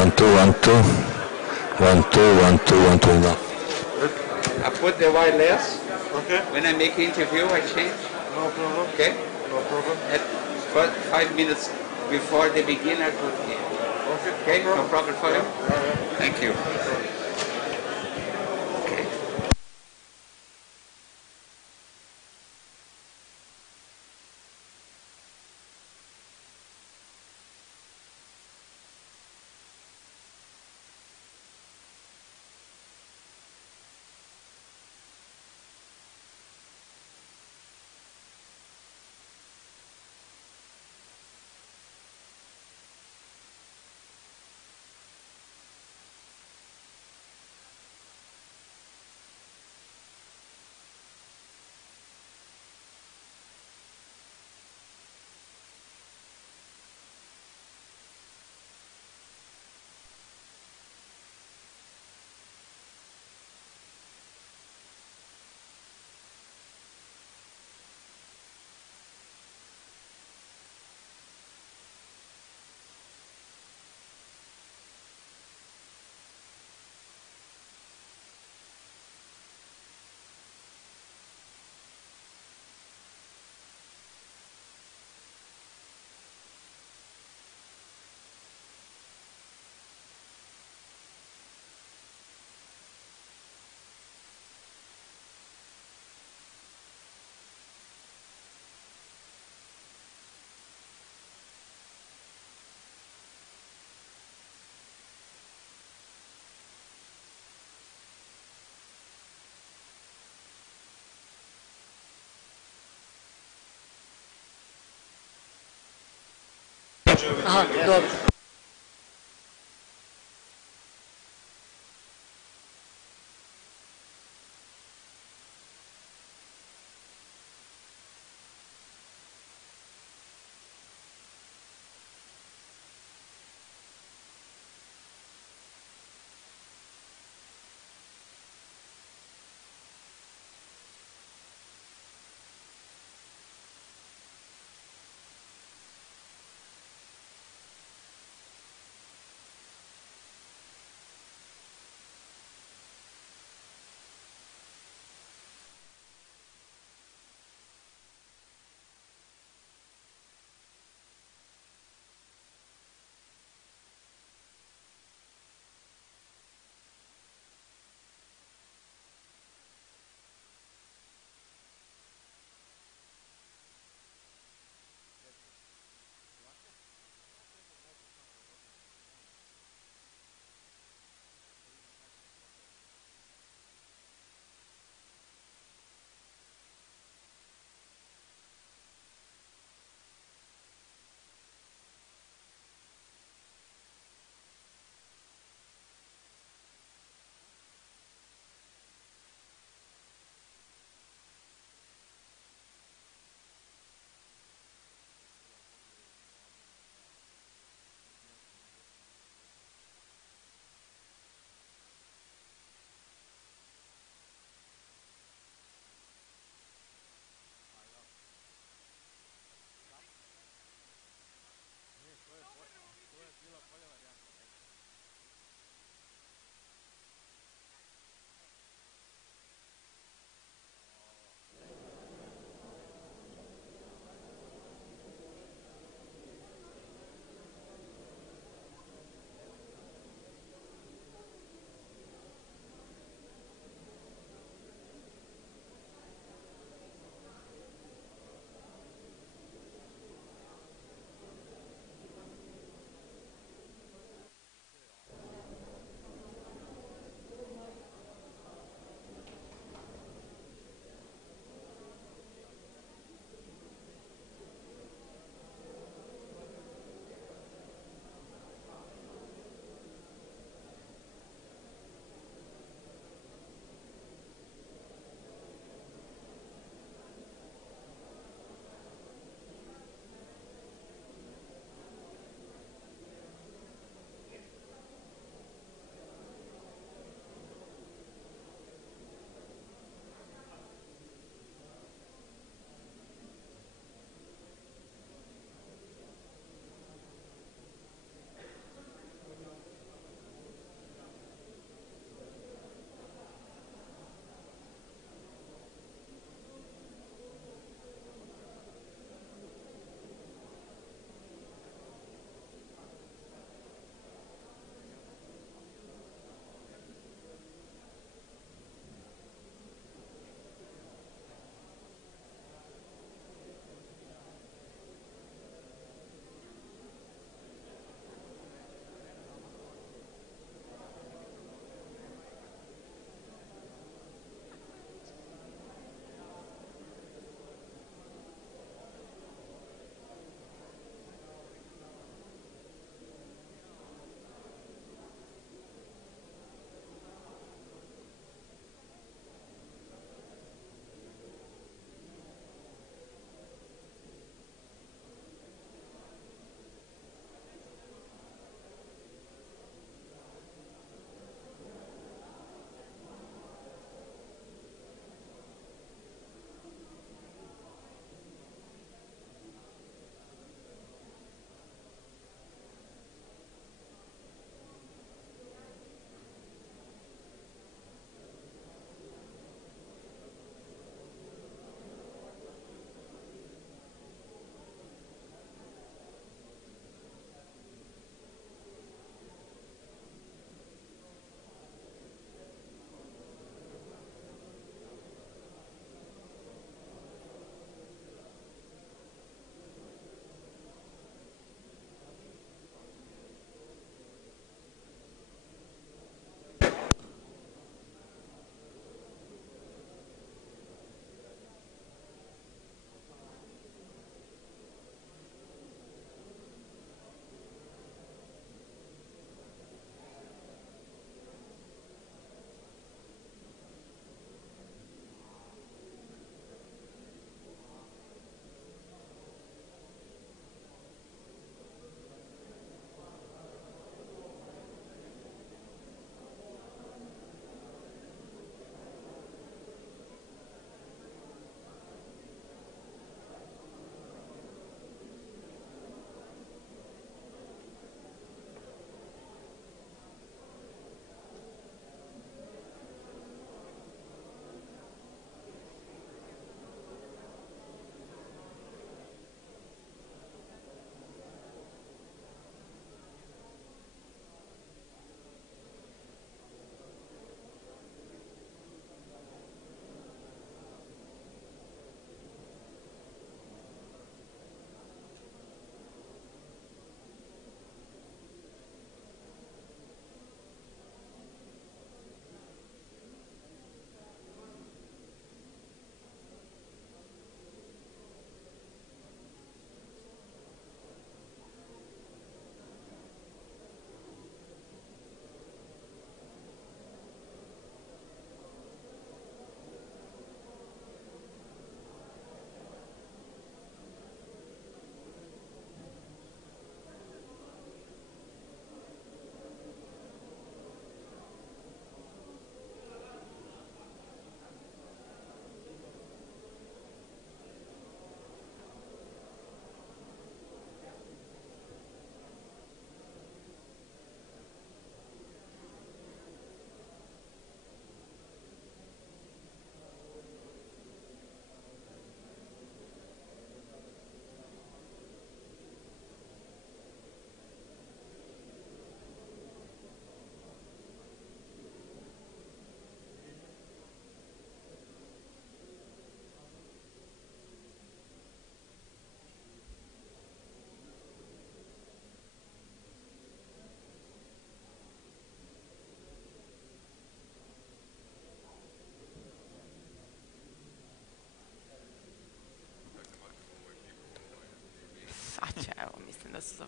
1, 2, 1, 2. 1, 2, 1, 2, 1, 2. No. I put the white less. Okay. When I make interview, I change. No problem. Okay. No problem. At 5 minutes before they begin, I put here. Okay. Okay. No problem for you. Thank you. Okay. Aha, dobro.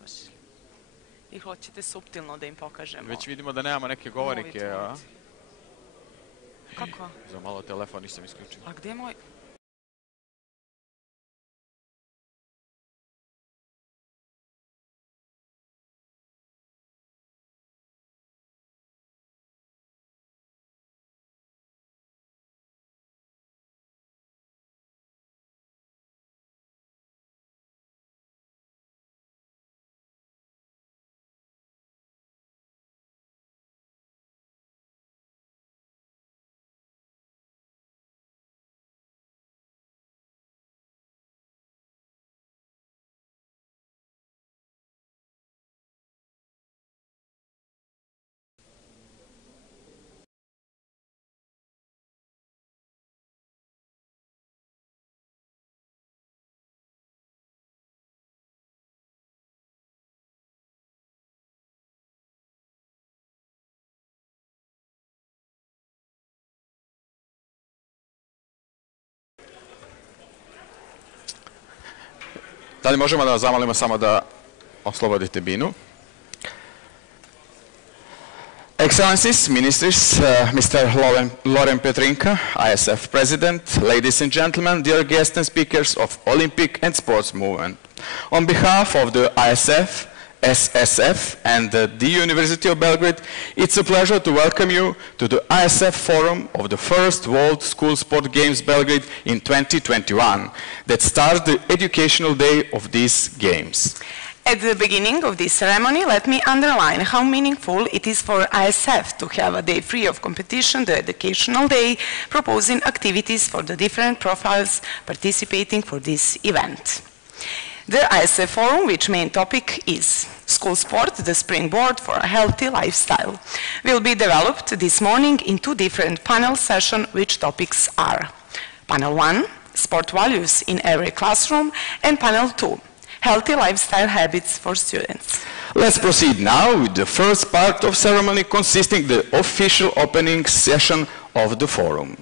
završili. I hoćete suptilno da im pokažemo. Već vidimo da nemamo neke govornike. Kako? Za malo telefon nisam isključio. A gde je moj... Da li možemo da vas zamolimo samo da oslobodite binu? Excellencies, Ministers, Mr. Loren Petrinka, ISF President, ladies and gentlemen, dear guests and speakers of Olympic and sports movement. On behalf of the ISF, SSF, and the University of Belgrade, it's a pleasure to welcome you to the ISF Forum of the first World School Sport Games Belgrade in 2021, that starts the educational day of these games. At the beginning of this ceremony, let me underline how meaningful it is for ISF to have a day free of competition, the educational day, proposing activities for the different profiles participating for this event. The ISF Forum, which main topic is School Sport, the Springboard for a Healthy Lifestyle, will be developed this morning in two different panel sessions, which topics are Panel 1, Sport Values in Every Classroom, and Panel 2, Healthy Lifestyle Habits for Students. Let's proceed now with the first part of ceremony, consisting the official opening session of the forum.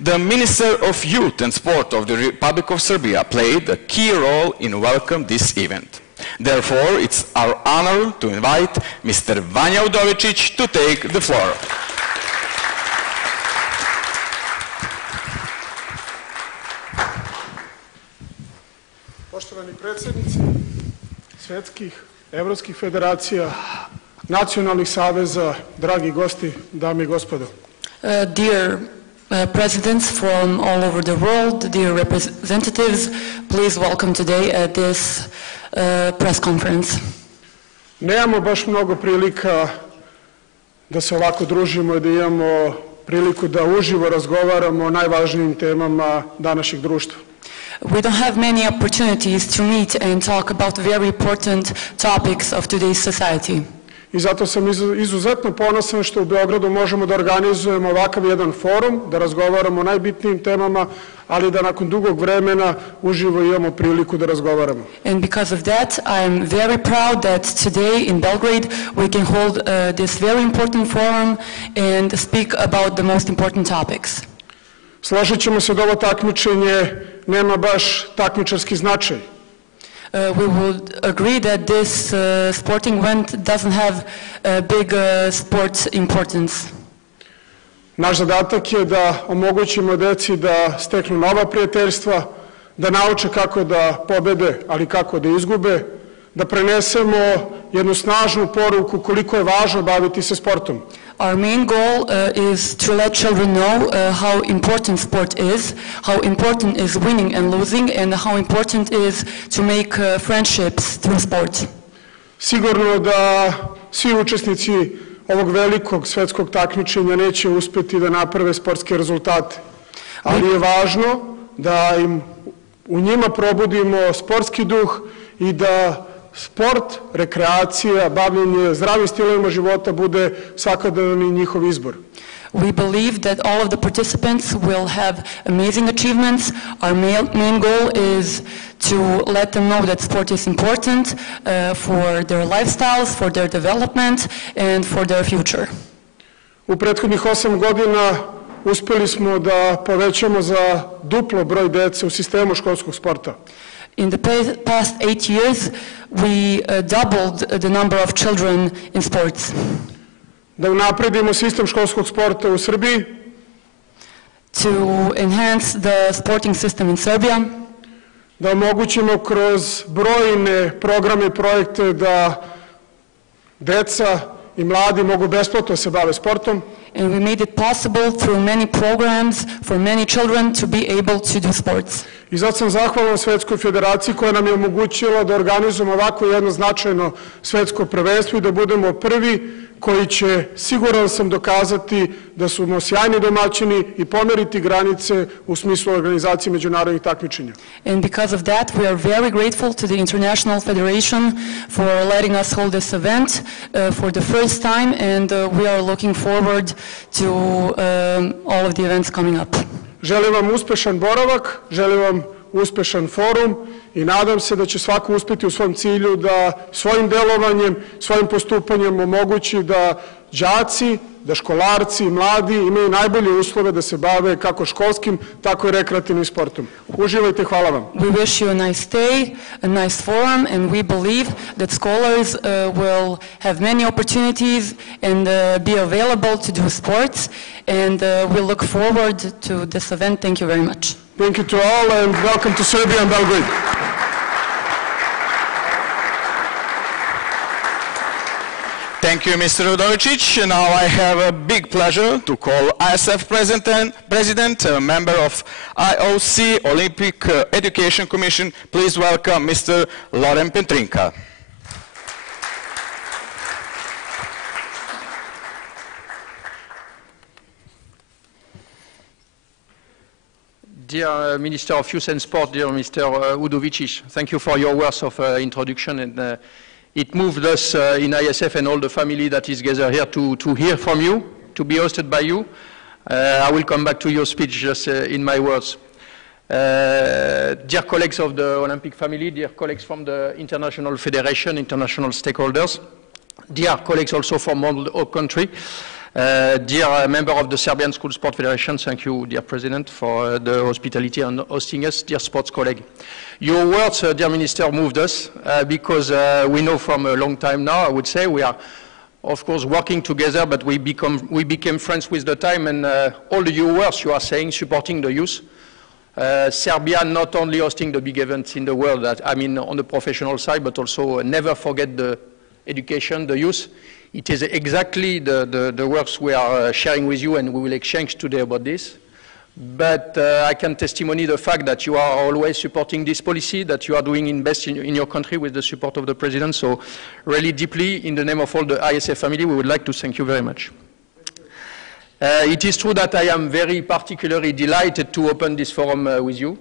The Minister of Youth and Sport of the Republic of Serbia played a key role in welcoming this event. Therefore, it's our honor to invite Mr. Vanja Udovičić to take the floor. Poštovani predsjednici svetskih, evropskih federacija, nacionalnih saveza, dragi gosti, dame i gospodo. Dear presidents from all over the world, dear representatives, please welcome today at this press conference. Nemamo baš mnogo prilika da se ovako družimo i da imamo priliku da uživo razgovaramo o najvažnijim temama današnjeg društva. We don't have many opportunities to meet and talk about very important topics of today's society. I zato sam izuzetno ponosan što u Beogradu možemo da organizujemo ovakav jedan forum, da razgovaramo o najbitnijim temama, ali da nakon dugog vremena uživo imamo priliku da razgovaramo. And because of that, I am very proud that today in Belgrade we can hold this very important forum and speak about the most important topics. Složit ćemo se da ovo takmičenje nema baš takmičarski značaj. We would agree that this sporting event doesn't have a big sports importance. Naš zadatak je da omogućimo deci da steknu nova prijateljstva, da nauče kako da pobede, ali kako da izgube, da prenesemo jednu snažnu poruku koliko je važno baviti se sportom. Our main goal is to let children know how important sport is, how important is winning and losing, and how important is to make friendships through sport. Sigurno da svi učesnici ovog velikog svetskog takmičenja neće uspeti da naprave sportske rezultate, ali je važno da im u njima probudimo sportski duh i da sport, rekreacija, bavljenje zdravim stilovima života bude svakodnevni njihov izbor. We believe that all of the participants will have amazing achievements. Our main goal is to let them know that sport is important for their lifestyles, for their development, and for their future. U prethodnih 8 godina uspeli smo da povećamo za duplo broj dece u sistemu školskog sporta. In the past 8 years, we doubled the number of children in sports. Da unapredimo sistem školskog sporta u Srbiji, To enhance the sporting system in Serbia, da omogućimo kroz brojne programe i projekte da deca i mladi mogu besplatno se bave sportom. and we made it possible through many programs for many children to be able to do sports. I zato sam zahvalan Svetskoj federaciji koja nam je omogućila da organizujemo ovako jedno značajno svetsko prvenstvo i da budemo prvi koji će, siguran sam, dokazati da smo sjajni domaćini i pomeriti granice u smislu organizacije međunarodnih takmičenja. And because of that, we are very grateful to the International Federation for letting us hold this event for the first time, and we are looking forward to all of the events coming up. Želim vam uspešan boravak, želim vam uspešan forum i nadam se da će svako uspeti u svom cilju da svojim delovanjem, svojim postupanjem omogući da đaci, da školarci i mladi imaju najbolje uslove da se bave kako školskim, tako i rekreativnim sportom. Uživajte, hvala vam. We wish you a nice stay, a nice forum, and we believe that scholars will have many opportunities and be available to do sports, and we look forward to this event. Thank you very much. Thank you to all and welcome to Serbia and Belgrade. Thank you, Mr. Udovicic. Now I have a big pleasure to call ISF President, a member of IOC, Olympic Education Commission. Please welcome Mr. Loren Petrinka. Dear Minister of Youth and Sport, dear Mr. Udovicic, thank you for your words of introduction, and it moved us in ISF and all the family that is gathered here to hear from you, to be hosted by you. I will come back to your speech just in my words. Dear colleagues of the Olympic family, dear colleagues from the International Federation, international stakeholders, dear colleagues also from all the country, dear member of the Serbian School Sport Federation, thank you, dear President, for the hospitality and hosting us, dear sports colleague. Your words, dear Minister, moved us because we know from a long time now, I would say, we are, of course, working together, but we became friends with the time, and all your words you are saying, supporting the youth. Serbia not only hosting the big events in the world, I mean on the professional side, but also never forget the education, the youth. It is exactly the works we are sharing with you, and we will exchange today about this. But I can testimony the fact that you are always supporting this policy, that you are doing in best in your country with the support of the President. So really deeply, in the name of all the ISF family, we would like to thank you very much. It is true that I am very particularly delighted to open this forum with you,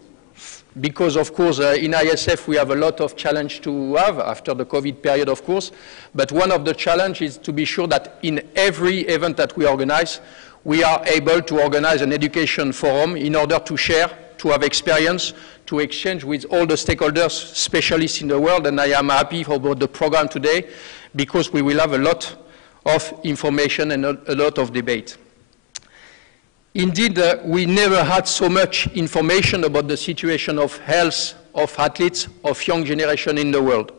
because of course in ISF we have a lot of challenge to have after the COVID period, of course, but one of the challenges is to be sure that in every event that we organize, we are able to organize an education forum in order to share, to have experience, to exchange with all the stakeholders, specialists in the world, and I am happy about the program today because we will have a lot of information and a lot of debate. Indeed, we never had so much information about the situation of health of athletes, of young generation in the world.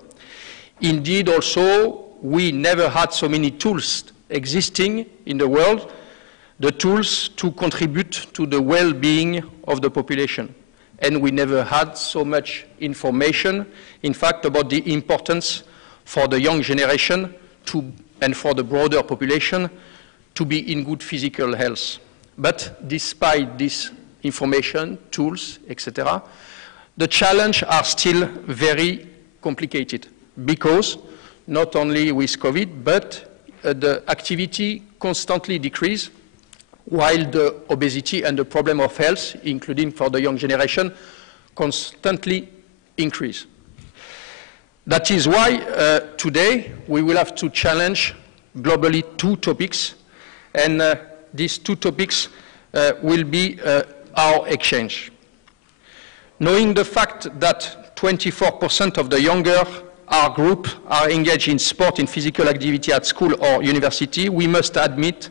Indeed, also, we never had so many tools existing in the world, the tools to contribute to the well-being of the population. And we never had so much information, in fact, about the importance for the young generation and for the broader population to be in good physical health. But despite this information, tools, etc., the challenges are still very complicated because not only with COVID, but the activity constantly decreases while the obesity and the problem of health, including for the young generation, constantly increase. That is why today we will have to challenge globally two topics, and these two topics will be our exchange. Knowing the fact that 24% of the younger our group are engaged in sport and physical activity at school or university, we must admit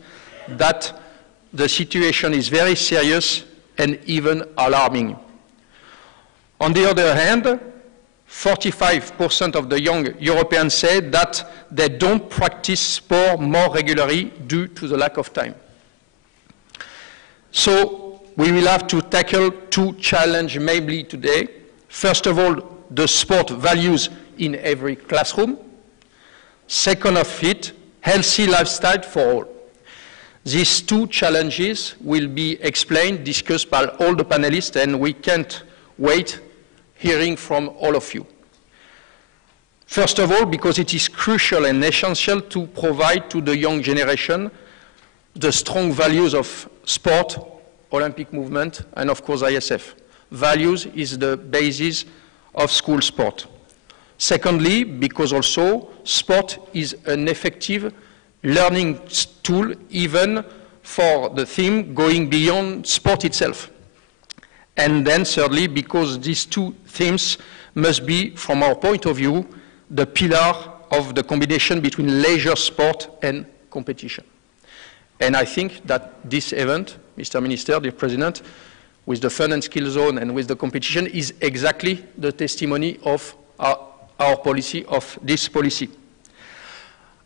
that the situation is very serious and even alarming. On the other hand, 45% of the young Europeans say that they don't practice sport more regularly due to the lack of time. So we will have to tackle two challenges mainly today. First of all, the sport values in every classroom. Second of it, healthy lifestyle for all. These two challenges will be explained, discussed by all the panelists, and we can't wait hearing from all of you. First of all, because it is crucial and essential to provide to the young generation the strong values of sport, Olympic movement, and of course ISF. Values is the basis of school sport. Secondly, because also sport is an effective learning tool even for the theme going beyond sport itself. And then thirdly, because these two themes must be, from our point of view, the pillar of the combination between leisure sport and competition. And I think that this event, Mr. Minister, dear President, with the fun and skill zone and with the competition is exactly the testimony of our policy, of this policy.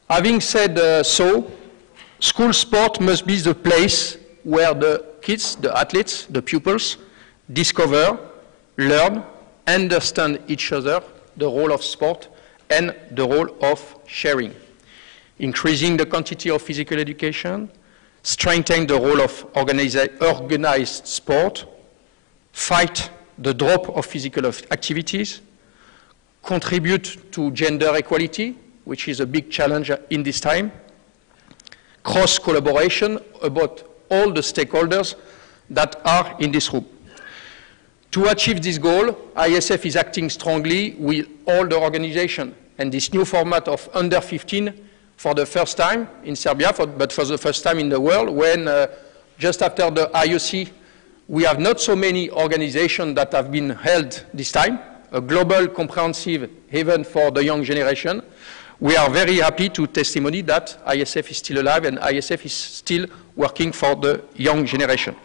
Having said so, school sport must be the place where the kids, the athletes, the pupils, discover, learn, understand each other, the role of sport, and the role of sharing. Increasing the quantity of physical education, strengthening the role of organized sport, fight the drop of physical activities, contribute to gender equality, which is a big challenge in this time, cross-collaboration about all the stakeholders that are in this room. To achieve this goal, ISF is acting strongly with all the organizations, and this new format of under 15 for the first time in Serbia, but for the first time in the world, when just after the IOC, we have not so many organizations that have been held this time, a global comprehensive event for the young generation. We are very happy to testimony that ISF is still alive and ISF is still working for the young generation.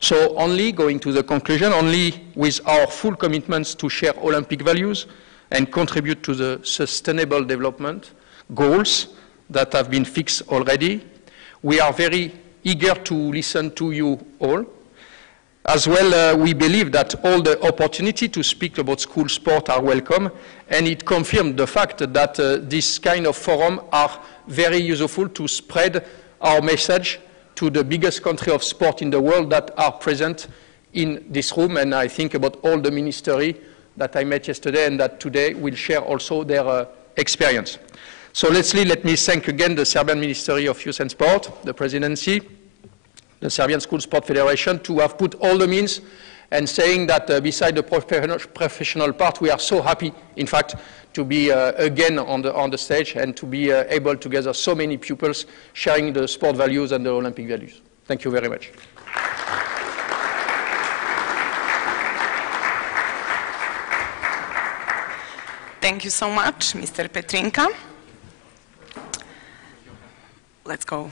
So only going to the conclusion, only with our full commitments to share Olympic values and contribute to the sustainable development goals that have been fixed already. We are very eager to listen to you all. As well, we believe that all the opportunity to speak about school sport are welcome, and it confirmed the fact that this kind of forum are very useful to spread our message to the biggest country of sport in the world that are present in this room, and I think about all the ministry that I met yesterday and that today will share also their experience. So lastly, let me thank again the Serbian Ministry of Youth and Sport, the Presidency, the Serbian School Sport Federation, to have put all the means and saying that beside the professional part, we are so happy, in fact, to be again on the stage and to be able to gather so many pupils sharing the sport values and the Olympic values. Thank you very much. Thank you so much, Mr. Petrinka. Let's go.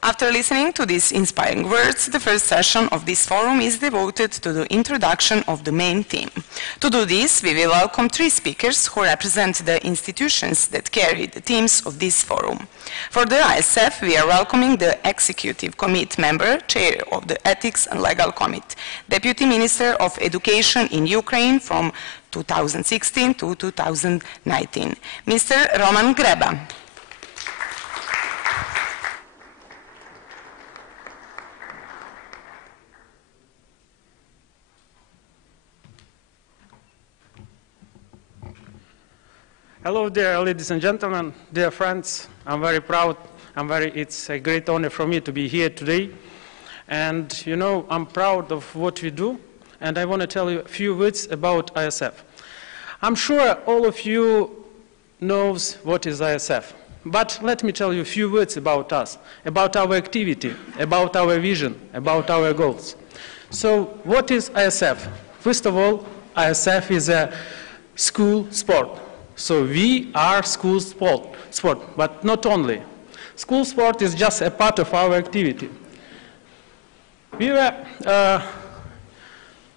After listening to these inspiring words, the first session of this forum is devoted to the introduction of the main theme. To do this, we will welcome three speakers who represent the institutions that carry the themes of this forum. For the ISF, we are welcoming the Executive Committee member, Chair of the Ethics and Legal Committee, Deputy Minister of Education in Ukraine from 2016 to 2019, Mr. Roman Greba. Hello, dear ladies and gentlemen, dear friends. I'm very proud. It's a great honor for me to be here today. And you know, I'm proud of what we do. And I want to tell you a few words about ISF. I'm sure all of you knows what is ISF. But let me tell you a few words about us, about our activity, about our vision, about our goals. So what is ISF? First of all, ISF is a school sport. So we are school sport, but not only. School sport is just a part of our activity. We were,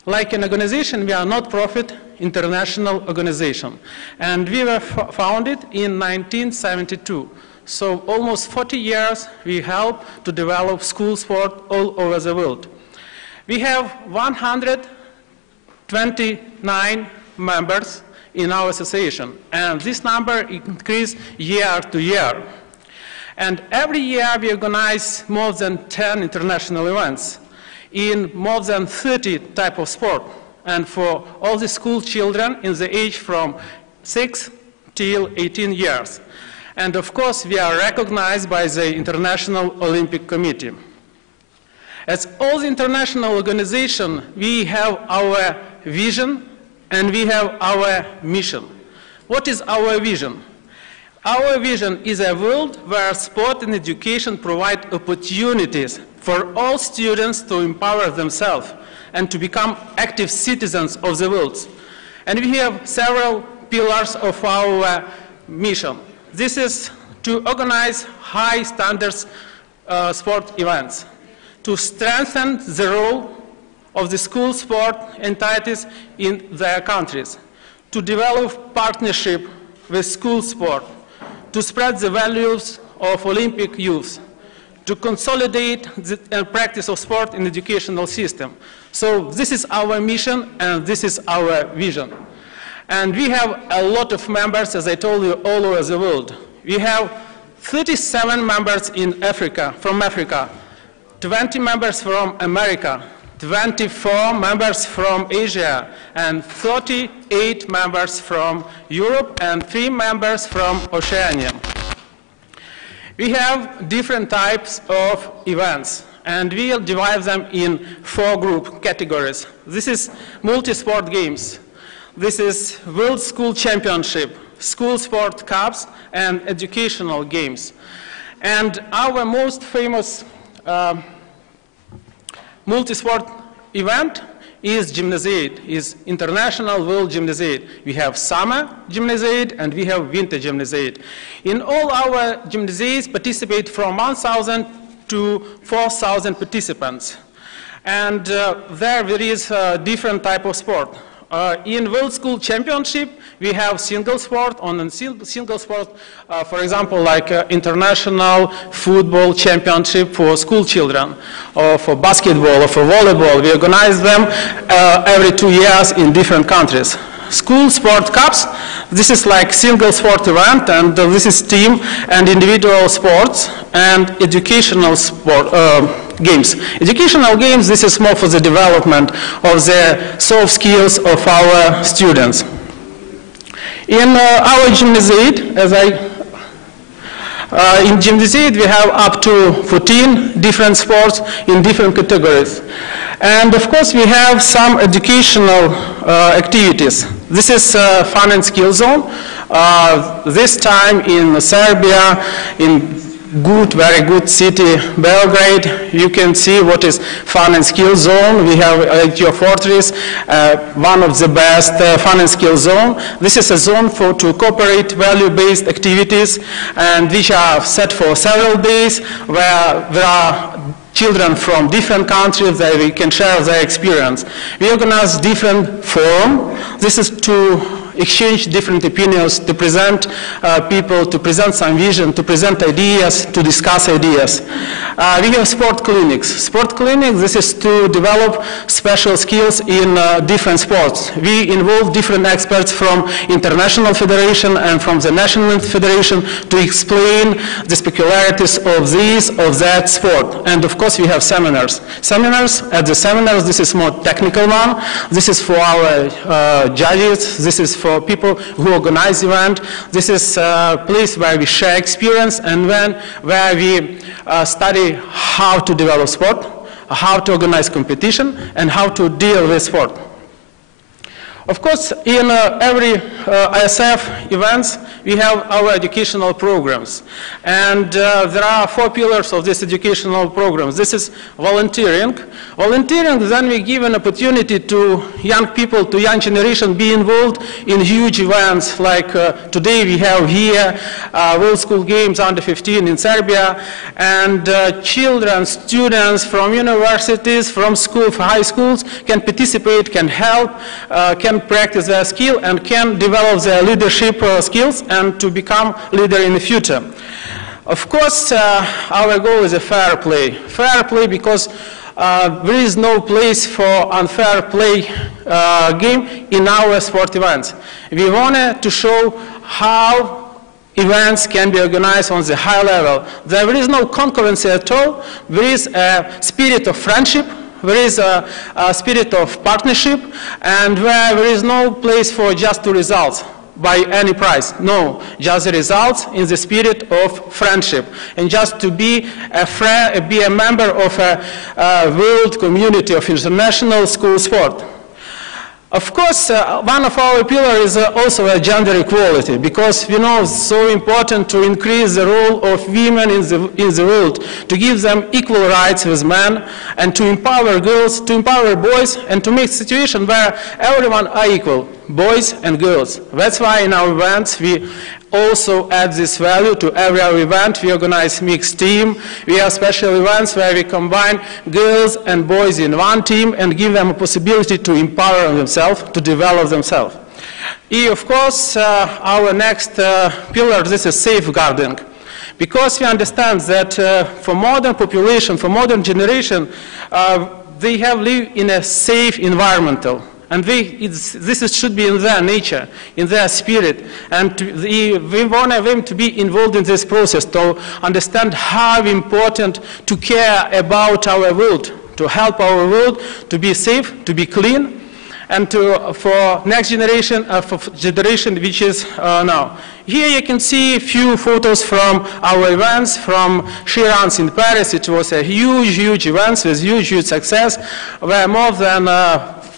like an organization, we are not profit international organization. And we were founded in 1972. So almost 40 years we help to develop school sport all over the world. We have 129 members in our association, and this number increases year to year. And every year we organize more than 10 international events in more than 30 types of sport, and for all the school children in the age from 6 till 18 years. And of course, we are recognized by the International Olympic Committee. As all the international organizations, we have our vision and we have our mission. What is our vision? Our vision is a world where sport and education provide opportunities for all students to empower themselves and to become active citizens of the world. And we have several pillars of our mission. This is to organize high standards sport events, to strengthen the role of the school sport entities in their countries, to develop partnership with school sport, to spread the values of Olympic youth, to consolidate the practice of sport in the educational system. So this is our mission and this is our vision. And we have a lot of members, as I told you, all over the world. We have 37 members in Africa, from Africa, 20 members from America, 24 members from Asia, and 38 members from Europe, and 3 members from Oceania. We have different types of events, and we'll divide them in 4 group categories. This is multi-sport games. This is World School Championship, School Sport Cups, and educational games. And our most famous multi-sport event is Gymnasiade, is International World Gymnasiade. We have summer Gymnasiade and we have winter Gymnasiade. In all our Gymnasiades participate from 1,000 to 4,000 participants. And there is a different type of sport. In World School Championship, we have single sport. On single sport, for example, like International Football Championship for school children, or for basketball, or for volleyball. We organize them every 2 years in different countries. School Sport Cups, this is like single sport event, and this is team and individual sports, and educational sport games. Educational games, this is more for the development of the soft skills of our students. In our Gymnasiade, in Gymnasiade we have up to 14 different sports in different categories. And of course we have some educational activities. This is Fun and Skill Zone. This time in Serbia, in very good city, Belgrade, you can see what is Fun and Skill Zone. We have at your fortress one of the best Fun and Skill Zone. This is a zone to cooperate value-based activities, and which are set for several days, where there are children from different countries that we can share their experience. We organize different forums. This is to exchange different opinions, to present people, to present some vision, to present ideas, to discuss ideas. We have sport clinics. Sport clinics, this is to develop special skills in different sports. We involve different experts from International Federation and from the National Federation to explain the peculiarities of this, of that sport. And of course we have seminars. At the seminars, this is more technical one. This is for our judges. This is for people who organize the event. This is a place where we share experience and where we study how to develop sport, how to organize competition, and how to deal with sport. Of course, in every ISF events, we have our educational programs. And there are 4 pillars of this educational programs. This is volunteering. Volunteering, then we give an opportunity to young people, to young generation, be involved in huge events. Like today we have here World School Games under 15 in Serbia. And children, students from universities, from high schools can participate, can help, can can practice their skill and can develop their leadership skills and to become leader in the future. Of course, our goal is a fair play. Fair play because there is no place for unfair play game in our sport events. We wanted to show how events can be organized on the high level. There is no concurrency at all. There is a spirit of friendship. There is a spirit of partnership, and where there is no place for just the results by any price. No, just the results in the spirit of friendship, and just to be a member of a world community of international school sport. Of course, one of our pillars is also a gender equality, because we know it's so important to increase the role of women in the world, to give them equal rights with men, and to empower girls, to empower boys, and to make a situation where everyone are equal, boys and girls. That's why in our events we also add this value to every event. We organize mixed team. We have special events where we combine girls and boys in one team and give them a possibility to empower themselves, to develop themselves. Of course, our next pillar, this is safeguarding. Because we understand that for modern population, for modern generation, they have lived in a safe environmental. And this should be in their nature, in their spirit. And we want them to be involved in this process, to understand how important to care about our world, to help our world to be safe, to be clean, and for next generation, which is now. Here you can see a few photos from our events, from She-Runs in Paris. It was a huge event with huge success, where more than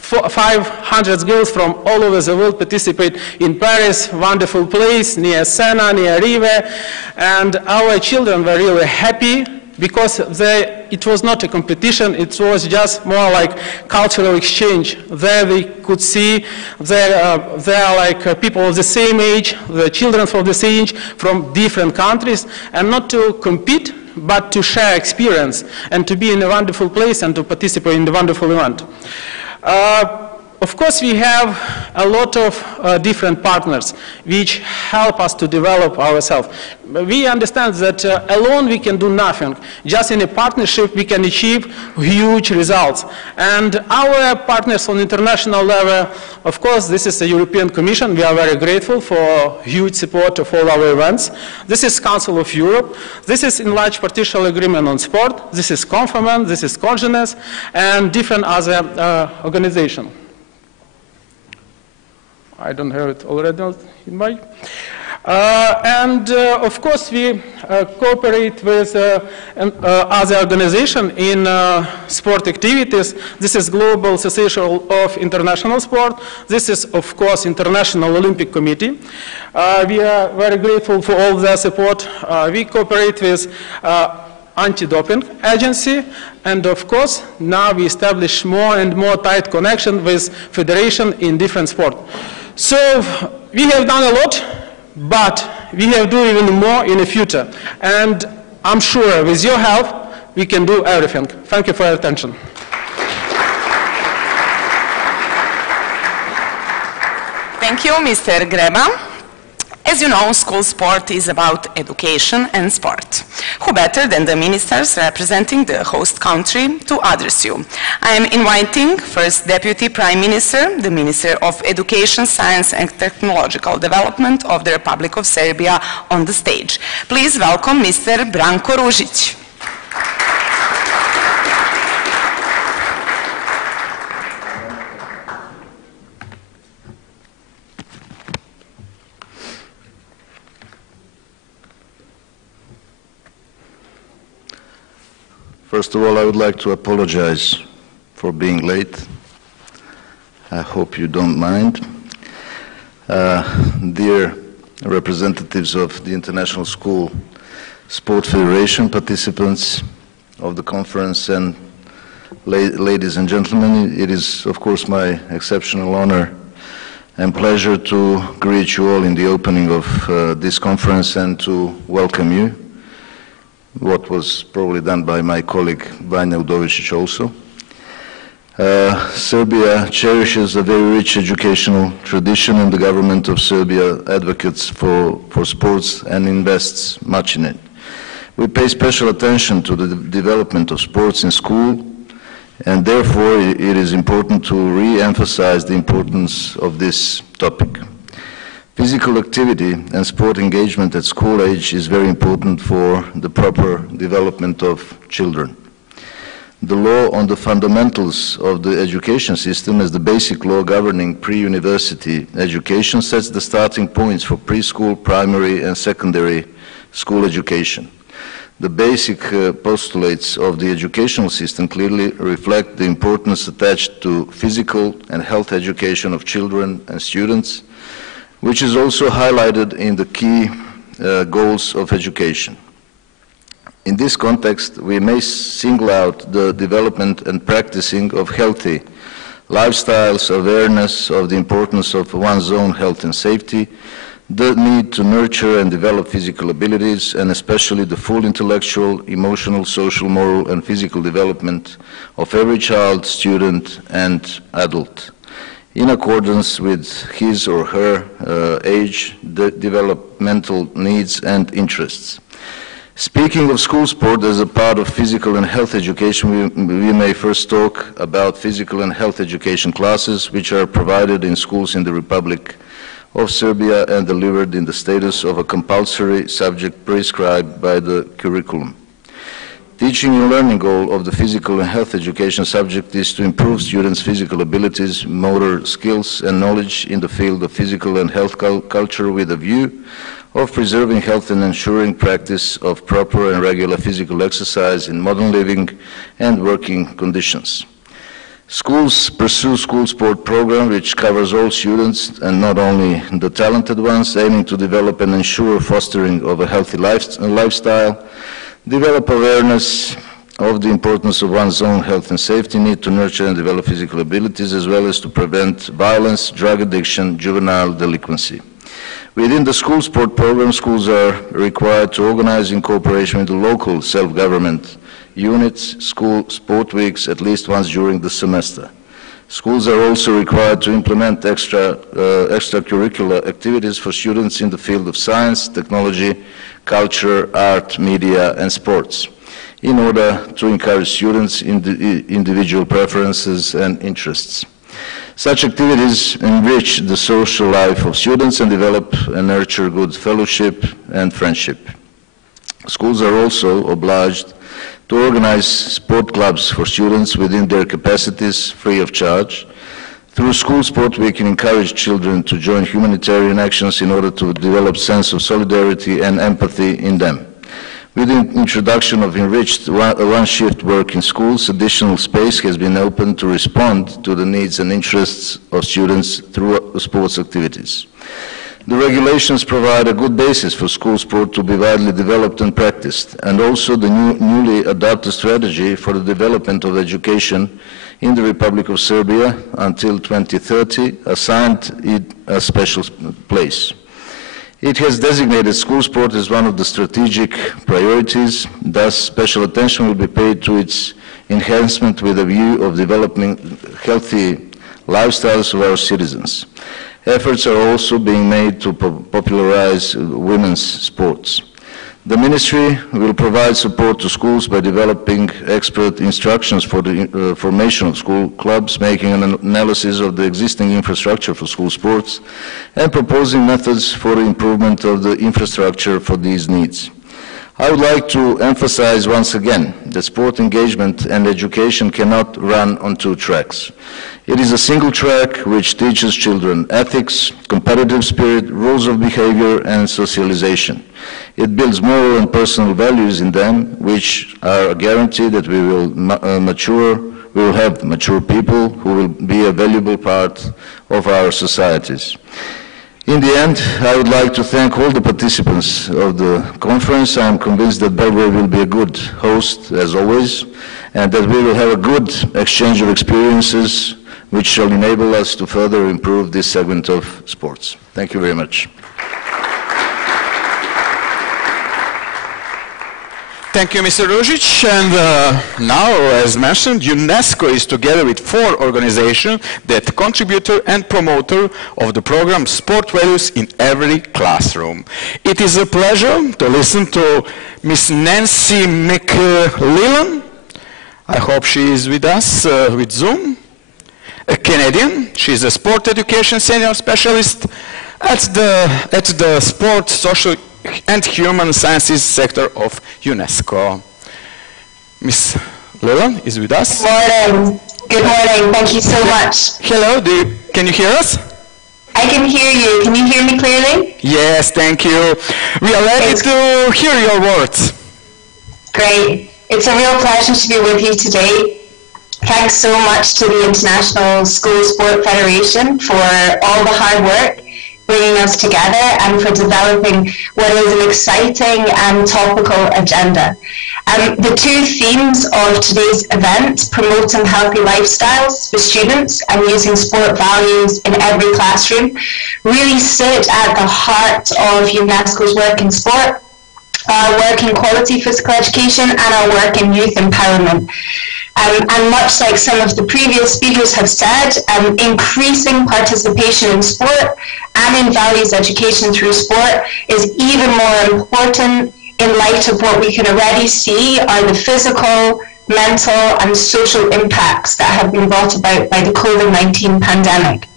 500 girls from all over the world participate in Paris, wonderful place near Seine, near Rive, and our children were really happy because it was not a competition, it was just more like cultural exchange. There we could see they are like people of the same age, the children from the same age, from different countries, and not to compete, but to share experience, and to be in a wonderful place and to participate in the wonderful event. Of course, we have a lot of different partners which help us to develop ourselves. We understand that alone we can do nothing. Just in a partnership we can achieve huge results. And our partners on international level, of course, this is the European Commission. We are very grateful for huge support of all our events. This is Council of Europe. This is Enlarged Partial Agreement on Sport. This is Conferment. This is Congenes, and different other organizations. I don't have it already in my. Of course, we cooperate with other organizations in sport activities. This is Global Association of International Sport. This is, of course, International Olympic Committee. We are very grateful for all their support. We cooperate with Anti-Doping Agency, and of course, now we establish more and more tight connection with federation in different sports. So we have done a lot, but we have to do even more in the future. And I'm sure with your help, we can do everything. Thank you for your attention. Thank you, Mr. Greba. As you know, school sport is about education and sport. Who better than the ministers representing the host country to address you? I am inviting First Deputy Prime Minister, the Minister of Education, Science and Technological Development of the Republic of Serbia on the stage. Please welcome Mr. Branko Ružić. First of all, I would like to apologize for being late. I hope you don't mind. Dear representatives of the International School Sport Federation, participants of the conference, and ladies and gentlemen, it is, of course, my exceptional honor and pleasure to greet you all in the opening of this conference and to welcome you. What was probably done by my colleague Vanja Udovicic also. Serbia cherishes a very rich educational tradition, and the government of Serbia advocates for sports and invests much in it. We pay special attention to the development of sports in school, and therefore it is important to re-emphasize the importance of this topic. Physical activity and sport engagement at school age is very important for the proper development of children. The law on the fundamentals of the education system as the basic law governing pre-university education sets the starting points for preschool, primary and secondary school education. The basic postulates of the educational system clearly reflect the importance attached to physical and health education of children and students, which is also highlighted in the key goals of education. In this context, we may single out the development and practicing of healthy lifestyles, awareness of the importance of one's own health and safety, the need to nurture and develop physical abilities, and especially the full intellectual, emotional, social, moral, and physical development of every child, student, and adult, in accordance with his or her age, developmental needs, and interests. Speaking of school sport as a part of physical and health education, we may first talk about physical and health education classes, which are provided in schools in the Republic of Serbia and delivered in the status of a compulsory subject prescribed by the curriculum. Teaching and learning goal of the physical and health education subject is to improve students' physical abilities, motor skills, and knowledge in the field of physical and health culture with a view of preserving health and ensuring practice of proper and regular physical exercise in modern living and working conditions. Schools pursue school sport program which covers all students and not only the talented ones, aiming to develop and ensure fostering of a healthy lifestyle, develop awareness of the importance of one's own health and safety, need to nurture and develop physical abilities, as well as to prevent violence, drug addiction, juvenile delinquency. Within the school sport program, schools are required to organize in cooperation with the local self-government units, school sport weeks at least once during the semester. Schools are also required to implement extracurricular activities for students in the field of science, technology, culture, art, media, and sports, in order to encourage students' individual preferences and interests. Such activities enrich the social life of students and develop and nurture good fellowship and friendship. Schools are also obliged to organize sport clubs for students within their capacities, free of charge. Through School Sport, we can encourage children to join humanitarian actions in order to develop sense of solidarity and empathy in them. With the introduction of enriched one-shift work in schools, additional space has been opened to respond to the needs and interests of students through sports activities. The regulations provide a good basis for school sport to be widely developed and practiced, and also the newly adopted strategy for the development of education in the Republic of Serbia until 2030 assigned it a special place. It has designated school sport as one of the strategic priorities, thus special attention will be paid to its enhancement with a view of developing healthy lifestyles of our citizens. Efforts are also being made to popularize women's sports. The Ministry will provide support to schools by developing expert instructions for the formation of school clubs, making an analysis of the existing infrastructure for school sports, and proposing methods for the improvement of the infrastructure for these needs. I would like to emphasize once again that sport engagement and education cannot run on two tracks. It is a single track which teaches children ethics, competitive spirit, rules of behavior, and socialization. It builds moral and personal values in them, which are a guarantee that we will have mature people who will be a valuable part of our societies. In the end, I would like to thank all the participants of the conference. I am convinced that Belgrade will be a good host, as always, and that we will have a good exchange of experiences which shall enable us to further improve this segment of sports. Thank you very much. Thank you, Mr. Ružić. And now, as mentioned, UNESCO is together with 4 organizations that contributor and promoter of the program Sport Values in Every Classroom. It is a pleasure to listen to Miss Nancy McLellan. I hope she is with us with Zoom. A Canadian. She's a sport education senior specialist at the sport, social and human sciences sector of UNESCO. Miss Leland is with us. Good morning. Good morning. Thank you so much. Hello. Can you hear us? I can hear you. Can you hear me clearly? Yes, thank you. We are ready to hear your words. Great. It's a real pleasure to be with you today. Thanks so much to the International School Sport Federation for all the hard work bringing us together and for developing what is an exciting and topical agenda. The 2 themes of today's event, promoting healthy lifestyles for students and using sport values in every classroom, really sit at the heart of UNESCO's work in sport, our work in quality physical education, and our work in youth empowerment. And much like some of the previous speakers have said, increasing participation in sport and in values education through sport is even more important in light of what we can already see are the physical, mental, and social impacts that have been brought about by the COVID-19 pandemic.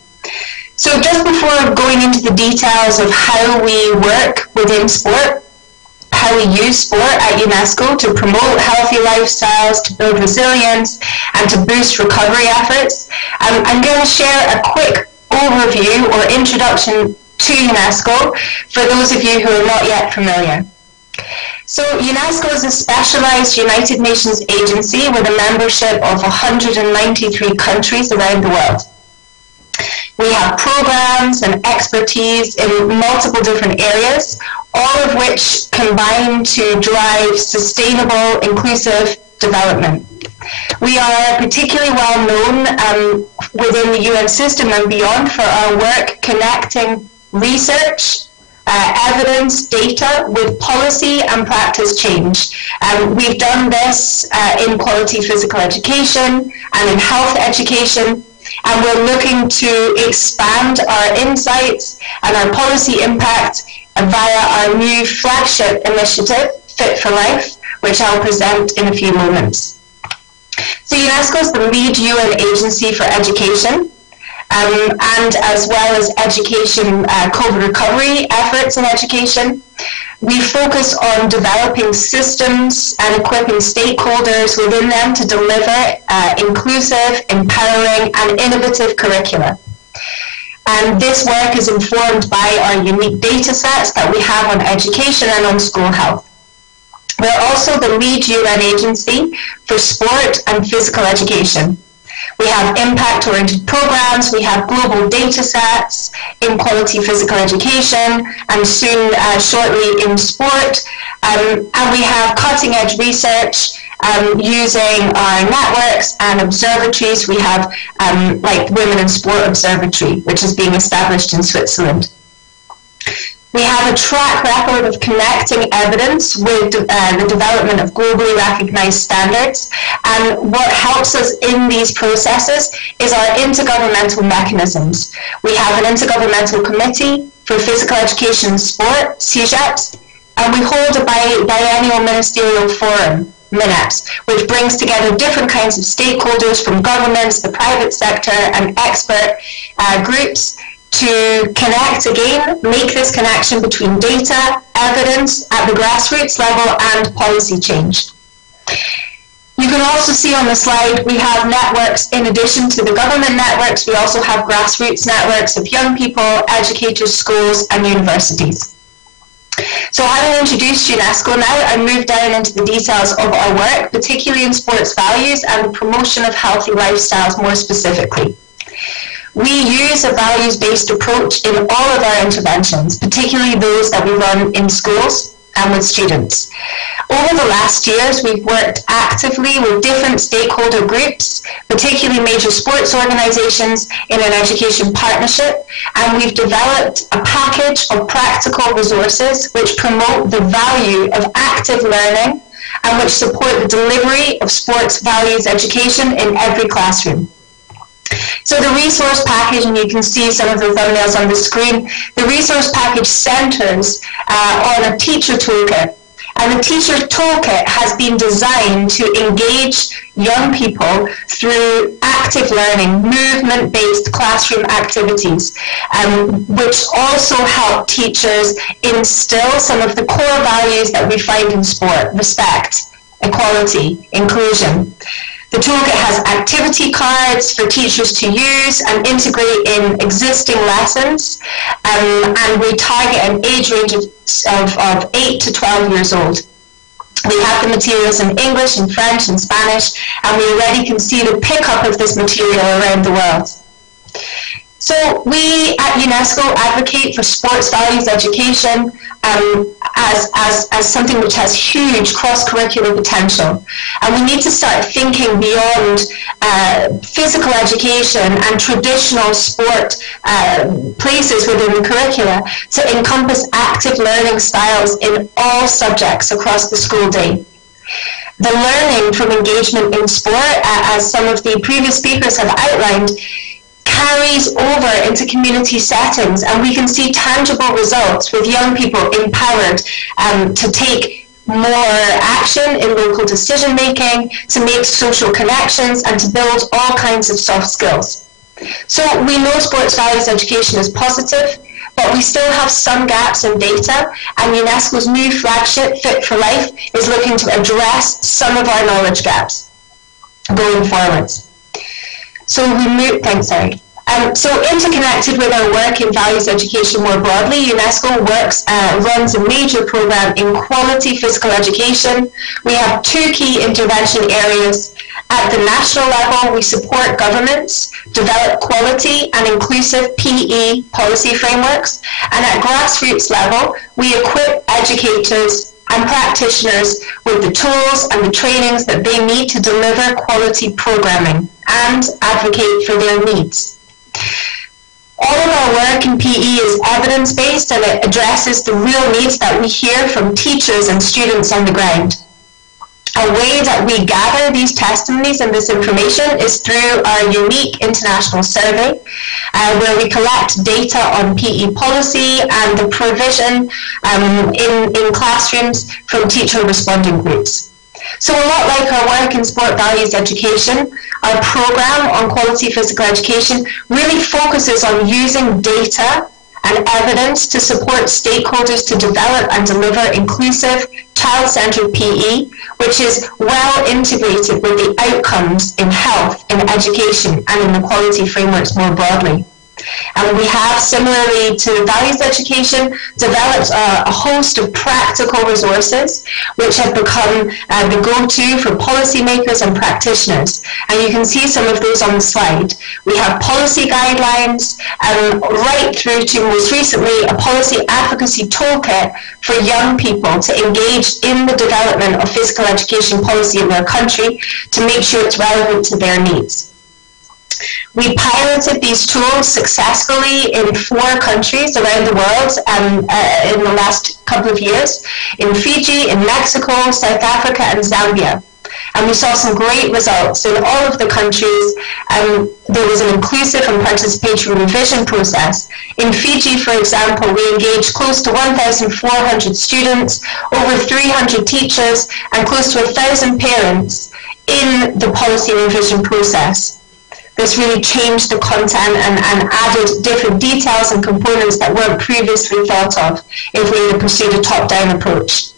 So just before going into the details of how we work within sport, how we use sport at UNESCO to promote healthy lifestyles, to build resilience, and to boost recovery efforts, I'm going to share a quick overview or introduction to UNESCO for those of you who are not yet familiar. So UNESCO is a specialized United Nations agency with a membership of 193 countries around the world. We have programs and expertise in multiple different areas, all of which combine to drive sustainable, inclusive development. We are particularly well known within the UN system and beyond for our work connecting research, evidence, data with policy and practice change. We've done this in quality physical education and in health education, and we're looking to expand our insights and our policy impact via our new flagship initiative, Fit for Life, which I'll present in a few moments. So UNESCO is the lead UN agency for education, and as well as education, COVID recovery efforts in education. We focus on developing systems and equipping stakeholders within them to deliver inclusive, empowering, and innovative curricula. And this work is informed by our unique data sets that we have on education and on school health. We're also the lead UN agency for sport and physical education. We have impact-oriented programs, we have global data sets in quality physical education, and soon, shortly, in sport. And we have cutting-edge research using our networks and observatories. We have, like Women in Sport Observatory, which is being established in Switzerland. We have a track record of connecting evidence with the development of globally recognized standards. And what helps us in these processes is our intergovernmental mechanisms. We have an intergovernmental committee for physical education and sport, CEGEPS, and we hold a biennial ministerial forum, MINEPS, which brings together different kinds of stakeholders from governments, the private sector, and expert groups to connect again, make this connection between data, evidence at the grassroots level, and policy change. You can also see on the slide we have networks in addition to the government networks. We also have grassroots networks of young people, educators, schools, and universities. So having introduced UNESCO now, I move down into the details of our work, particularly in sports values and the promotion of healthy lifestyles more specifically. We use a values-based approach in all of our interventions, particularly those that we run in schools and with students. Over the last years, we've worked actively with different stakeholder groups, particularly major sports organizations, in an education partnership, and we've developed a package of practical resources which promote the value of active learning and which support the delivery of sports values education in every classroom. So the resource package, and you can see some of the thumbnails on the screen, the resource package centers on a teacher toolkit. And the teacher toolkit has been designed to engage young people through active learning, movement-based classroom activities, which also help teachers instill some of the core values that we find in sport: respect, equality, inclusion. The toolkit has activity cards for teachers to use and integrate in existing lessons, and we target an age range of 8 to 12 years old. We have the materials in English, in French, and Spanish, and we already can see the pickup of this material around the world. So we at UNESCO advocate for sports values education as something which has huge cross-curricular potential. And we need to start thinking beyond physical education and traditional sport places within the curricula to encompass active learning styles in all subjects across the school day. The learning from engagement in sport, as some of the previous speakers have outlined, carries over into community settings, and we can see tangible results with young people empowered to take more action in local decision making, to make social connections, and to build all kinds of soft skills. So we know sports values education is positive, but we still have some gaps in data, and UNESCO's new flagship, Fit for Life, is looking to address some of our knowledge gaps going forwards. So we move, thanks, sorry. So interconnected with our work in values education more broadly, UNESCO runs a major program in quality physical education. We have 2 key intervention areas. At the national level, we support governments, develop quality and inclusive PE policy frameworks. And at grassroots level, we equip educators and practitioners with the tools and the trainings that they need to deliver quality programming and advocate for their needs. All of our work in PE is evidence-based, and it addresses the real needs that we hear from teachers and students on the ground. A way that we gather these testimonies and this information is through our unique international survey, where we collect data on PE policy and the provision in classrooms from teacher responding groups. So a lot like our work in sport values education, our program on quality physical education really focuses on using data and evidence to support stakeholders to develop and deliver inclusive, child-centered PE, which is well integrated with the outcomes in health, in education, and in the quality frameworks more broadly. And we have, similarly to values education, developed a host of practical resources which have become the go-to for policymakers and practitioners. And you can see some of those on the slide. We have policy guidelines, right through to most recently a policy advocacy toolkit for young people to engage in the development of physical education policy in their country to make sure it's relevant to their needs. We piloted these tools successfully in 4 countries around the world in the last couple of years, in Fiji, in Mexico, South Africa, and Zambia. And we saw some great results in all of the countries. There was an inclusive and participatory revision process. In Fiji, for example, we engaged close to 1,400 students, over 300 teachers, and close to 1,000 parents in the policy revision process. This really changed the content and added different details and components that weren't previously thought of if we had pursued a top-down approach.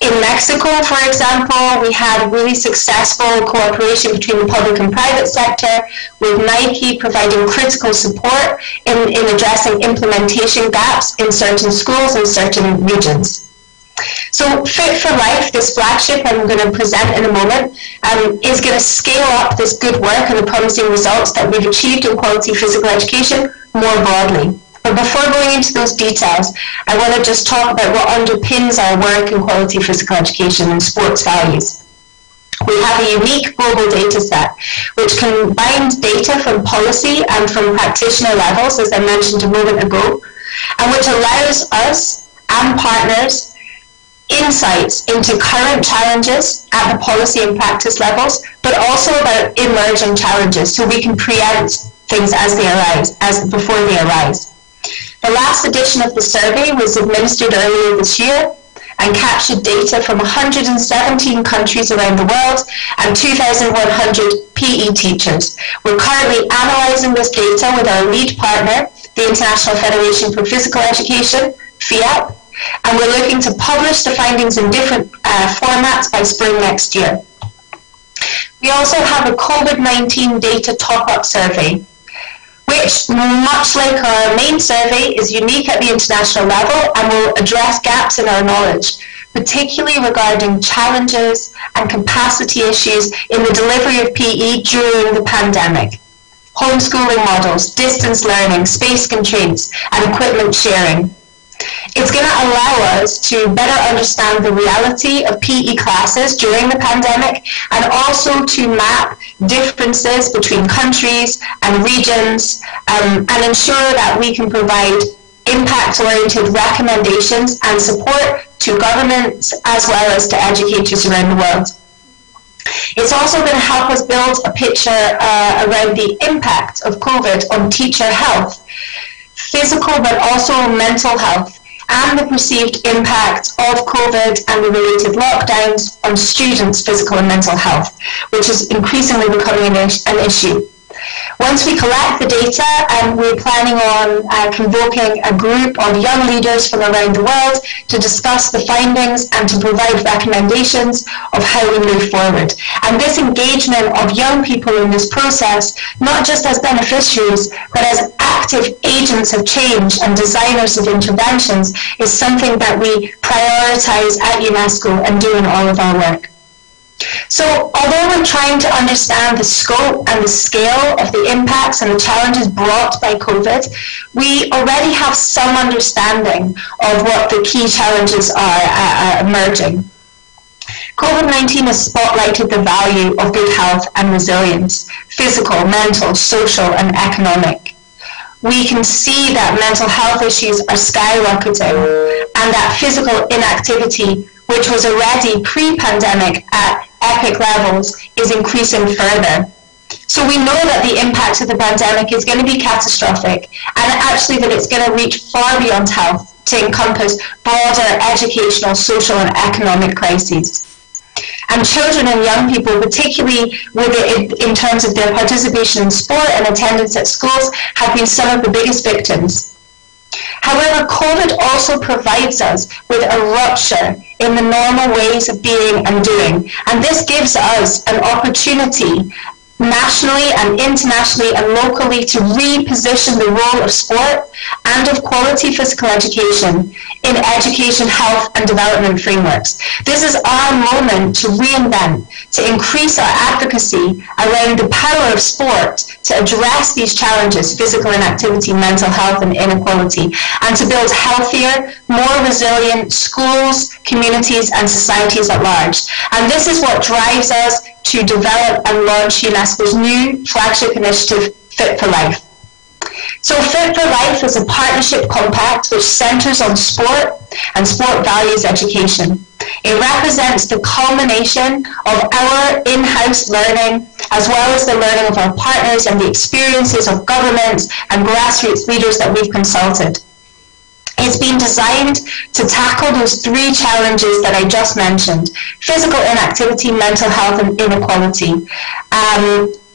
In Mexico, for example, we had really successful cooperation between the public and private sector, with Nike providing critical support in addressing implementation gaps in certain schools and certain regions. So Fit for Life, this flagship I'm going to present in a moment, is going to scale up this good work and the promising results that we've achieved in quality physical education more broadly. But before going into those details, I want to just talk about what underpins our work in quality physical education and sports values. We have a unique global data set which combines data from policy and from practitioner levels, as I mentioned a moment ago, and which allows us and partners insights into current challenges at the policy and practice levels, but also about emerging challenges so we can preempt things as they arise, before they arise. The last edition of the survey was administered earlier this year and captured data from 117 countries around the world and 2,100 PE teachers. We're currently analysing this data with our lead partner, the International Federation for Physical Education, FIAP, and we're looking to publish the findings in different formats by spring next year. We also have a COVID-19 data top-up survey, which, much like our main survey, is unique at the international level and will address gaps in our knowledge, particularly regarding challenges and capacity issues in the delivery of PE during the pandemic. Homeschooling models, distance learning, space constraints, and equipment sharing. It's going to allow us to better understand the reality of PE classes during the pandemic and also to map differences between countries and regions and ensure that we can provide impact-oriented recommendations and support to governments as well as to educators around the world. It's also going to help us build a picture around the impact of COVID on teacher health, physical but also mental health, and the perceived impact of COVID and the related lockdowns on students' physical and mental health, which is increasingly becoming an issue. Once we collect the data, we're planning on convoking a group of young leaders from around the world to discuss the findings and to provide recommendations of how we move forward. And this engagement of young people in this process, not just as beneficiaries, but as active agents of change and designers of interventions, is something that we prioritize at Unesco and do in all of our work. So, although we're trying to understand the scope and the scale of the impacts and the challenges brought by COVID, we already have some understanding of what the key challenges are emerging. COVID-19 has spotlighted the value of good health and resilience, physical, mental, social, and economic. We can see that mental health issues are skyrocketing and that physical inactivity, which was already pre-pandemic at epic levels, is increasing further. So we know that the impact of the pandemic is going to be catastrophic, and actually that it's going to reach far beyond health to encompass broader educational, social, and economic crises. And children and young people, particularly in terms of their participation in sport and attendance at schools, have been some of the biggest victims. However, COVID also provides us with a rupture in the normal ways of being and doing, and this gives us an opportunity nationally and internationally and locally to reposition the role of sport and of quality physical education in education, health and development frameworks. This is our moment to reinvent, to increase our advocacy around the power of sport to address these challenges, physical inactivity, mental health and inequality, and to build healthier, more resilient schools, communities and societies at large. And this is what drives us to develop and launch Unesco's new flagship initiative, Fit for Life. So Fit for Life is a partnership compact which centres on sport and sport values education. It represents the culmination of our in-house learning, as well as the learning of our partners and the experiences of governments and grassroots leaders that we've consulted. It's been designed to tackle those three challenges that I just mentioned: physical inactivity, mental health, and inequality.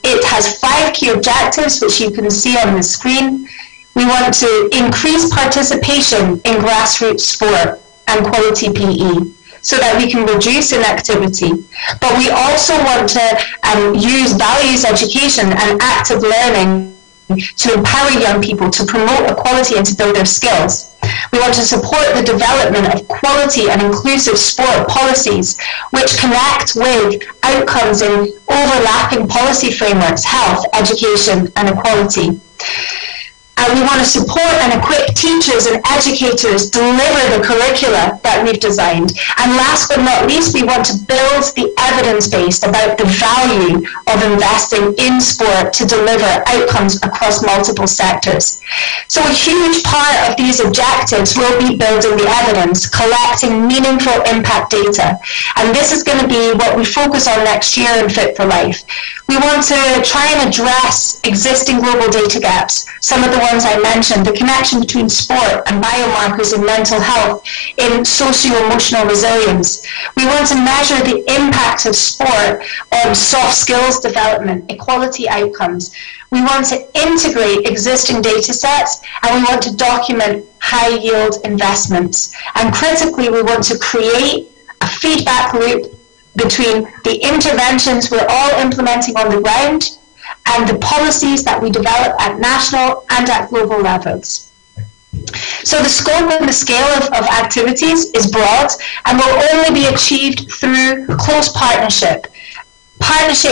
It has 5 key objectives, which you can see on the screen. We want to increase participation in grassroots sport and quality PE so that we can reduce inactivity. But we also want to use values education and active learning to empower young people to promote equality and to build their skills. We want to support the development of quality and inclusive sport policies which connect with outcomes in overlapping policy frameworks, health, education and equality. And we want to support and equip teachers and educators deliver the curricula that we've designed. And last but not least, we want to build the evidence base about the value of investing in sport to deliver outcomes across multiple sectors. So a huge part of these objectives will be building the evidence, collecting meaningful impact data. And this is going to be what we focus on next year in Fit for Life. We want to try and address existing global data gaps, some of the ones I mentioned, the connection between sport and biomarkers in mental health, in socio-emotional resilience. We want to measure the impact of sport on soft skills development, equality outcomes. We want to integrate existing data sets, and we want to document high-yield investments. And critically, we want to create a feedback loop between the interventions we're all implementing on the ground and the policies that we develop at national and at global levels. So the scope and the scale of activities is broad and will only be achieved through close partnership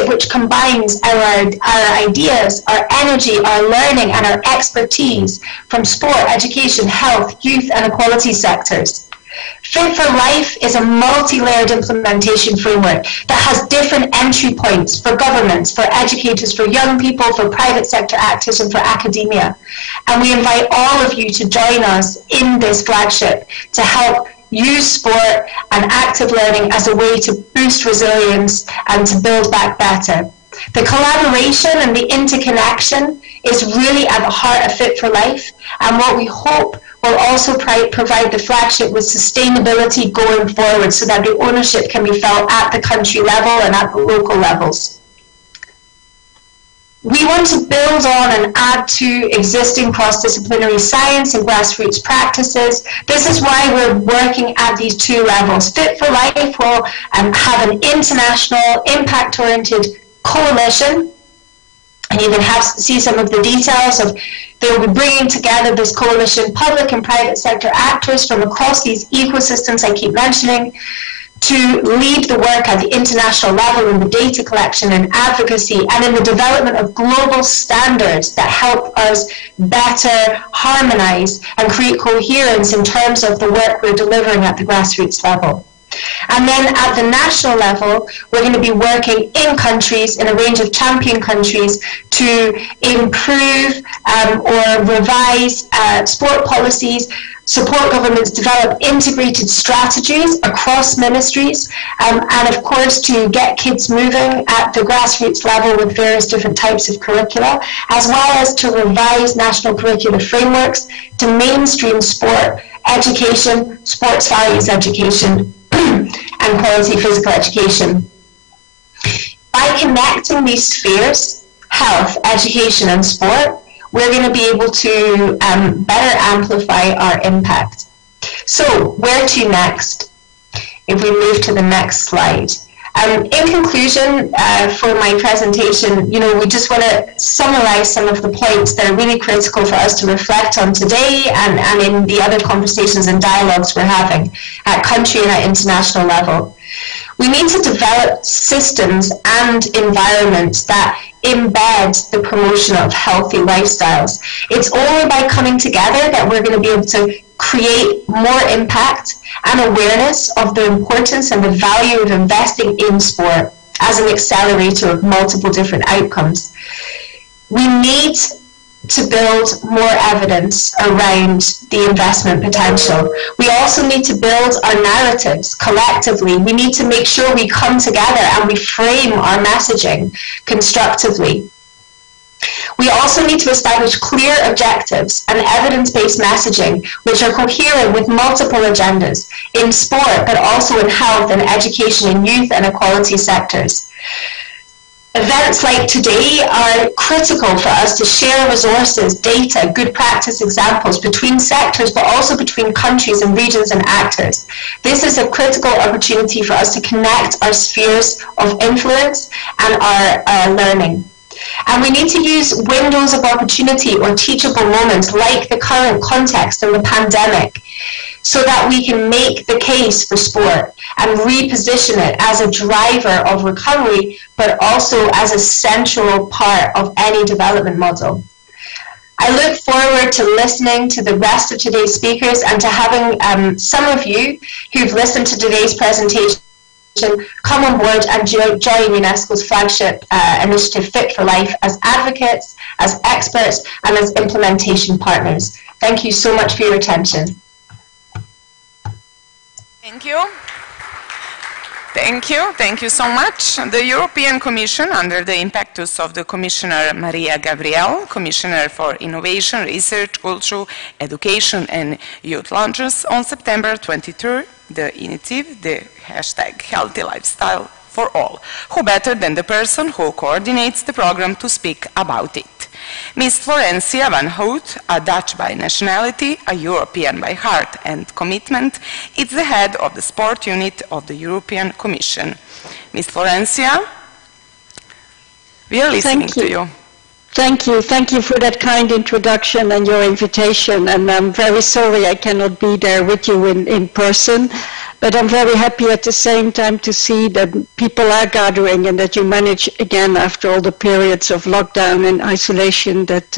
which combines our ideas, our energy, our learning, and our expertise from sport, education, health, youth, and equality sectors. Fit for Life is a multi-layered implementation framework that has different entry points for governments, for educators, for young people, for private sector actors, and for academia. And we invite all of you to join us in this flagship to help use sport and active learning as a way to boost resilience and to build back better. The collaboration and the interconnection is really at the heart of Fit for Life, and what we hope will also provide the flagship with sustainability going forward so that the ownership can be felt at the country level and at the local levels. We want to build on and add to existing cross-disciplinary science and grassroots practices. This is why we're working at these two levels. Fit for Life will have an international, impact-oriented coalition, and you can see some of the details of. They'll be bringing together this coalition, public and private sector actors from across these ecosystems I keep mentioning, to lead the work at the international level in the data collection and advocacy and in the development of global standards that help us better harmonize and create coherence in terms of the work we're delivering at the grassroots level. And then at the national level, we're going to be working in countries, in a range of champion countries, to improve or revise sport policies, support governments develop integrated strategies across ministries, and of course to get kids moving at the grassroots level with various different types of curricula, as well as to revise national curricular frameworks to mainstream sport education, sports values education, and quality physical education. By connecting these spheres, health, education, and sport, we're going to be able to better amplify our impact. So, where to next? If we move to the next slide. In conclusion, for my presentation, we just want to summarize some of the points that are really critical for us to reflect on today and in the other conversations and dialogues we're having at country and at international level. We need to develop systems and environments that embed the promotion of healthy lifestyles. It's only by coming together that we're going to be able to create more impact and awareness of the importance and the value of investing in sport as an accelerator of multiple different outcomes. We need to build more evidence around the investment potential. We also need to build our narratives collectively. We need to make sure we come together and we frame our messaging constructively. We also need to establish clear objectives and evidence-based messaging which are coherent with multiple agendas in sport, but also in health and education in youth and equality sectors. Events like today are critical for us to share resources, data, good practice examples between sectors, but also between countries and regions and actors. This is a critical opportunity for us to connect our spheres of influence and our learning. And we need to use windows of opportunity or teachable moments like the current context and the pandemic so that we can make the case for sport and reposition it as a driver of recovery, but also as a central part of any development model. I look forward to listening to the rest of today's speakers and to having some of you who've listened to today's presentation come on board and join UNESCO's flagship initiative Fit for Life as advocates, as experts, and as implementation partners. Thank you so much for your attention. Thank you. Thank you. Thank you so much. The European Commission, under the impetus of the Commissioner Maria Gabriel, Commissioner for Innovation, Research, Culture, Education and Youth, launches on September 23rd the initiative, the hashtag Healthy Lifestyle for All. Who better than the person who coordinates the program to speak about it? Ms. Florencia van Hout, a Dutch by nationality, a European by heart and commitment, is the head of the sport unit of the European Commission. Ms. Florencia, we are listening to you. Thank you. Thank you for that kind introduction and your invitation. And I'm very sorry I cannot be there with you in person. But I'm very happy at the same time to see that people are gathering and that you manage again after all the periods of lockdown and isolation that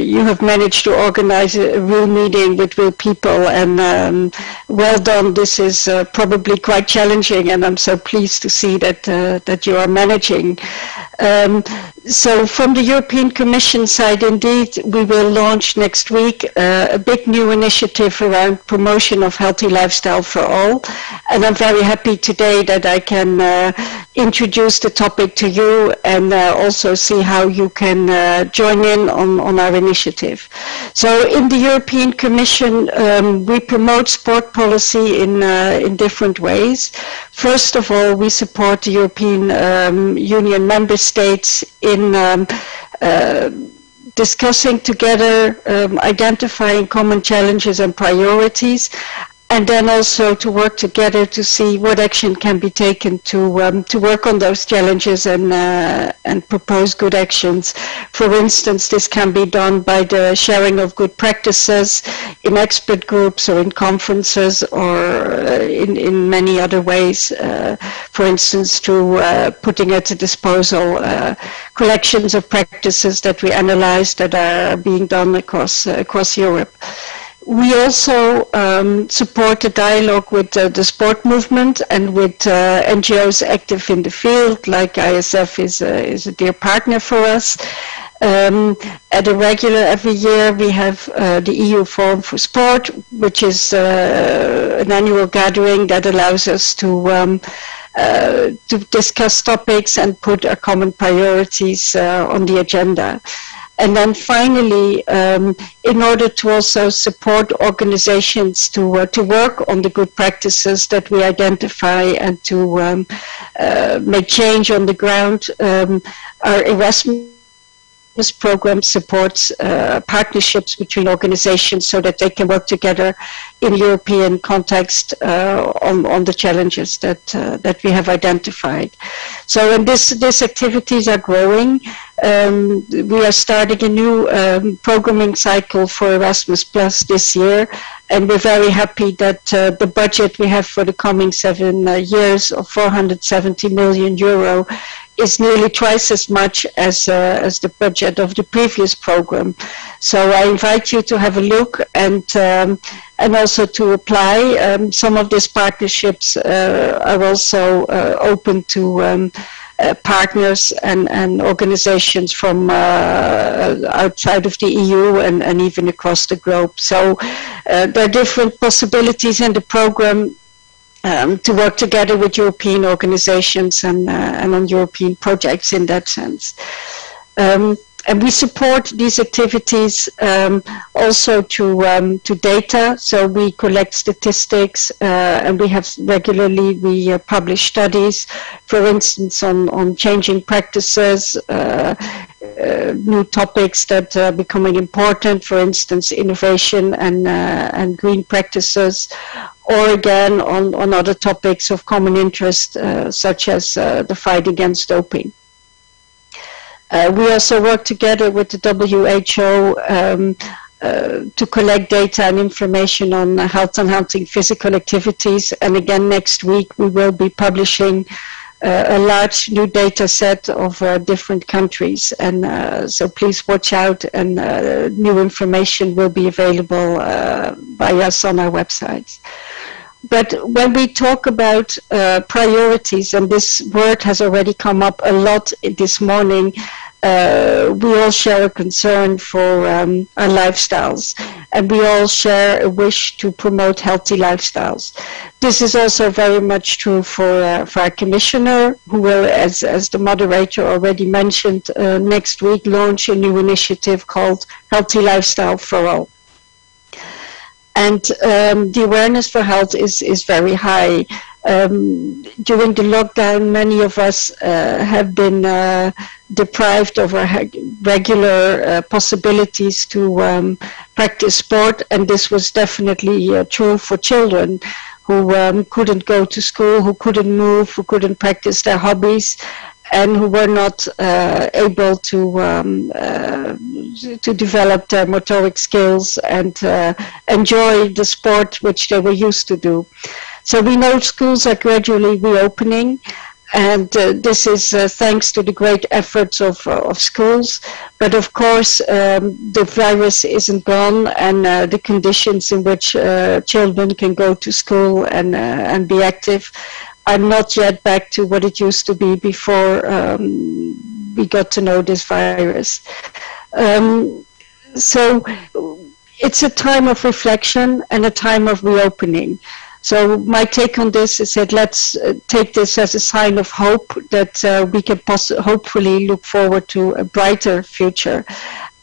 you have managed to organize a real meeting with real people, and well done. This is probably quite challenging, and I'm so pleased to see that that you are managing. So from the European Commission side, indeed, we will launch next week a big new initiative around promotion of healthy lifestyle for all. And I'm very happy today that I can introduce the topic to you and also see how you can join in on our initiative. So in the European Commission, we promote sport policy in different ways. First of all, we support the European Union member states in discussing together, identifying common challenges and priorities, and then also to work together to see what action can be taken to work on those challenges and propose good actions. For instance, this can be done by the sharing of good practices in expert groups or in conferences or in many other ways. For instance, through putting at the disposal collections of practices that we analyze that are being done across Europe. We also support the dialogue with the sport movement and with NGOs active in the field, like ISF is a dear partner for us. At a regular, every year, we have the EU Forum for Sport, which is an annual gathering that allows us to discuss topics and put our common priorities on the agenda. And then finally, in order to also support organizations to work on the good practices that we identify and to make change on the ground, our Erasmus program supports partnerships between organizations so that they can work together in European context on the challenges that we have identified. So, and these activities are growing. We are starting a new programming cycle for Erasmus Plus this year, and we're very happy that the budget we have for the coming 7 years of 470 million euro is nearly twice as much as the budget of the previous program. So I invite you to have a look and also to apply. Some of these partnerships are also open to partners and organizations from outside of the EU and even across the globe. So there are different possibilities in the program to work together with European organizations and on European projects in that sense. And we support these activities also to data. So we collect statistics and we have regularly, we publish studies, for instance, on changing practices, new topics that are becoming important, for instance, innovation and green practices, or again on other topics of common interest, such as the fight against doping. We also work together with the WHO to collect data and information on health-enhancing physical activities. And again, next week we will be publishing a large new data set of different countries. And so please watch out, and new information will be available by us on our websites. But when we talk about priorities, and this word has already come up a lot this morning, we all share a concern for our lifestyles, and we all share a wish to promote healthy lifestyles. This is also very much true for our commissioner, who will, as the moderator already mentioned, next week launch a new initiative called Healthy Lifestyle for All. And the awareness for health is very high. During the lockdown, many of us have been deprived of our regular possibilities to practice sport, and this was definitely true for children who couldn't go to school, who couldn't move, who couldn't practice their hobbies, and who were not able to develop their motoric skills and enjoy the sport which they were used to do. So we know schools are gradually reopening, and this is thanks to the great efforts of schools. But of course, the virus isn't gone, and the conditions in which children can go to school and be active are not yet back to what it used to be before we got to know this virus. So it's a time of reflection and a time of reopening. So my take on this is that let's take this as a sign of hope, that we can hopefully look forward to a brighter future,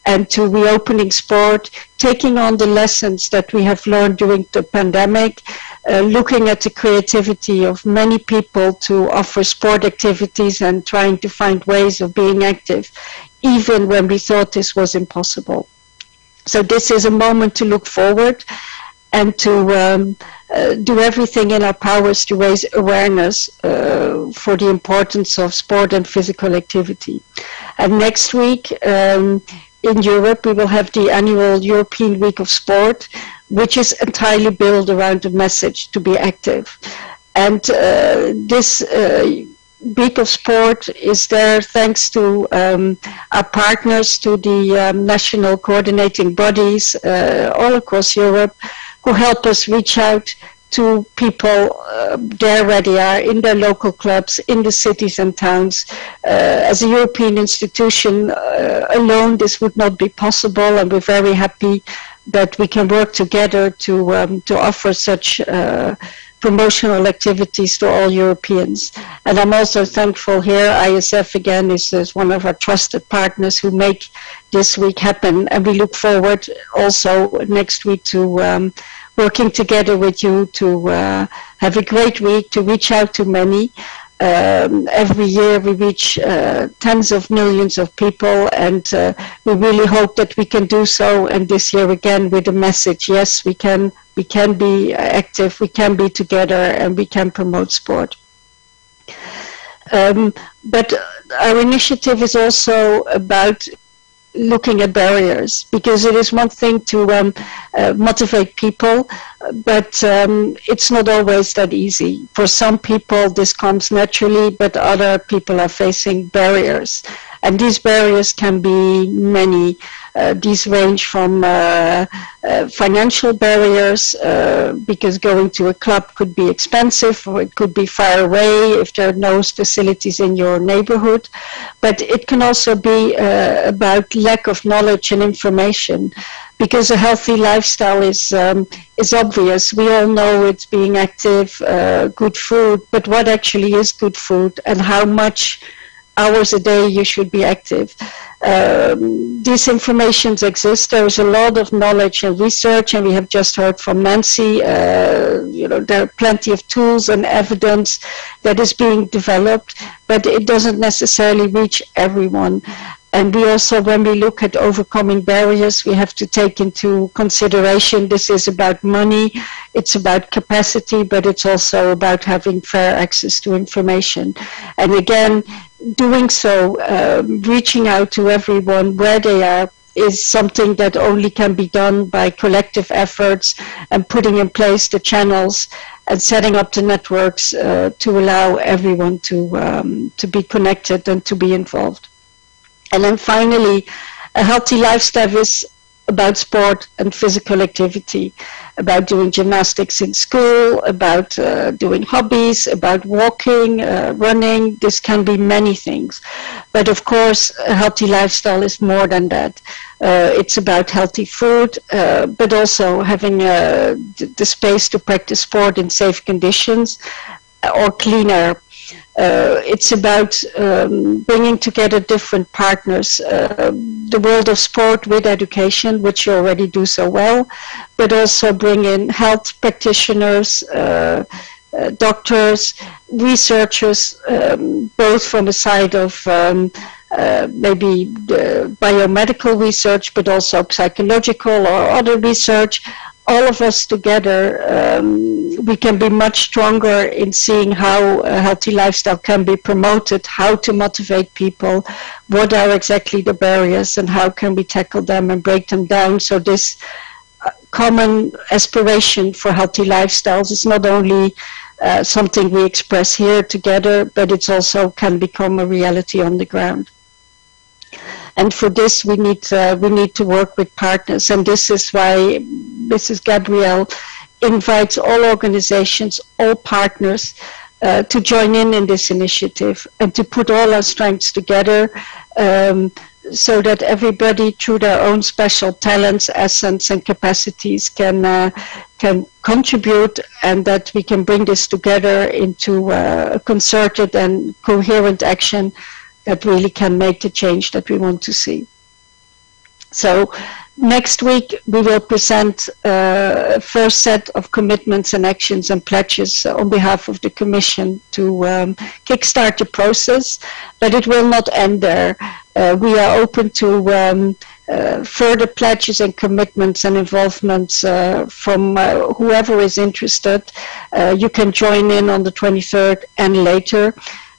and to reopening sport, taking on the lessons that we have learned during the pandemic, looking at the creativity of many people to offer sport activities and trying to find ways of being active, even when we thought this was impossible. So this is a moment to look forward and to do everything in our powers to raise awareness for the importance of sport and physical activity. And next week in Europe, we will have the annual European Week of Sport, which is entirely built around the message to be active. And this Week of Sport is there thanks to our partners, to the national coordinating bodies all across Europe, who help us reach out to people there where they are, in their local clubs, in the cities and towns. As a European institution alone, this would not be possible, and we're very happy that we can work together to offer such promotional activities to all Europeans. And I'm also thankful here, ISF again is one of our trusted partners who make this week happen, and we look forward also next week to working together with you to have a great week, to reach out to many. Every year we reach tens of millions of people, and we really hope that we can do so. And this year again with the message, yes, we can be active, we can be together, and we can promote sport. But our initiative is also about looking at barriers, because it is one thing to motivate people, but it's not always that easy. For some people this comes naturally, but other people are facing barriers, and these barriers can be many. These range from financial barriers, because going to a club could be expensive, or it could be far away if there are no facilities in your neighborhood. But it can also be about lack of knowledge and information, because a healthy lifestyle is obvious. We all know it's being active, good food, but what actually is good food, and how much hours a day you should be active. These informations exist. There is a lot of knowledge and research, and we have just heard from Nancy, there are plenty of tools and evidence that is being developed, but it doesn't necessarily reach everyone. And we also, when we look at overcoming barriers, we have to take into consideration this is about money, it's about capacity, but it's also about having fair access to information. And again, doing so, reaching out to everyone where they are, is something that only can be done by collective efforts and putting in place the channels and setting up the networks to allow everyone to be connected and to be involved. And then finally, a healthy lifestyle is about sport and physical activity, about doing gymnastics in school, about doing hobbies, about walking, running. This can be many things. But of course, a healthy lifestyle is more than that. It's about healthy food, but also having the space to practice sport in safe conditions or clean air. It's about bringing together different partners, the world of sport with education, which you already do so well, but also bring in health practitioners, doctors, researchers, both from the side of maybe biomedical research, but also psychological or other research. All of us together, we can be much stronger in seeing how a healthy lifestyle can be promoted, how to motivate people, what are exactly the barriers, and how can we tackle them and break them down. So this common aspiration for healthy lifestyles is not only something we express here together, but it's also can become a reality on the ground. And for this, we need to work with partners, and this is why Mrs. Gabrielle invites all organizations, all partners, to join in this initiative and to put all our strengths together, so that everybody, through their own special talents, essence, and capacities, can contribute, and that we can bring this together into a concerted and coherent action that really can make the change that we want to see. So next week we will present a first set of commitments and actions and pledges on behalf of the Commission to kickstart the process, but it will not end there. We are open to further pledges and commitments and involvements from whoever is interested. You can join in on the 23rd and later.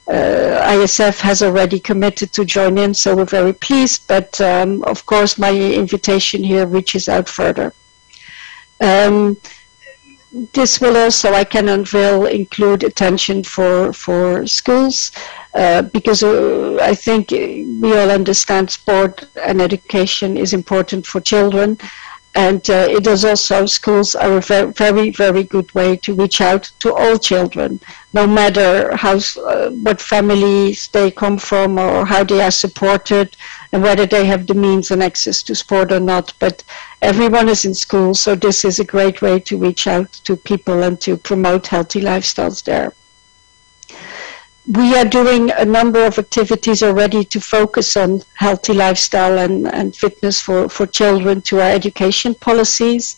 ISF has already committed to join in, so we're very pleased, but of course my invitation here reaches out further. This will also, I can unveil, include attention for schools, because I think we all understand sport and education is important for children. And it is also, schools are a very, very good way to reach out to all children, no matter what families they come from or how they are supported and whether they have the means and access to sport or not. But everyone is in school, so this is a great way to reach out to people and to promote healthy lifestyles there. We are doing a number of activities already to focus on healthy lifestyle and fitness for children to our education policies.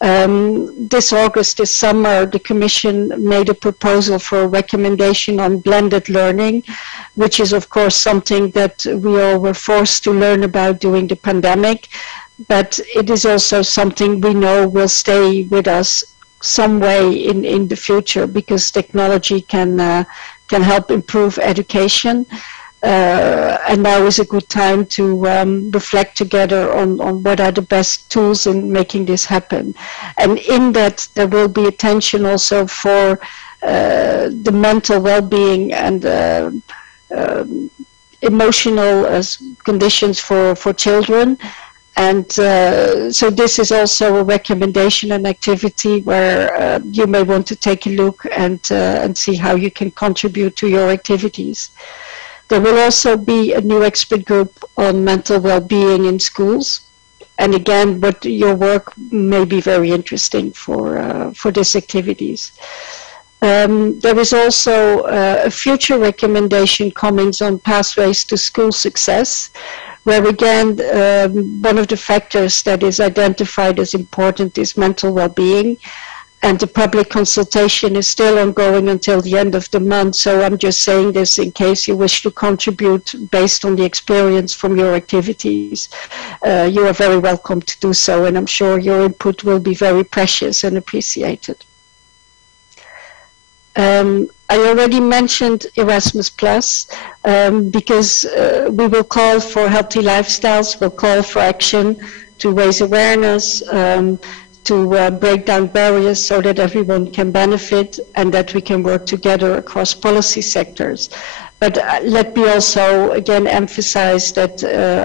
This August, this summer, the Commission made a proposal for a recommendation on blended learning, which is of course something that we all were forced to learn about during the pandemic, but it is also something we know will stay with us some way in the future, because technology can help improve education, and now is a good time to reflect together on what are the best tools in making this happen. And in that, there will be attention also for the mental well-being and emotional conditions for children. And so this is also a recommendation and activity where you may want to take a look and see how you can contribute to your activities. There will also be a new expert group on mental well-being in schools. And again, your work may be very interesting for these activities. There is also a future recommendation coming on pathways to school success, where again, one of the factors that is identified as important is mental well-being, and the public consultation is still ongoing until the end of the month, so I'm just saying this in case you wish to contribute based on the experience from your activities. You are very welcome to do so, and I'm sure your input will be very precious and appreciated. I already mentioned Erasmus+, because we will call for healthy lifestyles, we'll call for action to raise awareness, to break down barriers so that everyone can benefit and that we can work together across policy sectors. But let me also again emphasize that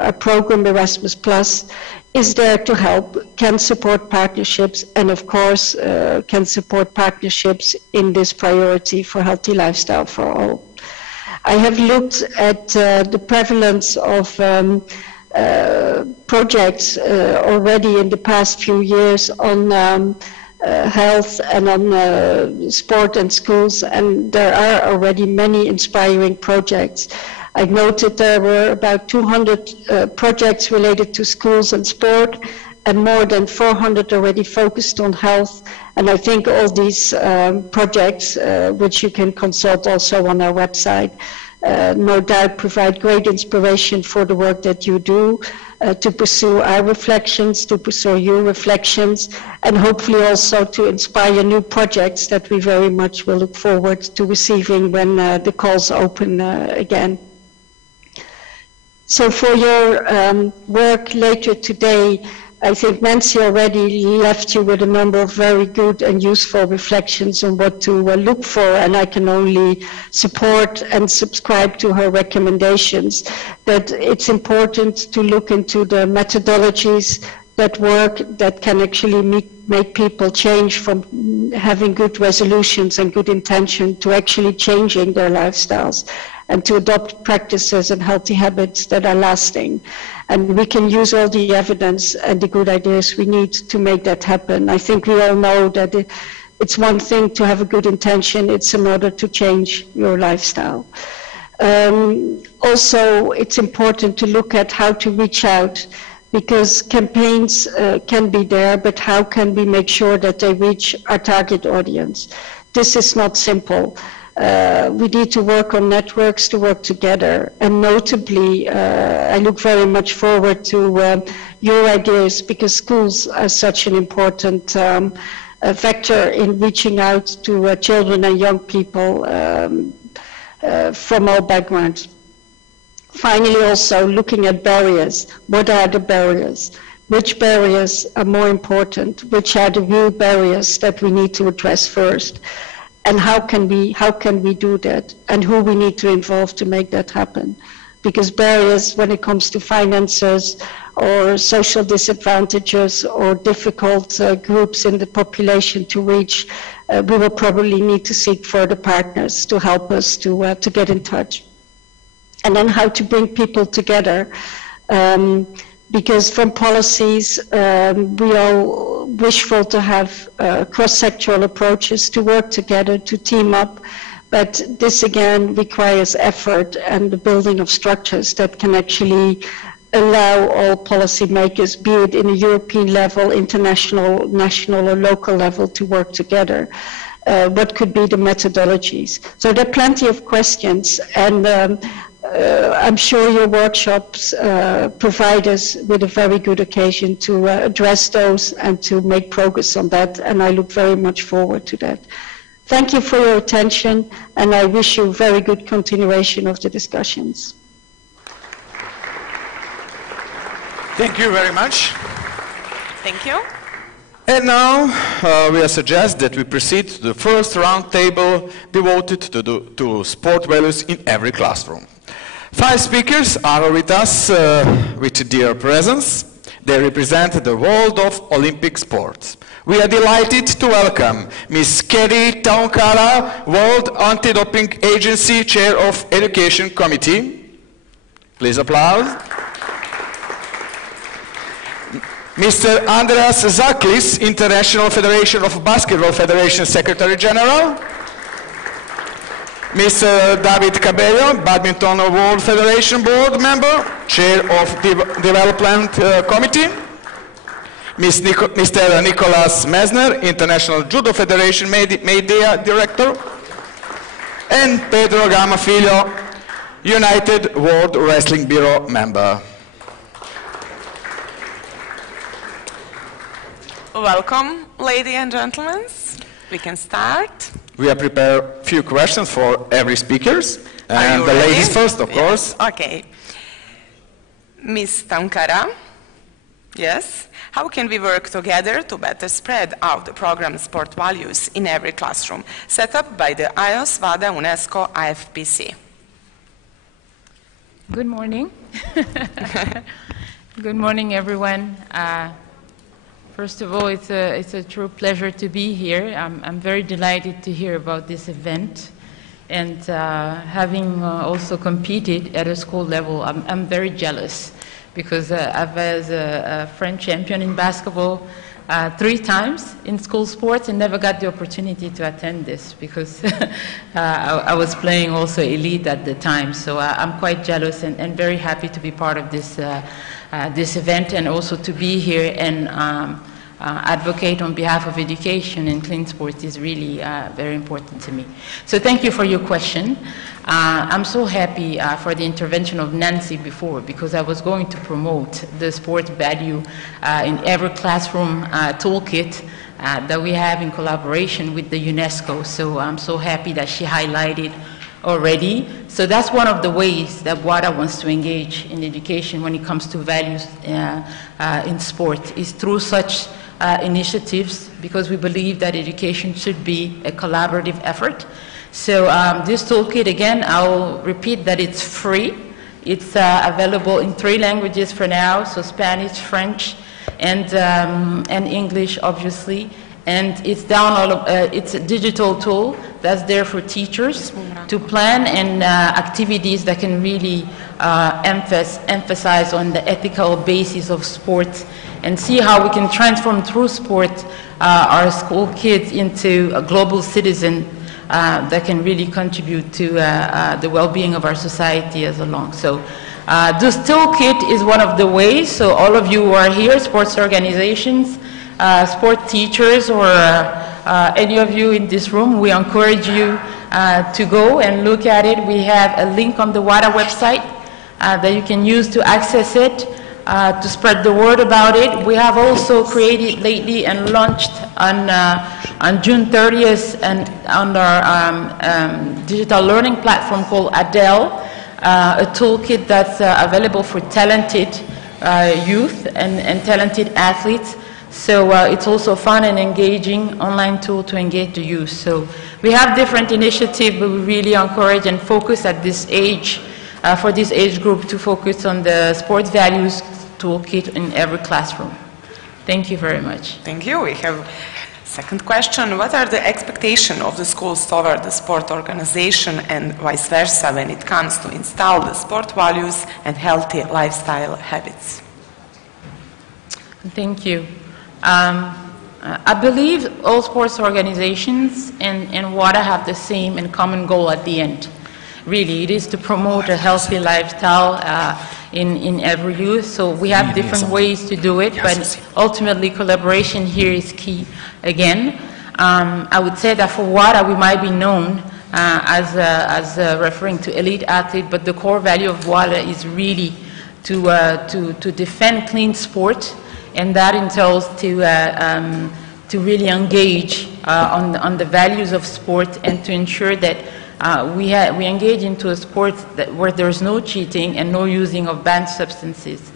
our program Erasmus Plus is there to help, can support partnerships, and of course can support partnerships in this priority for healthy lifestyle for all. I have looked at the prevalence of projects already in the past few years on health and on sport and schools, and there are already many inspiring projects. I noted there were about 200 projects related to schools and sport, and more than 400 already focused on health. And I think all these projects, which you can consult also on our website, no doubt provide great inspiration for the work that you do, to pursue our reflections, to pursue your reflections, and hopefully also to inspire new projects that we very much will look forward to receiving when the calls open again. So for your work later today, I think Nancy already left you with a number of very good and useful reflections on what to look for, and I can only support and subscribe to her recommendations, that it's important to look into the methodologies that work, that can actually make people change from having good resolutions and good intention to actually changing their lifestyles, and to adopt practices and healthy habits that are lasting. And we can use all the evidence and the good ideas we need to make that happen. I think we all know that it's one thing to have a good intention, it's another to change your lifestyle. Also, it's important to look at how to reach out, because campaigns can be there, but how can we make sure that they reach our target audience? This is not simple. We need to work on networks to work together, and notably I look very much forward to your ideas, because schools are such an important factor in reaching out to children and young people from all backgrounds. Finally, also looking at barriers. What are the barriers? Which barriers are more important? Which are the real barriers that we need to address first? And how can we do that? And who we need to involve to make that happen? Because barriers when it comes to finances or social disadvantages or difficult groups in the population to reach, we will probably need to seek further partners to help us to get in touch. And then how to bring people together. Because from policies, we are wishful to have cross-sectoral approaches to work together, to team up, but this again requires effort and the building of structures that can actually allow all policymakers, be it in a European level, international, national or local level, to work together. What could be the methodologies? So there are plenty of questions, and I'm sure your workshops provide us with a very good occasion to address those and to make progress on that, and I look very much forward to that. Thank you for your attention, and I wish you very good continuation of the discussions. Thank you very much. Thank you. And now we suggest that we proceed to the first round table devoted to sport values in every classroom. 5 speakers are with us with their presence. They represent the world of Olympic sports. We are delighted to welcome Ms. Kerry Taunkara, World Anti-Doping Agency Chair of Education Committee. Please applause. Mr. Andreas Zaklis, International Federation of Basketball Federation Secretary General. Mr. David Cabello, Badminton World Federation Board Member, Chair of Development Committee. Mr. Nicolas Mesner, International Judo Federation Media Director. And Pedro Gama Filho, United World Wrestling Bureau Member. Welcome, ladies and gentlemen. We can start. We have prepared a few questions for every speaker. And the ladies first, of course. Okay. Ms. Taunkara, Yes. How can we work together to better spread out the program sport values in every classroom, set up by the IOS, WADA, Unesco, IFPC? Good morning. Good morning, everyone. First of all, it's a true pleasure to be here. I'm very delighted to hear about this event. And having also competed at a school level, I'm very jealous because I was a French champion in basketball 3 times in school sports and never got the opportunity to attend this because I was playing also elite at the time. So I'm quite jealous and very happy to be part of this, this event and also to be here and advocate on behalf of education and clean sports is really very important to me. So thank you for your question. I'm so happy for the intervention of Nancy before because I was going to promote the sport value in every classroom toolkit that we have in collaboration with the UNESCO. So I'm so happy that she highlighted already. So that's one of the ways that WADA wants to engage in education when it comes to values in sport is through such initiatives because we believe that education should be a collaborative effort. So this toolkit, again, I'll repeat that it's free. It's available in 3 languages for now, so Spanish, French, and English, obviously. And it's it's a digital tool that's there for teachers to plan and activities that can really emphasize on the ethical basis of sports and see how we can transform through sport our school kids into a global citizen that can really contribute to the well-being of our society as a long. So this toolkit is one of the ways, so all of you who are here, sports organizations, sport teachers, or any of you in this room, we encourage you to go and look at it. We have a link on the WADA website that you can use to access it, to spread the word about it. We have also created lately and launched on June 30th and on our digital learning platform called Adele, a toolkit that's available for talented youth and talented athletes. So it's also fun and engaging online tool to engage the youth. So we have different initiatives, but we really encourage and focus at this age, for this age group to focus on the sports values toolkit in every classroom. Thank you very much. Thank you. We have second question. What are the expectations of the schools toward the sport organization and vice versa when it comes to install the sport values and healthy lifestyle habits? Thank you. I believe all sports organizations and WADA have the same and common goal at the end. Really, it is to promote a healthy lifestyle in every youth. So we have different ways to do it, but ultimately collaboration here is key again. I would say that for WADA we might be known as referring to elite athlete, but the core value of WADA is really to defend clean sport, and that entails to really engage on the values of sport and to ensure that we engage into a sport where there's no cheating and no using of banned substances.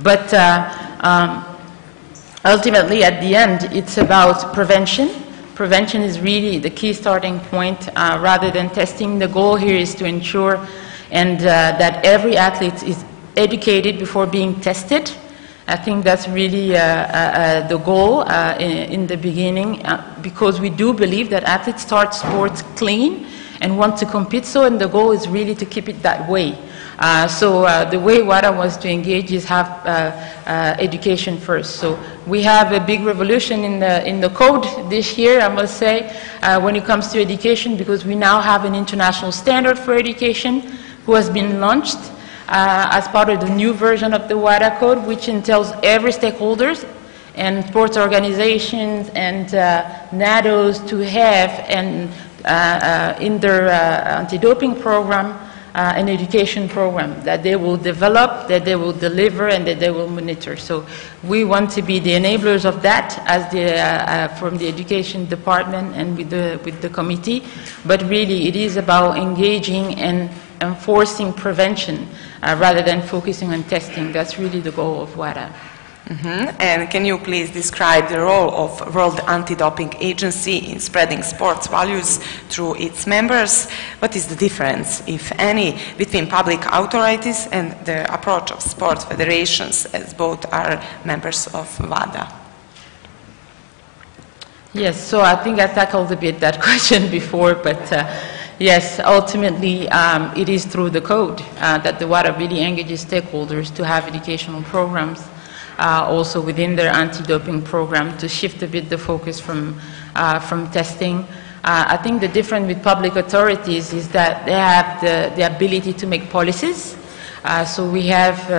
But ultimately, at the end, it's about prevention. Prevention is really the key starting point rather than testing. The goal here is to ensure that every athlete is educated before being tested. I think that's really the goal in the beginning because we do believe that athletes start sports clean and want to compete so, and the goal is really to keep it that way. So the way WADA wants to engage is have education first. So we have a big revolution in the code this year, I must say, when it comes to education, because we now have an international standard for education who has been launched as part of the new version of the WADA code, which entails every stakeholders and sports organizations and NADOs to have in their anti-doping program an education program that they will develop, that they will deliver, and that they will monitor. So we want to be the enablers of that as from the education department and with the committee. But really, it is about engaging and enforcing prevention rather than focusing on testing. That's really the goal of WADA. And can you please describe the role of World Anti-Doping Agency in spreading sports values through its members? What is the difference, if any, between public authorities and the approach of sports federations, as both are members of WADA? Yes, so I think I tackled a bit that question before, but yes, ultimately it is through the code that the WADA really engages stakeholders to have educational programs also within their anti-doping program to shift a bit the focus from testing. I think the difference with public authorities is that they have the ability to make policies. So we have,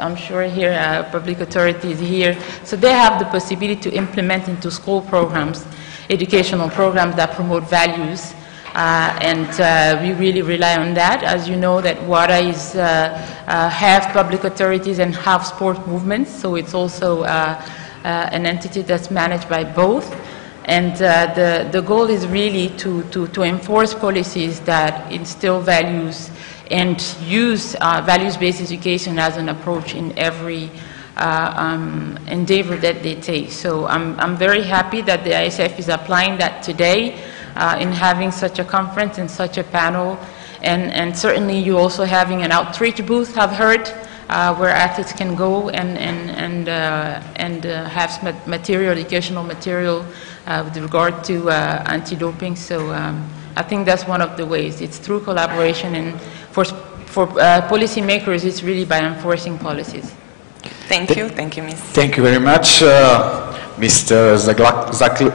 I'm sure here, public authorities here, so they have the possibility to implement into school programs, educational programs that promote values. And we really rely on that. As you know, that WADA is half public authorities and half sport movements, so it's also an entity that's managed by both. And the goal is really to enforce policies that instill values and use values-based education as an approach in every endeavor that they take. So I'm very happy that the ISF is applying that today. In having such a conference and such a panel, and certainly you also having an outreach booth, I've heard, where athletes can go and have material, educational material with regard to anti-doping. So I think that's one of the ways. It's through collaboration, and for policymakers, it's really by enforcing policies. Thank you, Ms. Thank you very much. Mr.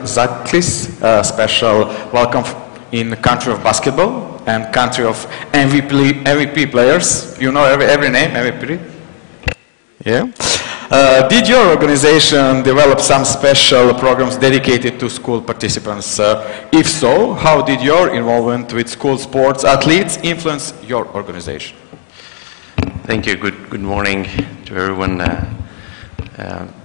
Zaklis, special welcome in the country of basketball and country of MVP players. You know every name, MVP? Yeah. Did your organization develop some special programs dedicated to school participants? If so, how did your involvement with school sports athletes influence your organization? Thank you. Good morning to everyone.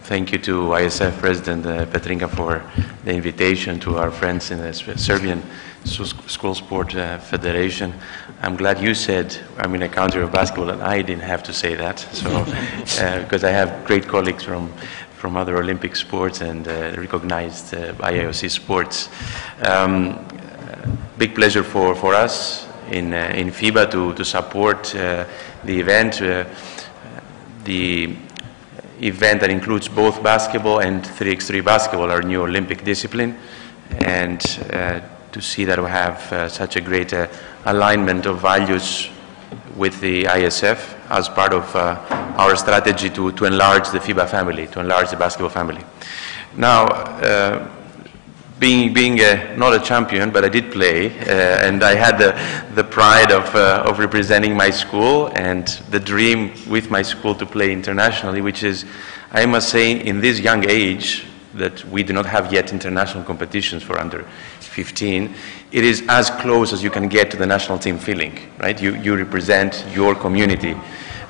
Thank you to ISF President Petrinka for the invitation, to our friends in the Serbian School Sport Federation. I'm glad you said I'm in a country of basketball, and I didn't have to say that. So, because I have great colleagues from other Olympic sports and recognized IOC sports. Big pleasure for us in FIBA to support the event. The event that includes both basketball and 3x3 basketball, our new Olympic discipline, and to see that we have such a great alignment of values with the ISF as part of our strategy to enlarge the FIBA family, to enlarge the basketball family. Now, being not a champion, but I did play, and I had the pride of representing my school and the dream with my school to play internationally, which is, I must say, in this young age that we do not have yet international competitions for under 15, it is as close as you can get to the national team feeling, right? You represent your community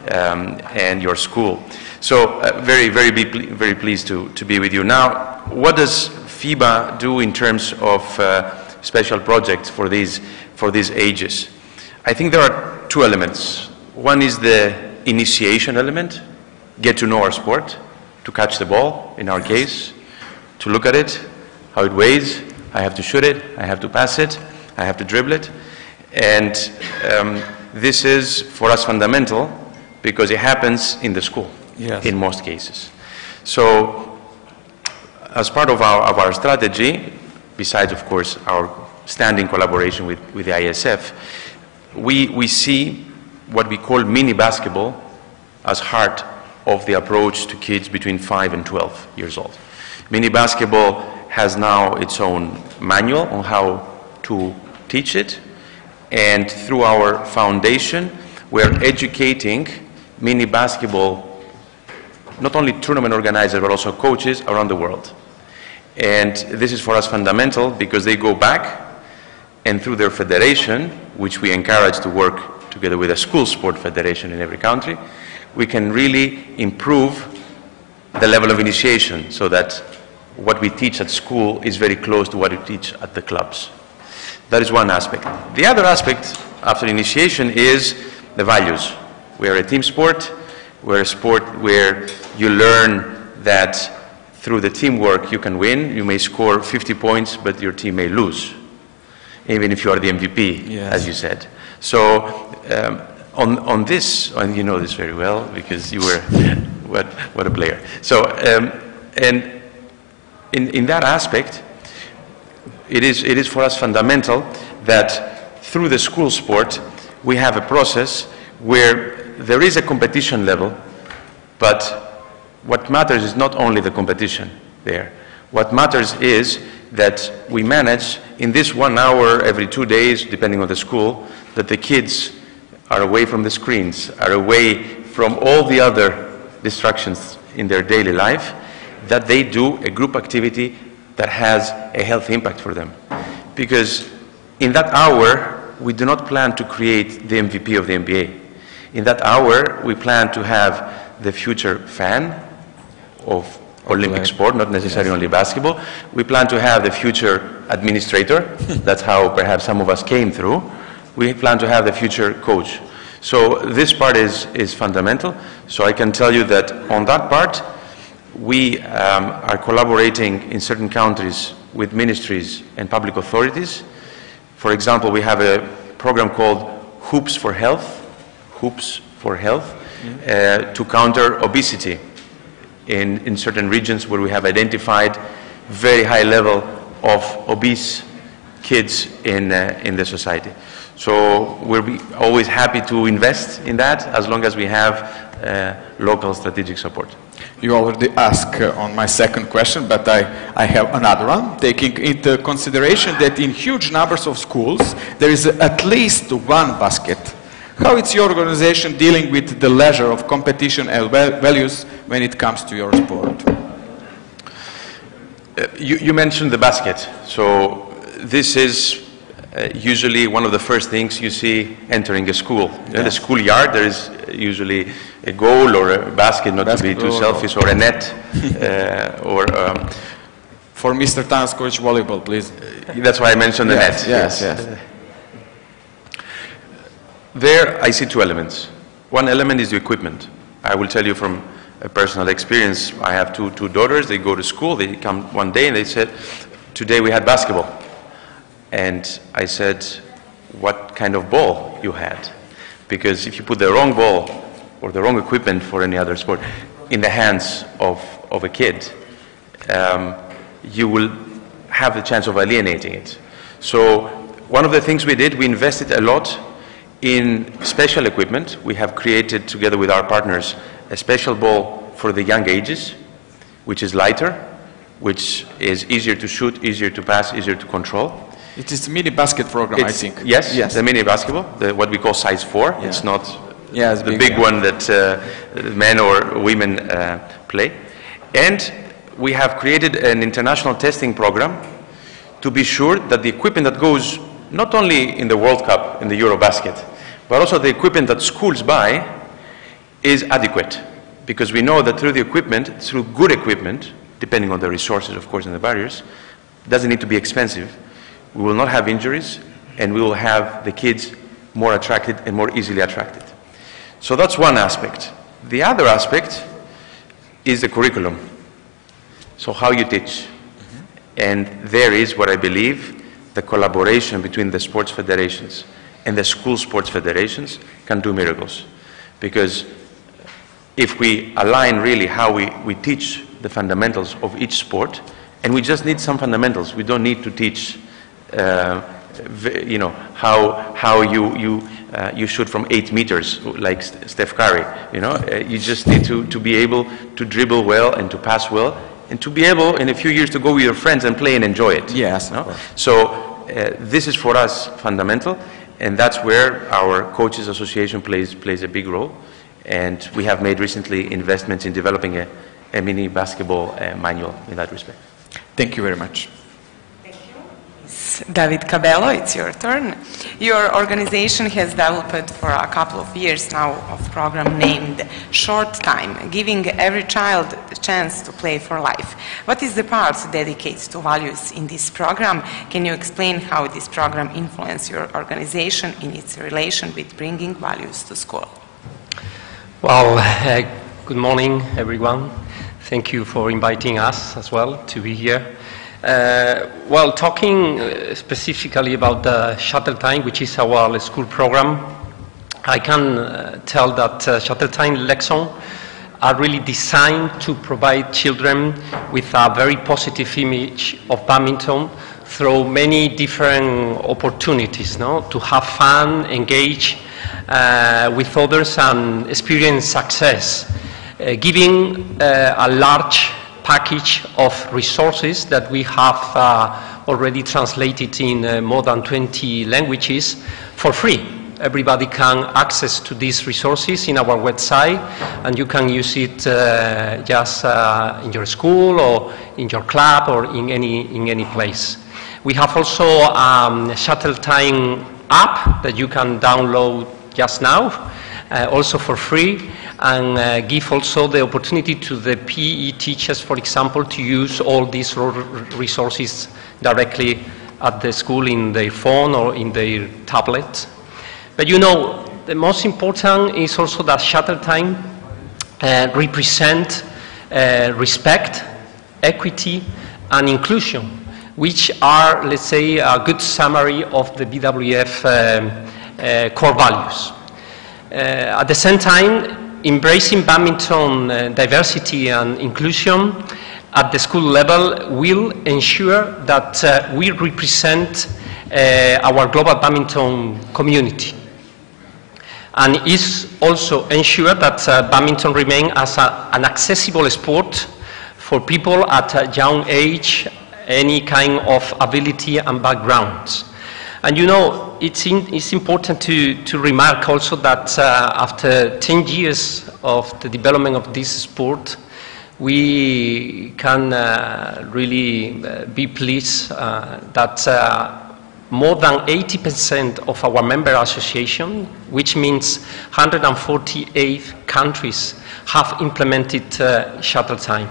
and your school. So very pleased to be with you. Now, what does FIBA do in terms of special projects for these ages? I think there are two elements. One is the initiation element, get to know our sport, to catch the ball, in our case, to look at it, how it weighs, I have to shoot it, I have to pass it, I have to dribble it. And this is, for us, fundamental, because it happens in the school, yes, in most cases. So, as part of our strategy, besides, of course, our standing collaboration with the ISF, we see what we call mini basketball as heart of the approach to kids between 5 and 12 years old. Mini basketball has now its own manual on how to teach it, and through our foundation, we're educating mini basketball, not only tournament organizers, but also coaches around the world. And this is for us fundamental, because they go back and through their federation, which we encourage to work together with a school sport federation in every country, we can really improve the level of initiation so that what we teach at school is very close to what we teach at the clubs. That is one aspect. The other aspect after initiation is the values. We are a team sport. We're a sport where you learn that through the teamwork you can win. You may score 50 points, but your team may lose, even if you are the MVP, Yes. as you said. So on this, and you know this very well because you were, what a player. So, and in that aspect, it is for us fundamental that through the school sport, we have a process where there is a competition level, but what matters is not only the competition there. What matters is that we manage in this 1 hour every 2 days, depending on the school, that the kids are away from the screens, are away from all the other distractions in their daily life, that they do a group activity that has a health impact for them. Because in that hour, we do not plan to create the MVP of the NBA. In that hour, we plan to have the future fan of Olympic sport, not necessarily only basketball. We plan to have the future administrator. That's how perhaps some of us came through. We plan to have the future coach. So this part is fundamental. So I can tell you that on that part, we are collaborating in certain countries with ministries and public authorities. For example, we have a program called Hoops for Health, to counter obesity in certain regions where we have identified very high level of obese kids in the society. So we're always happy to invest in that as long as we have local strategic support. You already asked on my second question, but I have another one. Taking into consideration that in huge numbers of schools, there is at least one basket. How is your organization dealing with the leisure of competition and values when it comes to your sport? You mentioned the basket. So this is usually one of the first things you see entering a school. Yeah. In the schoolyard, there is usually a goal or a basket, not to be too selfish, or a net, or... For Mr. Tanskovic volleyball, please. That's why I mentioned the net. Yes. There, I see two elements. One element is the equipment. I will tell you from a personal experience. I have two daughters. They go to school. They come one day and they said, today we had basketball. And I said, what kind of ball you had? Because if you put the wrong ball or the wrong equipment for any other sport in the hands of a kid, you will have the chance of alienating it. So one of the things we did, we invested a lot in special equipment. We have created, together with our partners, a special ball for the young ages, which is lighter, which is easier to shoot, easier to pass, easier to control. It is a mini basket program, I think. Yes, the mini basketball, what we call size 4. Yeah. It's not the big one that men or women play. And we have created an international testing program to be sure that the equipment that goes not only in the World Cup, in the Eurobasket, but also the equipment that schools buy is adequate. Because we know that through the equipment, through good equipment, depending on the resources, of course, and the barriers, it doesn't need to be expensive. We will not have injuries, and we will have the kids more attracted and more easily attracted. So that's one aspect. The other aspect is the curriculum. So how you teach. And there is what I believe the collaboration between the sports federations and the school sports federations can do miracles. Because if we align really how we teach the fundamentals of each sport, and we just need some fundamentals. We don't need to teach how you shoot from 8 meters like Steph Curry. You just need to be able to dribble well and to pass well, and to be able in a few years to go with your friends and play and enjoy it. Yes. No? So this is for us fundamental, and that's where our Coaches Association plays a big role. And we have made recently investments in developing a mini basketball manual in that respect. Thank you very much. David Cabello, it's your turn. Your organization has developed for a couple of years now a program named Short Time, giving every child the chance to play for life. What is the part dedicated to values in this program? Can you explain how this program influences your organization in its relation with bringing values to school? Well, good morning, everyone. Thank you for inviting us as well to be here. Well, talking specifically about the shuttle time, which is our school program, I can tell that shuttle time lessons are really designed to provide children with a very positive image of badminton through many different opportunities, no? To have fun, engage with others and experience success, giving a large package of resources that we have already translated in more than 20 languages for free. Everybody can access to these resources in our website, and you can use it just in your school or in your club or in any place. We have also a Shuttle Time app that you can download just now, also for free, and give also the opportunity to the PE teachers, for example, to use all these resources directly at the school in their phone or in their tablet. But you know, the most important is also that shuttle time represent respect, equity, and inclusion, which are, let's say, a good summary of the BWF core values. At the same time, embracing badminton diversity and inclusion at the school level will ensure that we represent our global badminton community. And is also ensure that badminton remains as an accessible sport for people at a young age, any kind of ability and background. And you know, it's important to remark also that after 10 years of the development of this sport, we can really be pleased that more than 80% of our member association, which means 148 countries, have implemented shuttle time.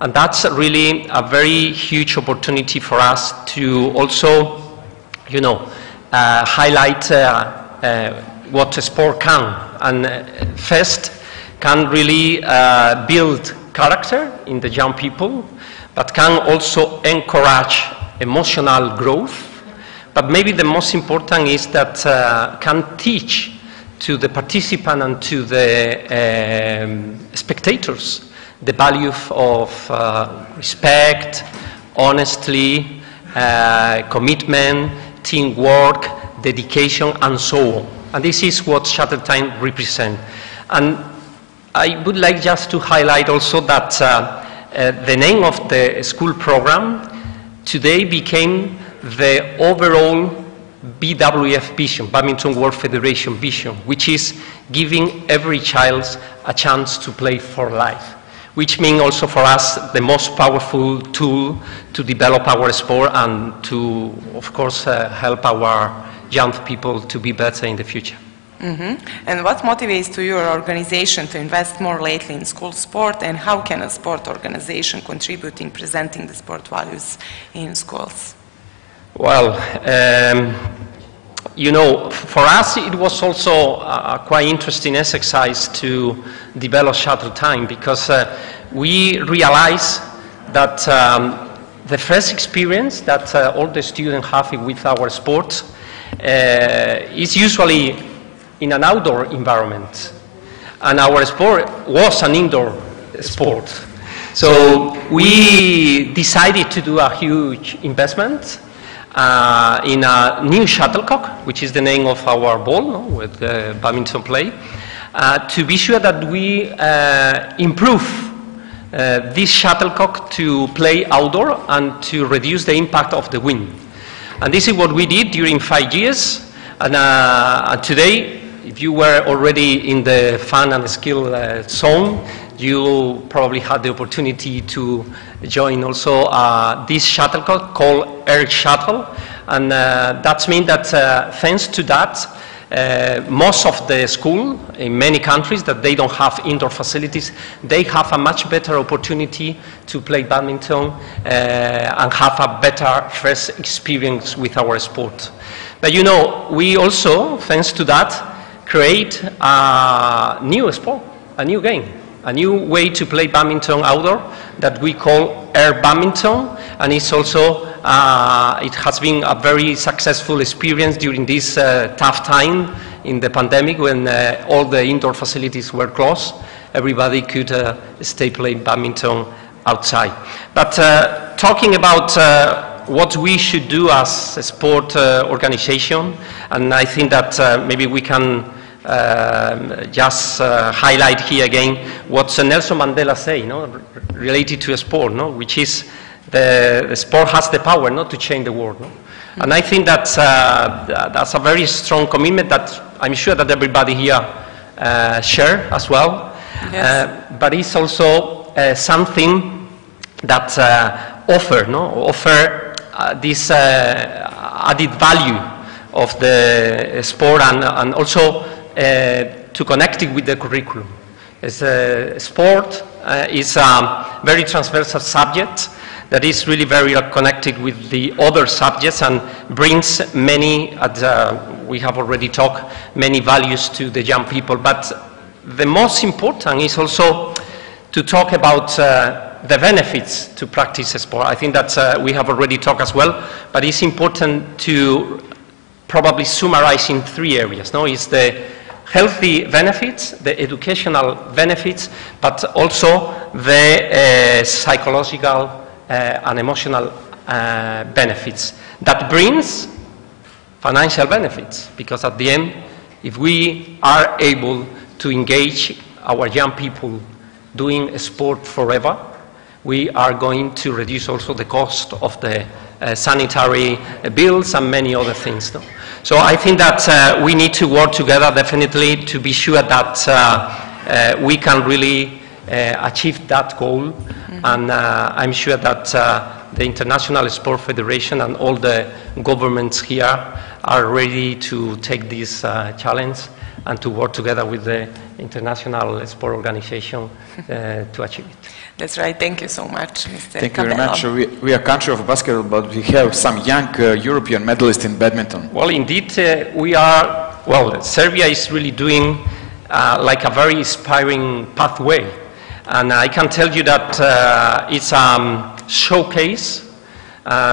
And that's really a very huge opportunity for us to also, you know, highlight what a sport can. And first, can really build character in the young people, but can also encourage emotional growth. But maybe the most important is that can teach to the participant and to the spectators the value of respect, honesty, commitment, teamwork, dedication, and so on. And this is what shuttle time represents. And I would like just to highlight also that the name of the school program today became the overall BWF vision, Badminton World Federation vision, which is giving every child a chance to play for life, which means also for us the most powerful tool to develop our sport and to, of course, help our young people to be better in the future. Mm-hmm. And what motivates to your organization to invest more lately in school sport, and how can a sport organization contribute in presenting the sport values in schools? Well, you know, for us it was also a quite interesting exercise to develop shuttle time, because we realized that the first experience that all the students have with our sport is usually in an outdoor environment, and our sport was an indoor sport. So we decided to do a huge investment in a new shuttlecock, which is the name of our ball, no, with badminton play, to be sure that we improve this shuttlecock to play outdoor and to reduce the impact of the wind. And this is what we did during 5 years. And today, if you were already in the fun and skill zone, you probably had the opportunity to join also this shuttlecock called Air Shuttle. And that means that thanks to that, most of the school in many countries that they don't have indoor facilities, they have a much better opportunity to play badminton and have a better first experience with our sport. But you know, we also, thanks to that, create a new sport. a new game, a new way to play badminton outdoor that we call air badminton, and it's also, it has been a very successful experience during this tough time in the pandemic when all the indoor facilities were closed. Everybody could stay playing badminton outside. But talking about what we should do as a sport organization, and I think that maybe we can just highlight here again what Nelson Mandela said, related to a sport, which is the sport has the power to change the world. And I think that that's a very strong commitment that I'm sure that everybody here share as well. Yes. But it's also something that offer this added value of the sport and also to connect it with the curriculum. As a sport is a very transversal subject that is really very connected with the other subjects and brings many, we have already talked, many values to the young people. But the most important is also to talk about the benefits to practice sport. I think that we have already talked as well, but it's important to probably summarize in 3 areas. It's the healthy benefits, the educational benefits, but also the psychological and emotional benefits that brings financial benefits, because at the end, if we are able to engage our young people doing sport forever, we are going to reduce also the cost of the sanitary bills and many other things. So I think that we need to work together definitely to be sure that we can really achieve that goal. And I'm sure that the International Sport Federation and all the governments here are ready to take this challenge and to work together with the International Sport Organization to achieve it. That's right. Thank you so much, Mr. Thank you very much. We are a country of basketball, but we have some young European medalists in badminton. Well, indeed, we are, well, Serbia is really doing like a very inspiring pathway. And I can tell you that it's a showcase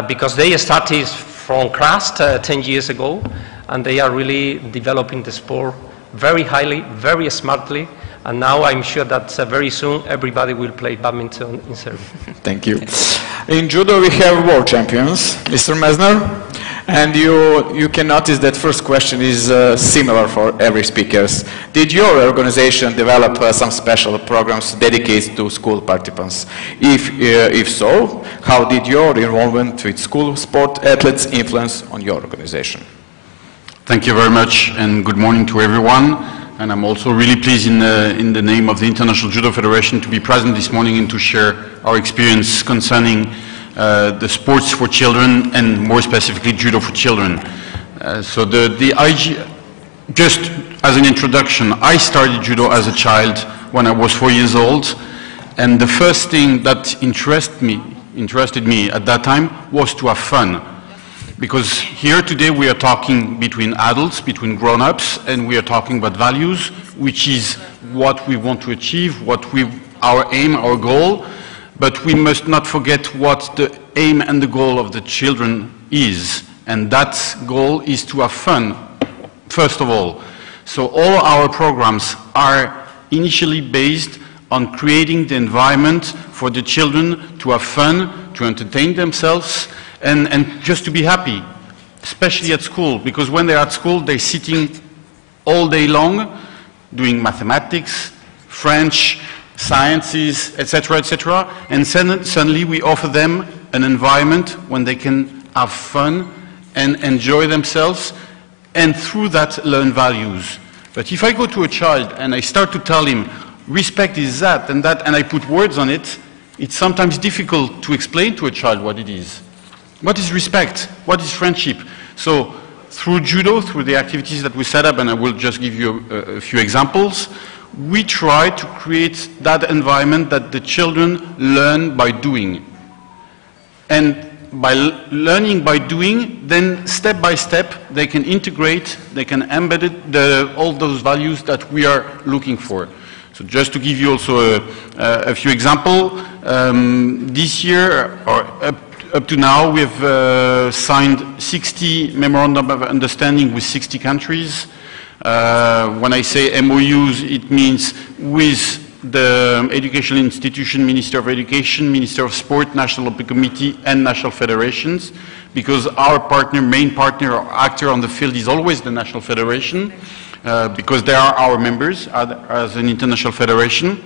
because they started from Crust 10 years ago, and they are really developing the sport very highly, very smartly, and now I'm sure that very soon everybody will play badminton in Serbia. Thank you. In Judo we have world champions, Mr. Mesner, and you can notice that first question is similar for every speaker. Did your organization develop some special programs dedicated to school participants? If so, how did your involvement with school sport athletes influence on your organization? Thank you very much, and good morning to everyone. And I'm also really pleased in the name of the International Judo Federation to be present this morning and to share our experience concerning the sports for children and more specifically Judo for children. So just as an introduction, I started Judo as a child when I was 4 years old, and the first thing that interested me at that time was to have fun. Because here today we are talking between adults, between grown-ups, and we are talking about values, which is what we want to achieve, our aim, our goal, but we must not forget what the aim and the goal of the children is. And that goal is to have fun, first of all. So all our programs are initially based on creating the environment for the children to have fun, to entertain themselves, and just to be happy, especially at school, because when they're at school, they're sitting all day long doing mathematics, French, sciences, etc., and suddenly we offer them an environment when they can have fun and enjoy themselves, and through that learn values. But if I go to a child and I start to tell him, respect is that, and I put words on it, it's sometimes difficult to explain to a child what it is. What is respect? What is friendship? So through Judo, through the activities that we set up, and I will just give you a few examples, we try to create that environment that the children learn by doing. And by learning by doing, then step by step, they can integrate, they can embed all those values that we are looking for. So just to give you also a few examples, this year, or up to now, we have signed 60 memorandum of understanding with 60 countries. When I say MOUs, it means with the educational institution, Minister of Education, Minister of Sport, National Olympic Committee, and national federations, because our partner, main partner or actor on the field is always the national federation, because they are our members as an international federation.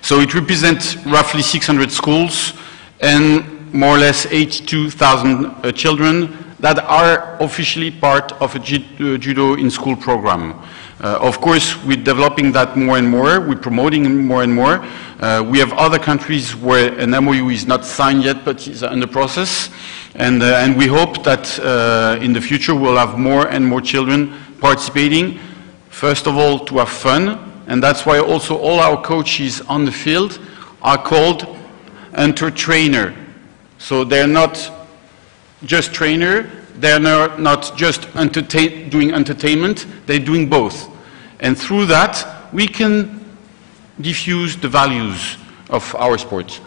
So it represents roughly 600 schools and more or less 82,000 children that are officially part of a judo in school program. Of course, we're developing that more and more, we're promoting it more and more. We have other countries where an MOU is not signed yet, but is under process. And we hope that in the future we'll have more and more children participating, first of all, to have fun. And that's why also all our coaches on the field are called trainer. So they're not just trainer, they're not just doing entertainment, they're doing both. And through that, we can diffuse the values of our sport.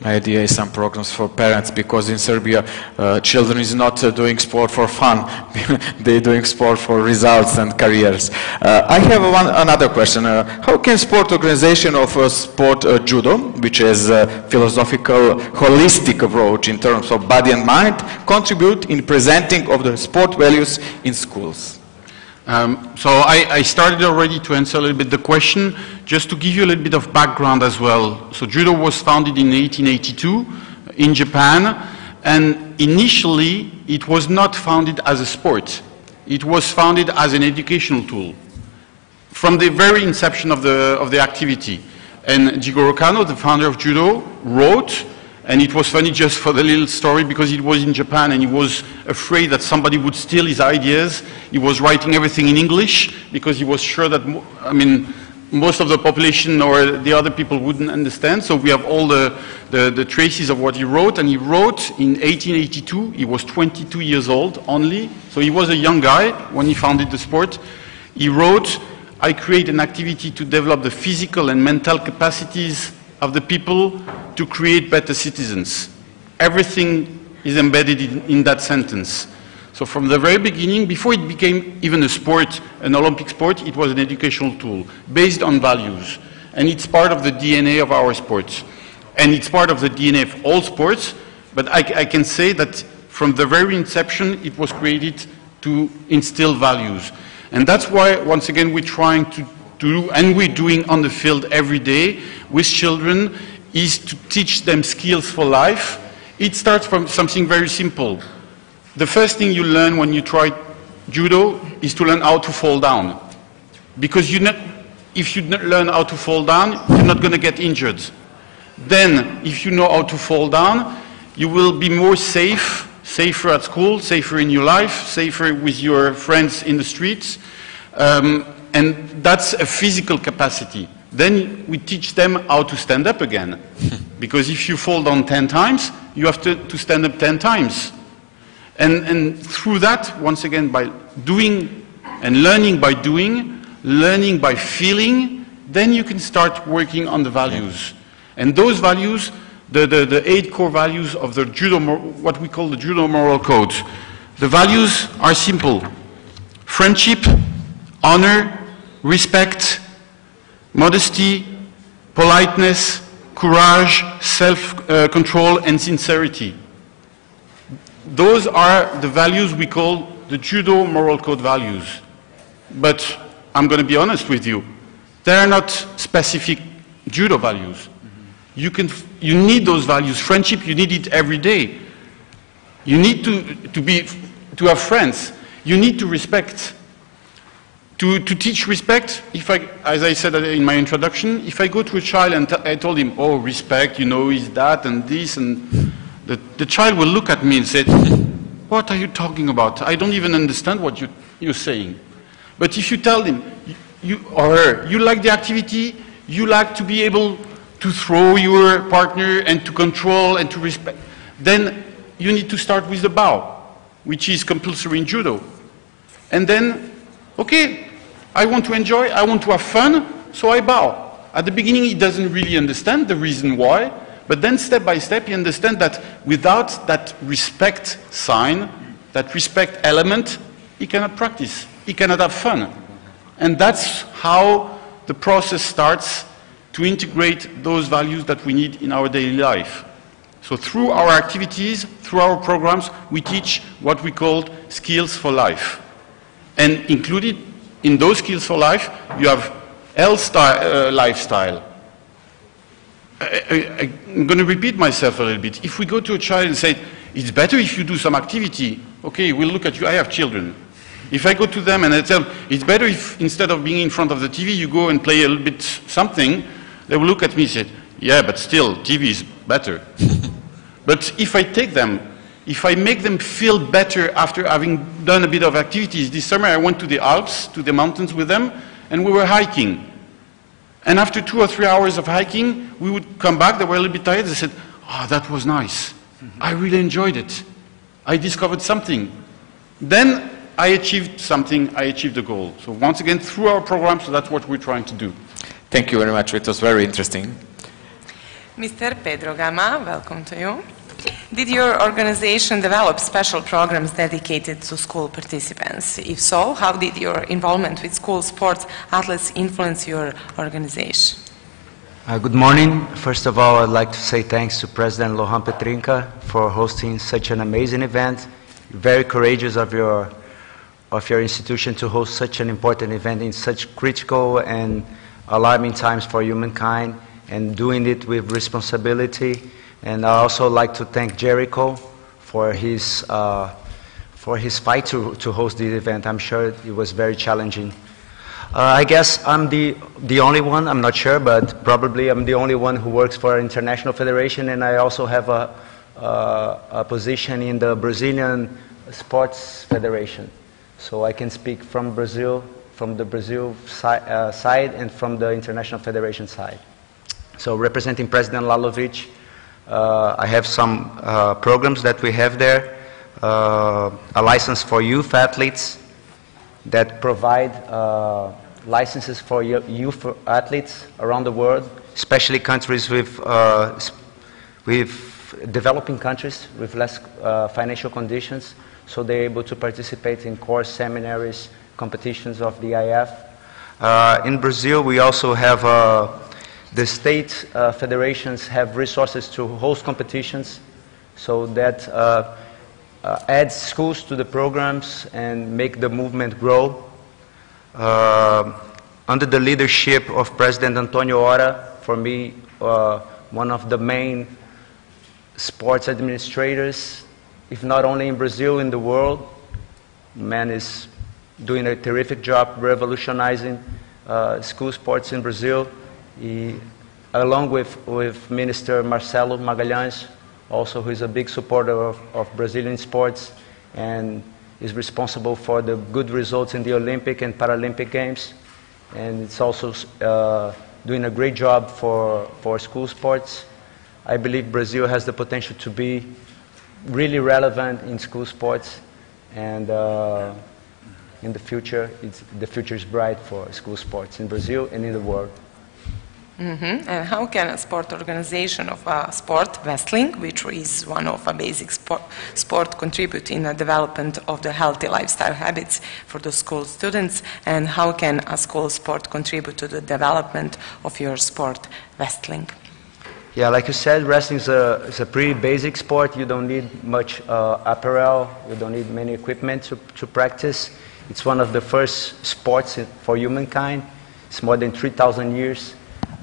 My idea is some programs for parents, because in Serbia, children is not doing sport for fun. They're doing sport for results and careers. I have another question. How can sport organization of sport judo, which is a philosophical, holistic approach in terms of body and mind, contribute in presenting of the sport values in schools? So I started already to answer a little bit the question, just to give you a little bit of background as well. So judo was founded in 1882 in Japan, and initially it was not founded as a sport. It was founded as an educational tool from the very inception of the activity. And Jigoro Kano, the founder of judo, wrote, and it was funny just for the little story, because it was in Japan and he was afraid that somebody would steal his ideas. He was writing everything in English because he was sure that, most of the population or the other people wouldn't understand. So we have all the traces of what he wrote. And he wrote in 1882, he was 22 years old only. So he was a young guy when he founded the sport. He wrote, "I create an activity to develop the physical and mental capacities of the people to create better citizens." Everything is embedded in that sentence. So from the very beginning, before it became even a sport, an Olympic sport, it was an educational tool based on values. And it's part of the DNA of our sports. And it's part of the DNA of all sports, but I can say that from the very inception, it was created to instill values. And that's why, once again, we're trying to do, and we're doing on the field every day with children, is to teach them skills for life. It starts from something very simple. The first thing you learn when you try judo is to learn how to fall down. Because if you learn how to fall down, you're not going to get injured. Then, if you know how to fall down, you will be more safer at school, safer in your life, safer with your friends in the streets. And that's a physical capacity. Then we teach them how to stand up again. Because if you fall down 10 times, you have to stand up 10 times. And through that, once again, by doing and learning by doing, learning by feeling, then you can start working on the values. And those values, the 8 core values of the judo, what we call the judo moral code. The values are simple: friendship, honor, respect, modesty, politeness, courage, self-control, and sincerity. Those are the values we call the judo moral code values. But I'm going to be honest with you, they are not specific judo values. You need those values. Friendship, you need it every day. You need to have friends. You need to respect. To teach respect, as I said in my introduction, if I go to a child and I told him, oh, respect, is that and this, and the child will look at me and say, what are you talking about? I don't even understand what you're saying. But if you tell him, you or her, you like the activity, you like to be able to throw your partner and to control and to respect, then you need to start with the bow, which is compulsory in judo. And then, okay, I want to enjoy, I want to have fun, so I bow. At the beginning, he doesn't really understand the reason why, but then step by step, he understands that without that respect sign, that respect element, he cannot practice, he cannot have fun. And that's how the process starts to integrate those values that we need in our daily life. So through our activities, through our programs, we teach what we call skills for life. And included in those skills for life, you have lifestyle. I'm going to repeat myself a little bit. If we go to a child and say, it's better if you do some activity, okay, we'll look at you, I have children. If I go to them and I tell them, it's better if instead of being in front of the TV, you go and play a little bit something, they will look at me and say, yeah, but still, TV is better. But if I take them, if I make them feel better after having done a bit of activities, this summer I went to the Alps, to the mountains with them, and we were hiking. And after 2 or 3 hours of hiking, we would come back, they were a little bit tired, they said, oh, that was nice. I really enjoyed it. I discovered something. Then I achieved something, I achieved a goal. So once again, through our program, so that's what we're trying to do. Thank you very much, it was very interesting. Mr. Pedro Gama, welcome to you. Did your organization develop special programs dedicated to school participants? If so, how did your involvement with school sports athletes influence your organization? Good morning. First of all, I'd like to say thanks to President Lohan Petrinka for hosting such an amazing event. Very courageous of your institution to host such an important event in such critical and alarming times for humankind, and doing it with responsibility. And I also like to thank Jericho for his fight to host this event. I'm sure it was very challenging. I guess I'm the only one, I'm not sure, but probably I'm the only one who works for an international federation, and I also have a position in the Brazilian Sports Federation. So I can speak from Brazil, from the Brazil side and from the International Federation side. So representing President Lalovic, I have some programs that we have there, a license for youth athletes that provide licenses for youth athletes around the world, especially countries with developing countries with less financial conditions, so they're able to participate in course, seminaries, competitions of the IF. In Brazil, we also have the state federations have resources to host competitions, so that adds schools to the programs and make the movement grow. Under the leadership of President Antonio Ora, for me, one of the main sports administrators, if not only in Brazil, in the world. Man is doing a terrific job revolutionizing school sports in Brazil. He, along with Minister Marcelo Magalhães, also who is a big supporter of Brazilian sports and is responsible for the good results in the Olympic and Paralympic Games. And it's also doing a great job for school sports. I believe Brazil has the potential to be really relevant in school sports, and in the future is bright for school sports in Brazil and in the world. Mm-hmm. And how can a sport organization of a sport, wrestling, which is one of a basic sport, contribute in the development of the healthy lifestyle habits for the school students? And how can a school sport contribute to the development of your sport, wrestling? Yeah, like you said, wrestling is a pretty basic sport. You don't need much apparel. You don't need many equipment to practice. It's one of the first sports for humankind. It's more than 3,000 years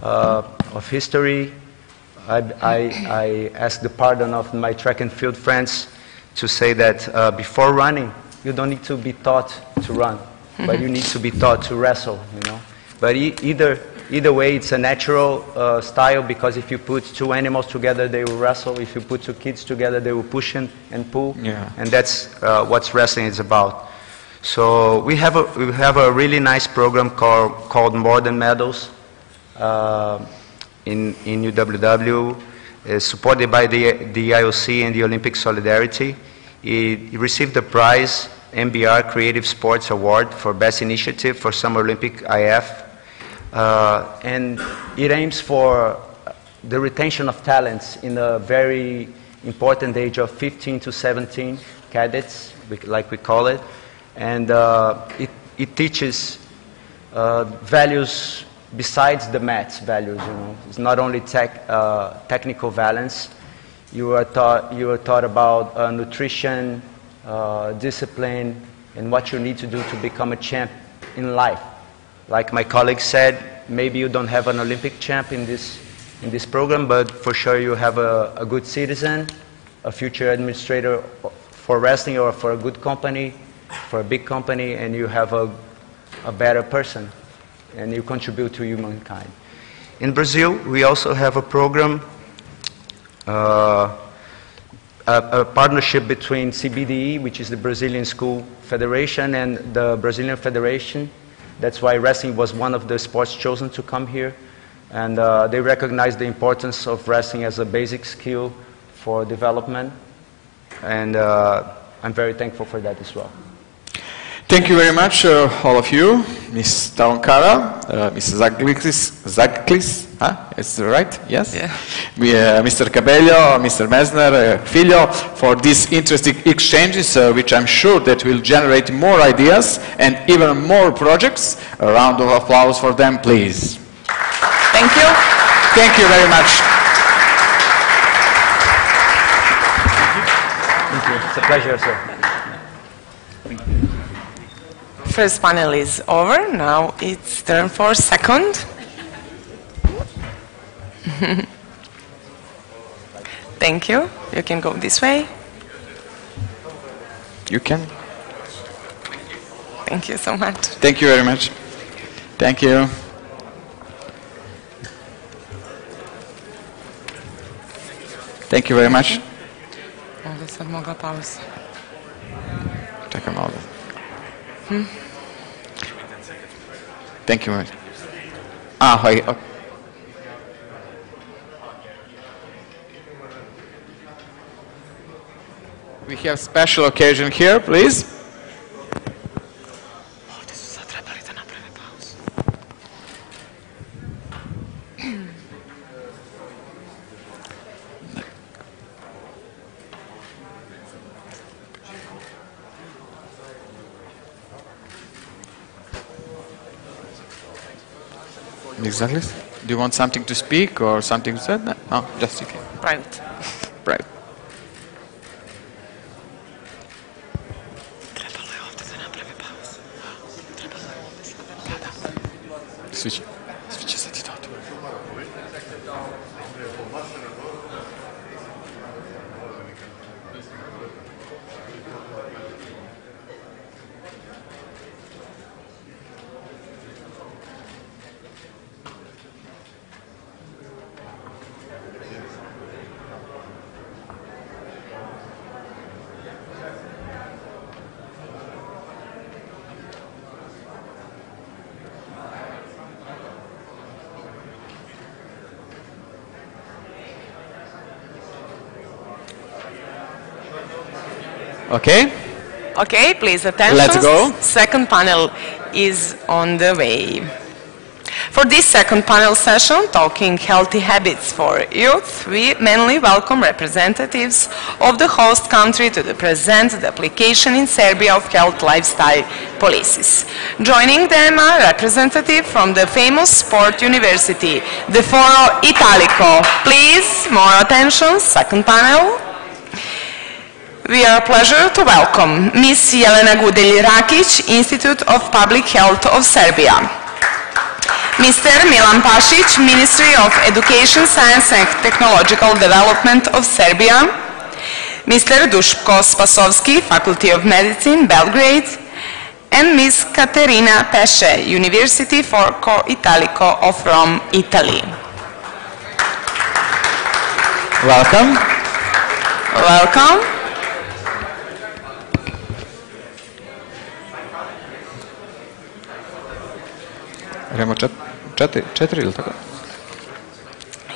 of history. I ask the pardon of my track and field friends to say that before running, you don't need to be taught to run, but you need to be taught to wrestle, you know. But either way, it's a natural style, because if you put two animals together, they will wrestle. If you put two kids together, they will push and pull. Yeah. And that's what wrestling is about. So we have a really nice program called More Than Medals in UWW, supported by the IOC and the Olympic Solidarity. It received the prize MBR Creative Sports Award for Best Initiative for Summer Olympic IF. and it aims for the retention of talents in a very important age of 15 to 17 cadets, like we call it, and it teaches values besides the maths values. You know, it's not only technical balance. You are taught about nutrition, discipline, and what you need to do to become a champ in life. Like my colleague said, maybe you don't have an Olympic champ in this program, but for sure you have a good citizen, a future administrator for wrestling or for a good company, for a big company, and you have a better person, and you contribute to humankind. In Brazil, we also have a program, a partnership between CBDE, which is the Brazilian School Federation, and the Brazilian Federation. That's why wrestling was one of the sports chosen to come here. And they recognize the importance of wrestling as a basic skill for development. And I'm very thankful for that as well. Thank you very much, all of you. Ms. Taonkara, Mrs. Zaglis, huh? Is that right? Yes? Yeah. Mr. Cabello, Mr. Mesner, Filho, for these interesting exchanges, which I'm sure that will generate more ideas and even more projects. A round of applause for them, please. Thank you. Thank you very much. Thank you. It's a pleasure, sir. First panel is over. Now it's turn for second. Thank you. You can go this way. You can. Thank you so much. Thank you very much. Thank you. Thank you very much. Ovdje sad mogla pauza. Čekam ovdje. Thank you very much. Okay. We have special occasion here, please. Exactly. Do you want something to speak or something to say? No, just okay. Private. Private. Switch. Switch se ti to. Okay. Okay, please attention. Let's go. Second panel is on the way. For this second panel session, talking healthy habits for youth, we mainly welcome representatives of the host country to present the application in Serbia of health lifestyle policies. Joining them are representatives from the famous sport university, the Foro Italico. Please, more attention, second panel. We are a pleasure to welcome Ms. Jelena Gudelj-Rakić, Institute of Public Health of Serbia. Mr. Milan Pašić, Ministry of Education, Science and Technological Development of Serbia. Mr. Duško Spasovski, Faculty of Medicine, Belgrade. And Ms. Katerina Pesce, University Foro Italico of Rome, Italy. Welcome. Welcome. Imamo četiri ili tako?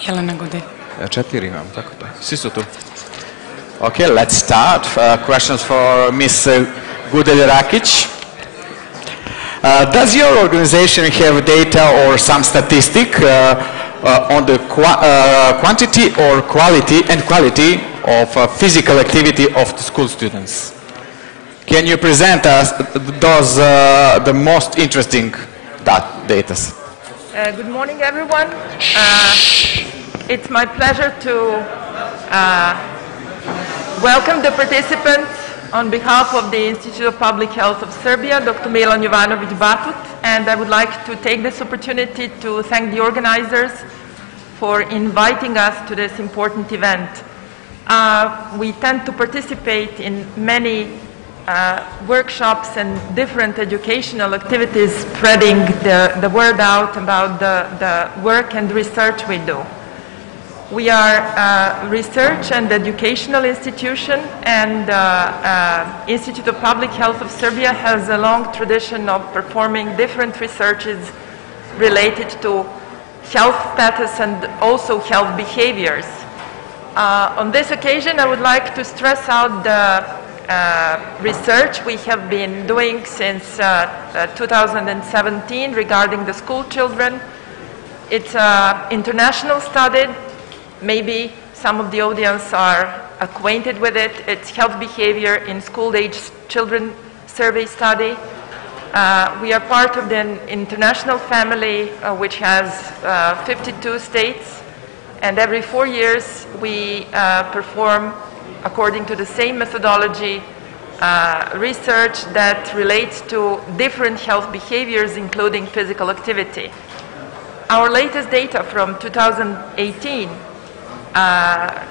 Jelena Gudelj. Četiri imam, tako da. Svi su tu. Okay, let's start. Questions for Ms. Gudelj-Rakić. Does your organization have data or some statistic on the quantity or quality of physical activity of the school students? Can you present us those the most interesting data? Good morning, everyone. It's my pleasure to welcome the participants on behalf of the Institute of Public Health of Serbia, Dr. Milan Jovanović Batut, and I would like to take this opportunity to thank the organizers for inviting us to this important event. We tend to participate in many workshops and different educational activities, spreading the word out about the work and research we do. We are a research and educational institution, and Institute of Public Health of Serbia has a long tradition of performing different researches related to health status and also health behaviors. On this occasion, I would like to stress out the research we have been doing since 2017 regarding the school children. It's an international study. Maybe some of the audience are acquainted with it. It's health behavior in school-age children survey study. We are part of the international family, which has 52 states, and every 4 years we perform, according to the same methodology, research that relates to different health behaviors, including physical activity. Our latest data from 2018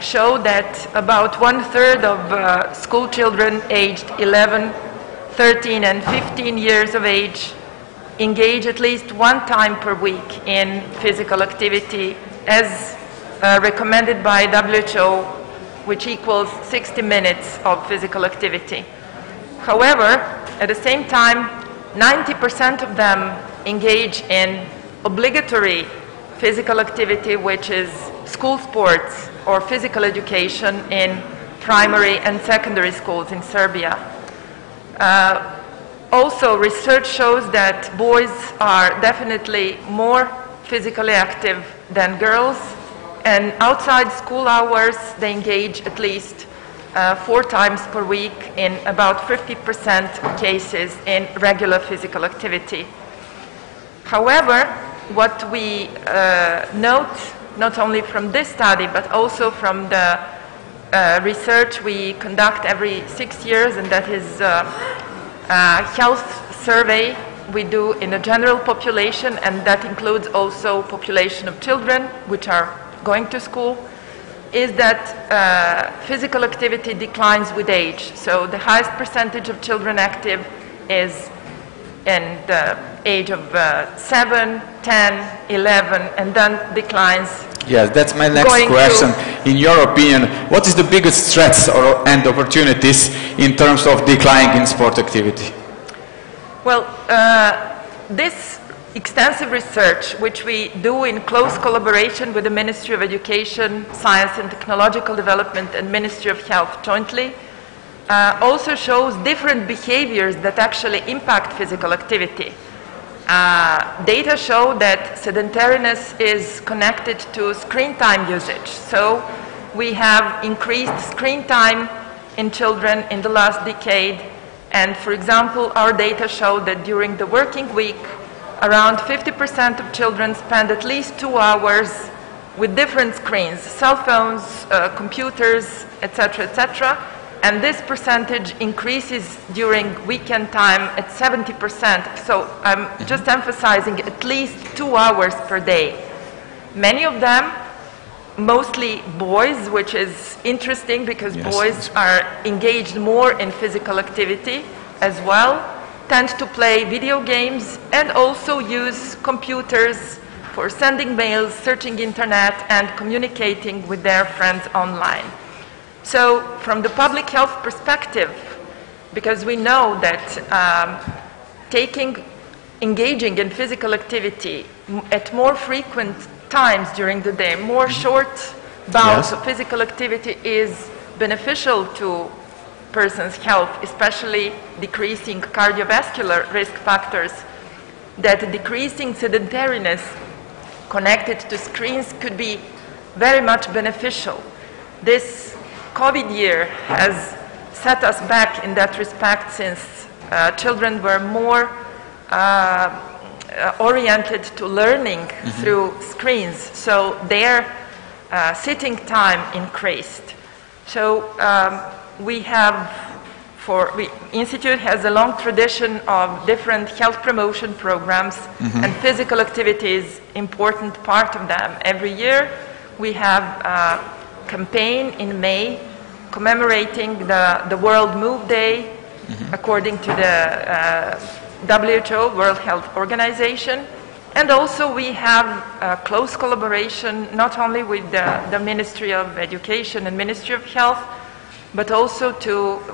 show that about 1/3 of school children aged 11, 13, and 15 years of age engage at least one time per week in physical activity, as recommended by WHO, which equals 60 minutes of physical activity. However, at the same time, 90% of them engage in obligatory physical activity, which is school sports or physical education in primary and secondary schools in Serbia. Also, research shows that boys are definitely more physically active than girls, and outside school hours they engage at least 4 times per week in about 50% of cases in regular physical activity. However, what we note, not only from this study, but also from the research we conduct every 6 years, and that is a health survey we do in the general population, and that includes also population of children which are going to school, is that physical activity declines with age. So the highest percentage of children active is in the age of 7, 10, 11, and then declines. Yes, that's my next question. In your opinion, what is the biggest threats and opportunities in terms of decline in sport activity? Well, this extensive research, which we do in close collaboration with the Ministry of Education, Science and Technological Development and Ministry of Health jointly, also shows different behaviors that actually impact physical activity. Data show that sedentariness is connected to screen time usage. So we have increased screen time in children in the last decade. And for example, our data show that during the working week, around 50% of children spend at least 2 hours with different screens, cell phones, computers, etc., etc. And this percentage increases during weekend time at 70%. So I'm just emphasizing at least 2 hours per day. Many of them, mostly boys, which is interesting because boys are engaged more in physical activity as well, tend to play video games and also use computers for sending mails, searching internet, and communicating with their friends online. So from the public health perspective, because we know that engaging in physical activity at more frequent times during the day, more short bouts of physical activity is beneficial to person's health, especially decreasing cardiovascular risk factors that decreasing sedentariness connected to screens could be very much beneficial. This COVID year has set us back in that respect, since children were more oriented to learning through screens, so their sitting time increased. So the Institute has a long tradition of different health promotion programs, and physical activity is an important part of them. Every year we have a campaign in May commemorating the World Move Day according to the WHO, World Health Organization. And also we have a close collaboration not only with the Ministry of Education and Ministry of Health, but also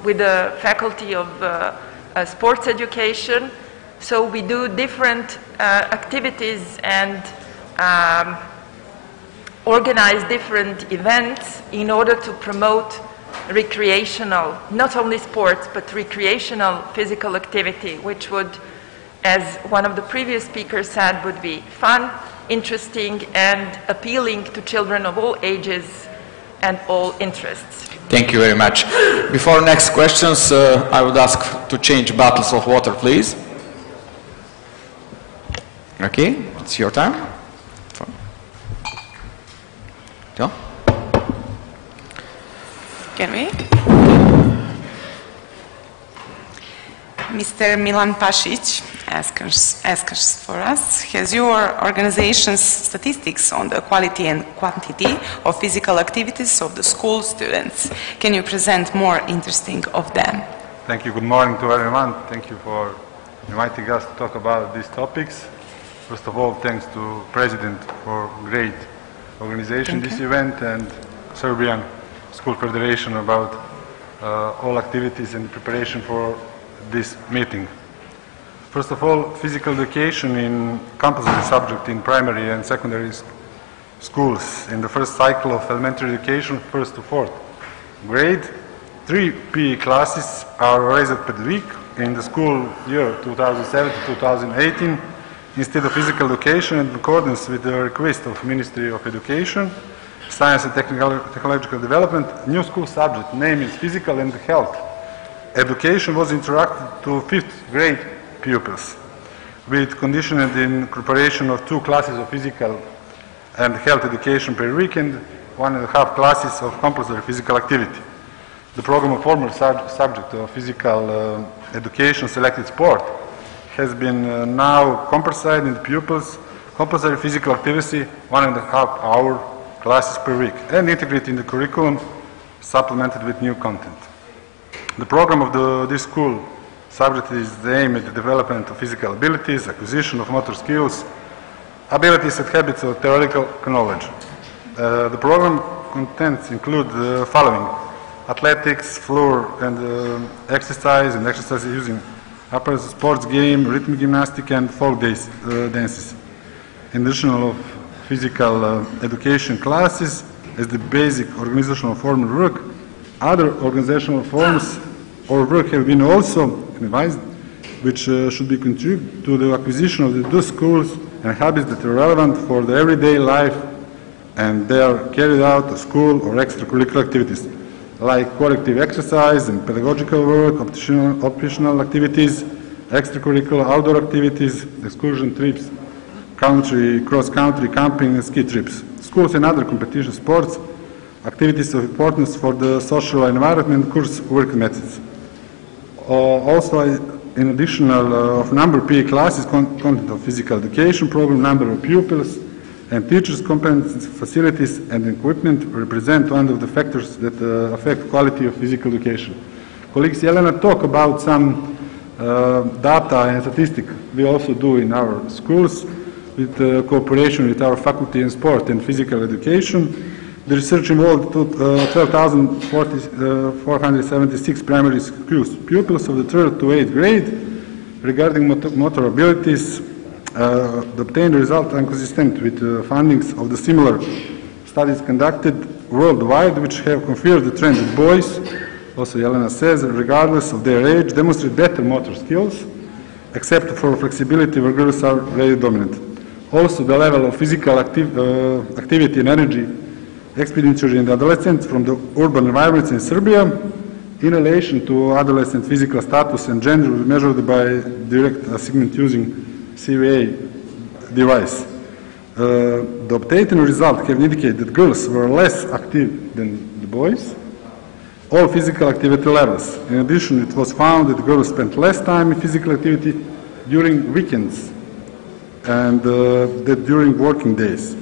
with the Faculty of Sports Education. So we do different activities and organize different events in order to promote recreational, not only sports, but recreational physical activity, which would, as one of the previous speakers said, would be fun, interesting, and appealing to children of all ages and all interests. Thank you very much. Before next questions, I would ask to change bottles of water, please. Okay, it's your time. Yeah. Can we? Mr. Milan Pasic asks for us, has your organization's statistics on the quality and quantity of physical activities of the school students? Can you present more interesting of them? Thank you. Good morning to everyone. Thank you for inviting us to talk about these topics. First of all, thanks to President for great organization this event, and Serbian School Federation about all activities and preparation for this meeting. First of all, physical education in compulsory subject in primary and secondary schools in the first cycle of elementary education, first to fourth grade. 3 PE classes are raised per week in the school year 2007 to 2018 instead of physical education, in accordance with the request of Ministry of Education, Science and Technological Development. New school subject name is physical and health education was introduced to 5th grade pupils, with conditioned in incorporation of 2 classes of physical and health education per week and 1.5 classes of compulsory physical activity. The program of former subject of physical education selected sport has been now compulsory in the pupils compulsory physical activity 1.5 hour classes per week and integrated in the curriculum, supplemented with new content. The program of this school subject is aimed at the development of physical abilities, acquisition of motor skills, abilities and habits of theoretical knowledge. The program contents include the following: athletics, floor and exercise using upper sports game, rhythmic gymnastics and folk dances. In addition of physical education classes as the basic organizational form of work, other organizational forms or work have been also revised, which should be contributed to the acquisition of those skills and habits that are relevant for the everyday life, and they are carried out at school or extracurricular activities, like collective exercise and pedagogical work, optional activities, extracurricular outdoor activities, excursion trips, cross-country camping and ski trips, schools and other competition sports, activities of importance for the social environment, course work methods. Also, in addition of number of PE classes, content of physical education program, number of pupils, and teachers' competence, facilities, and equipment represent one of the factors that affect quality of physical education. Colleagues Jelena talk about some data and statistics we also do in our schools with cooperation with our faculty in sport and physical education. The research involved 12,476 primary school pupils of the 3rd to 8th grade regarding motor abilities. The obtained result are consistent with findings of the similar studies conducted worldwide, which have confirmed the trend that boys, also Jelena says, regardless of their age, demonstrate better motor skills, except for flexibility where girls are very dominant. Also, the level of physical activity and energy expenditure in the adolescents from the urban environments in Serbia in relation to adolescent physical status and gender measured by direct assignment using CVA device. The obtained result can indicate that girls were less active than the boys, all physical activity levels. In addition, it was found that girls spent less time in physical activity during weekends and that during working days.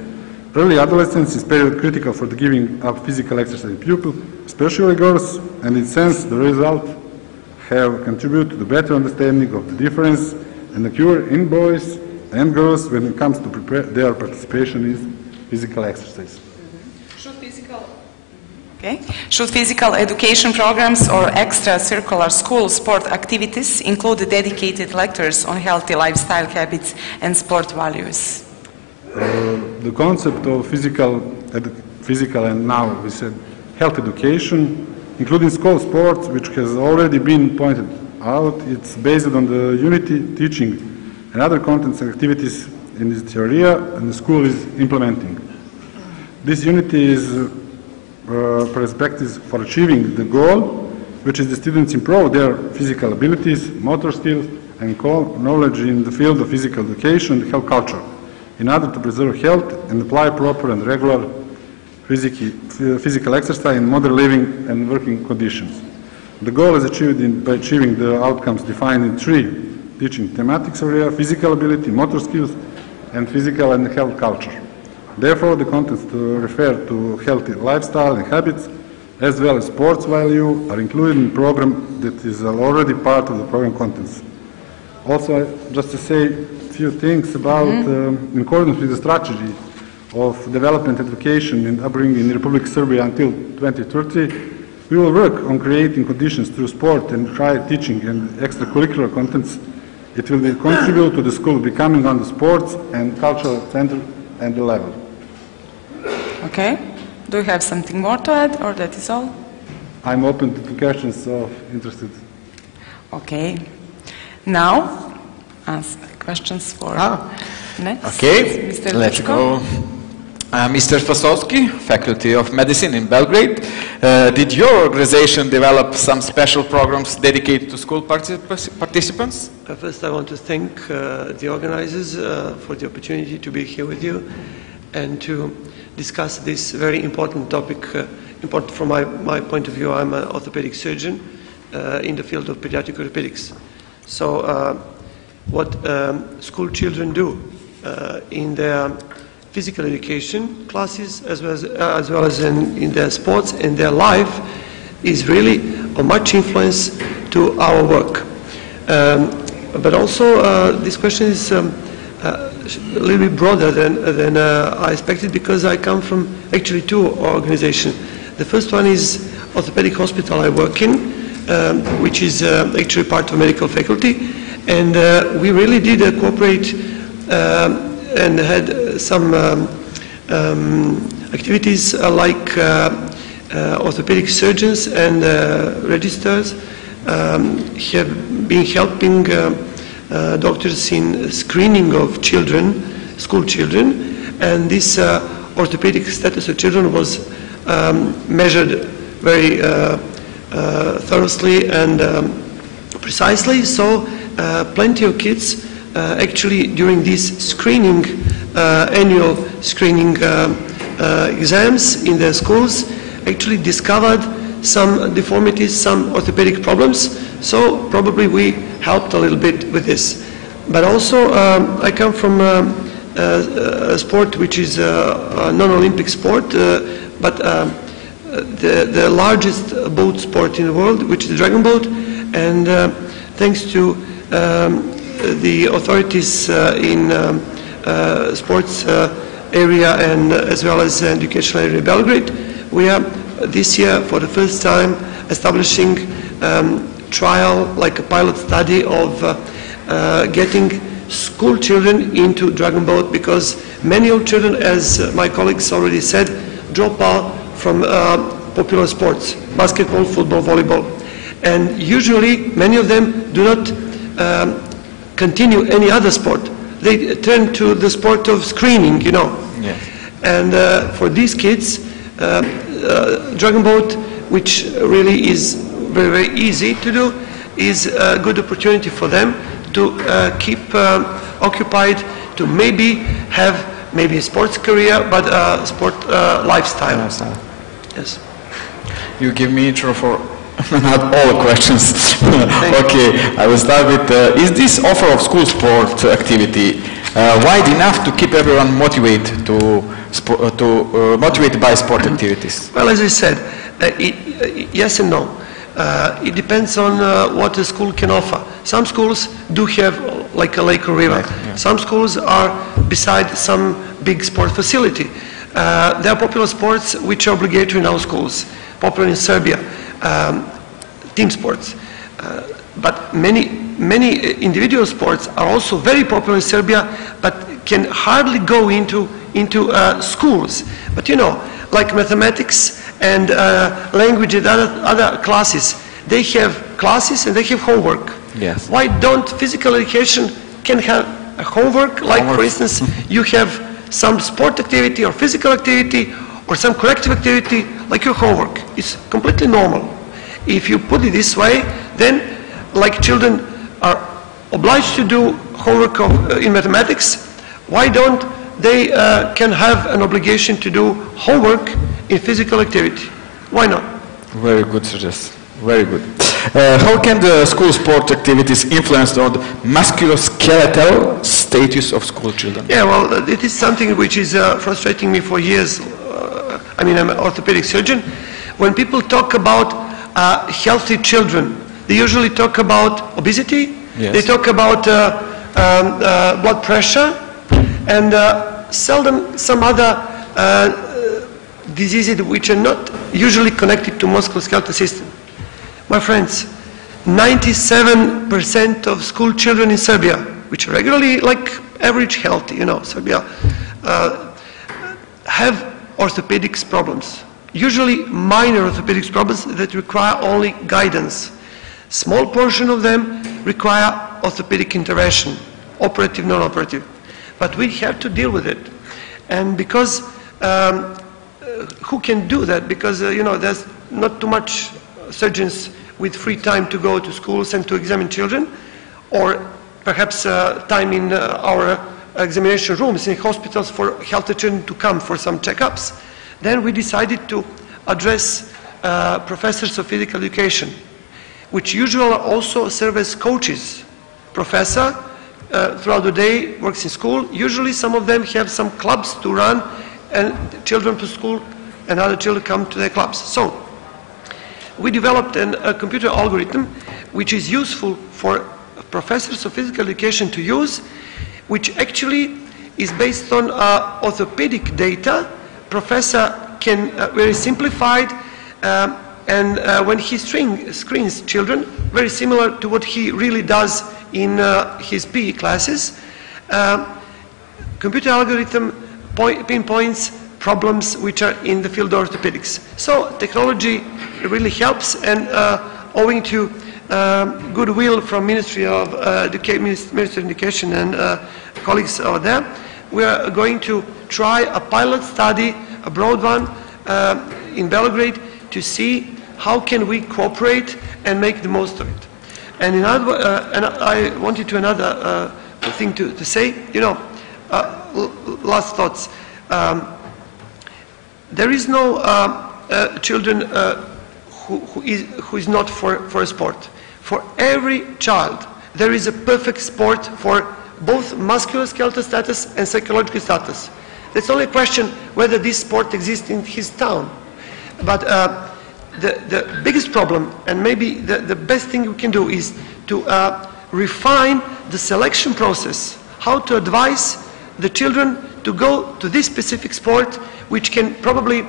Early adolescence is period critical for the giving up physical exercise in pupil, especially girls, and in sense the result have contributed to the better understanding of the difference and occur in boys and girls when it comes to their participation in physical exercise. Should physical education programs or extracurricular school sport activities include dedicated lectures on healthy lifestyle habits and sport values? The concept of physical and now we said health education, including school sports, which has already been pointed out, it's based on the unity teaching and other contents and activities in this area, and the school is implementing. This unity is perspectives for achieving the goal, which is the students improve their physical abilities, motor skills, and knowledge in the field of physical education and health culture, in order to preserve health and apply proper and regular physical exercise in modern living and working conditions. The goal is achieved by achieving the outcomes defined in 3 teaching thematics area: physical ability, motor skills, and physical and health culture. Therefore, the contents refer to healthy lifestyle and habits, as well as sports value, are included in the program that is already part of the program contents. Also, just to say a few things about, in accordance with the strategy of development, education, and upbringing in the Republic of Serbia until 2030, we will work on creating conditions through sport and higher teaching and extracurricular contents. It will contribute to the school becoming on the sports and cultural center and the level. Okay. Do you have something more to add, or that is all? I'm open to questions of interested. Okay. Now, ask questions for next. Okay, Mr. let's Lučko. go. Mr. Školski, Faculty of Medicine in Belgrade. Did your organization develop some special programs dedicated to school participants? First, I want to thank the organizers for the opportunity to be here with you and to discuss this very important topic. Important from my point of view. I'm an orthopedic surgeon in the field of pediatric orthopedics. So what school children do in their physical education classes as well as in their sports and their life is really of much influence to our work. But also this question is a little bit broader than I expected, because I come from actually 2 organizations. The first one is orthopedic hospital I work in, which is actually part of medical faculty, and we really did cooperate and had some activities like orthopedic surgeons and registrars have been helping doctors in screening of children, school children, and this orthopedic status of children was measured very thoroughly and precisely. So plenty of kids actually during these screening, annual screening exams in their schools actually discovered some deformities, some orthopedic problems. So probably we helped a little bit with this. But also I come from a sport which is a non-Olympic sport, but the largest boat sport in the world, which is the dragon boat. And thanks to the authorities in sports area and as well as educational area in Belgrade, we are this year for the first time establishing trial, like a pilot study of getting school children into dragon boat, because many of children, as my colleagues already said, drop out from popular sports, basketball, football, volleyball. And usually many of them do not continue any other sport. They turn to the sport of screening, you know. Yes. And for these kids, Dragon Boat, which really is very, very easy to do, is a good opportunity for them to keep occupied, to maybe have maybe a sports career, but a sport lifestyle. Yes. You give me intro for not all questions. Okay, I will start with, is this offer of school sport activity wide enough to keep everyone motivated motivated by sport activities? Well, as I said, yes and no. It depends on what the school can offer. Some schools do have like a lake or river. Yeah. Some schools are beside some big sport facility. There are popular sports which are obligatory in our schools, popular in Serbia, team sports. But many individual sports are also very popular in Serbia, but can hardly go into schools. But you know, like mathematics and language and other classes, they have classes and they have homework. Yes. Why don't physical education can have a homework? Like for instance, you have some sport activity or physical activity or some corrective activity like your homework. It's completely normal. If you put it this way, then like children are obliged to do homework in mathematics, why don't they can have an obligation to do homework in physical activity? Why not? Very good suggestion. Very good. How can the school sport activities influence on the musculoskeletal status of school children? Yeah, well, it is something which is frustrating me for years. I mean, I'm an orthopedic surgeon. When people talk about healthy children, they usually talk about obesity, yes. They talk about blood pressure, and seldom some other diseases which are not usually connected to musculoskeletal system. My friends, 97% of school children in Serbia, which are regularly like average healthy, you know, Serbia, have orthopedic problems. Usually minor orthopedic problems that require only guidance. Small portion of them require orthopedic intervention, operative, non-operative. But we have to deal with it. And because, who can do that? Because, you know, there's not too much surgeons with free time to go to schools and to examine children, or perhaps time in our examination rooms in hospitals for healthy children to come for some checkups. Then we decided to address professors of physical education, which usually also serve as coaches. Professor throughout the day works in school. Usually some of them have some clubs to run, and children to school and other children come to their clubs. So we developed a computer algorithm which is useful for professors of physical education to use, which actually is based on orthopedic data. Professor can very simplified, and when he screens children, very similar to what he really does in his PE classes, computer algorithm pinpoints problems which are in the field of orthopedics. So technology really helps, and owing to goodwill from Ministry of Education and colleagues over there, we are going to try a pilot study, a broad one, in Belgrade, to see how can we cooperate and make the most of it. And I wanted to another thing to say, you know, last thoughts. There is no children who is not for a sport. For every child, there is a perfect sport for both musculoskeletal status and psychological status. It's only a question whether this sport exists in his town. But the biggest problem, and maybe the best thing we can do, is to refine the selection process, how to advise the children to go to this specific sport, which can probably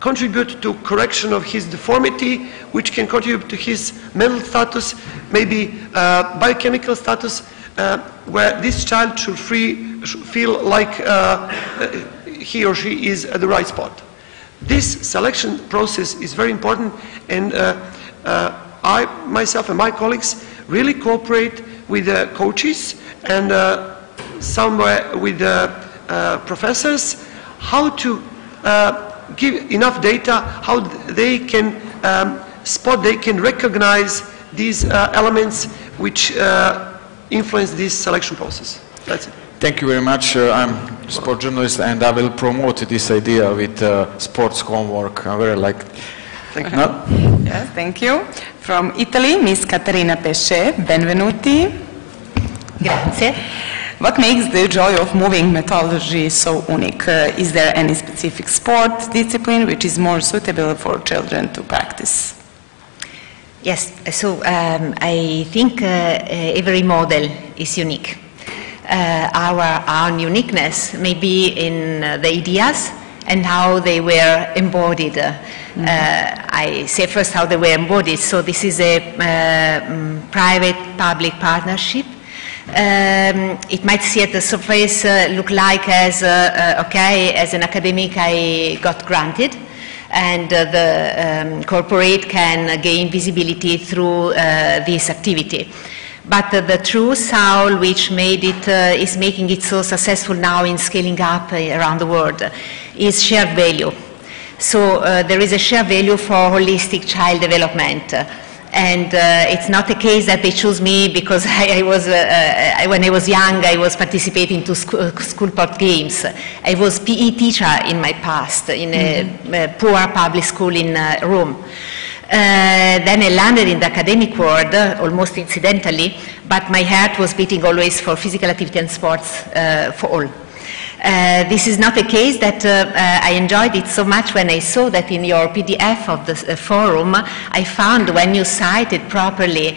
contribute to correction of his deformity, which can contribute to his mental status, maybe biochemical status, where this child should feel like he or she is at the right spot. This selection process is very important, and I, myself and my colleagues really cooperate with the coaches and somewhere with the professors, how to give enough data, how they can they can recognize these elements which influence this selection process. That's it. Thank you very much. I'm a sport journalist and I will promote this idea with sports homework. I very like it. Thank you. No? Yes, thank you. From Italy, Miss Caterina Pesce, benvenuti. Grazie. What makes the joy of moving methodology so unique? Is there any specific sport discipline which is more suitable for children to practice? Yes, so I think every model is unique. Our uniqueness may be in the ideas and how they were embodied. I say first how they were embodied. So this is a private-public partnership. It might see at the surface look like as, okay, as an academic I got granted, and the corporate can gain visibility through this activity. But the true soul which made it, is making it so successful now in scaling up around the world is shared value. So there is a shared value for holistic child development. And it's not the case that they choose me because when I was young, I was participating to school sport games. I was PE teacher in my past in a poor public school in Rome. Then I landed in the academic world, almost incidentally, but my heart was beating always for physical activity and sports for all. This is not the case that I enjoyed it so much when I saw that in your PDF of the forum, I found when you cited properly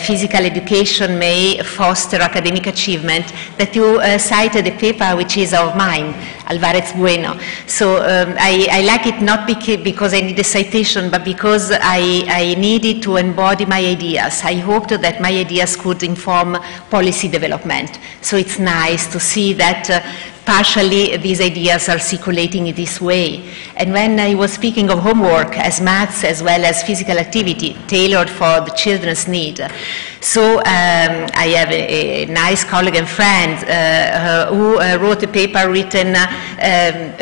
physical education may foster academic achievement, that you cited a paper which is of mine, Alvarez Bueno. So I like it not because I need a citation, but because I needed to embody my ideas. I hoped that my ideas could inform policy development. So it's nice to see that partially these ideas are circulating in this way. And when I was speaking of homework as maths as well as physical activity tailored for the children's need, so I have a nice colleague and friend who wrote a paper written,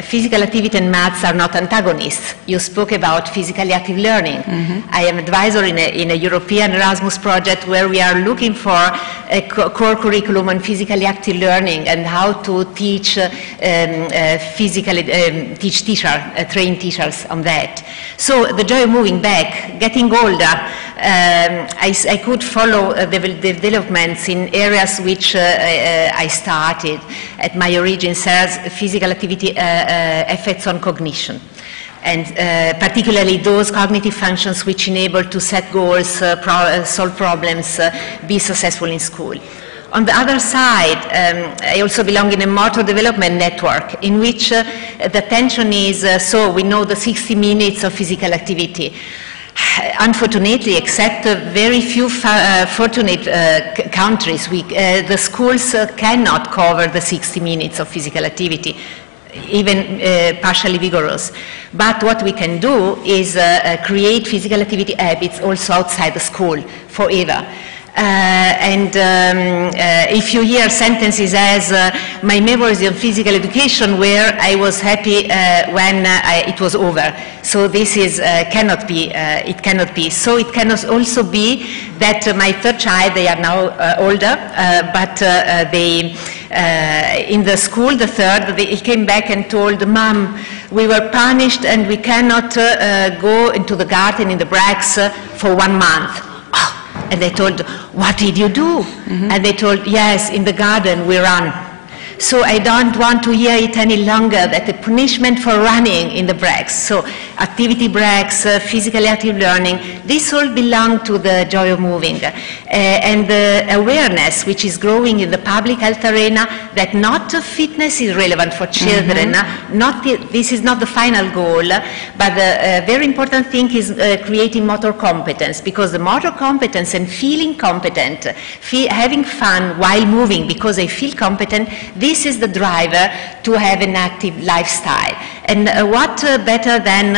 physical activity and maths are not antagonists. You spoke about physically active learning. I am advisor in a European Erasmus project where we are looking for a core curriculum on physically active learning and how to teach train teachers on that. So the joy of moving back, getting older, I could follow the developments in areas which I started at my origins as physical activity effects on cognition. And particularly those cognitive functions which enable to set goals, solve problems, be successful in school. On the other side, I also belong in a motor development network in which the tension is, so we know the 60 minutes of physical activity. Unfortunately, except very few fortunate countries, the schools cannot cover the 60 minutes of physical activity, even partially vigorous. But what we can do is create physical activity habits also outside the school forever. If you hear sentences as my memories of physical education where I was happy when it was over. So this is, cannot be, it cannot be. So it can also be that my third child, they are now older, but they, in the school, the third, he came back and told, Mom, we were punished and we cannot go into the garden in the Brax for 1 month. And they told, what did you do? And they told, yes, in the garden we run. So I don't want to hear it any longer, that the punishment for running in the breaks. So activity breaks, physically active learning, this all belong to the joy of moving. And the awareness which is growing in the public health arena that not fitness is relevant for children, this is not the final goal, but the very important thing is creating motor competence, because the motor competence and feeling competent, having fun while moving because I feel competent, this is the driver to have an active lifestyle. And what better than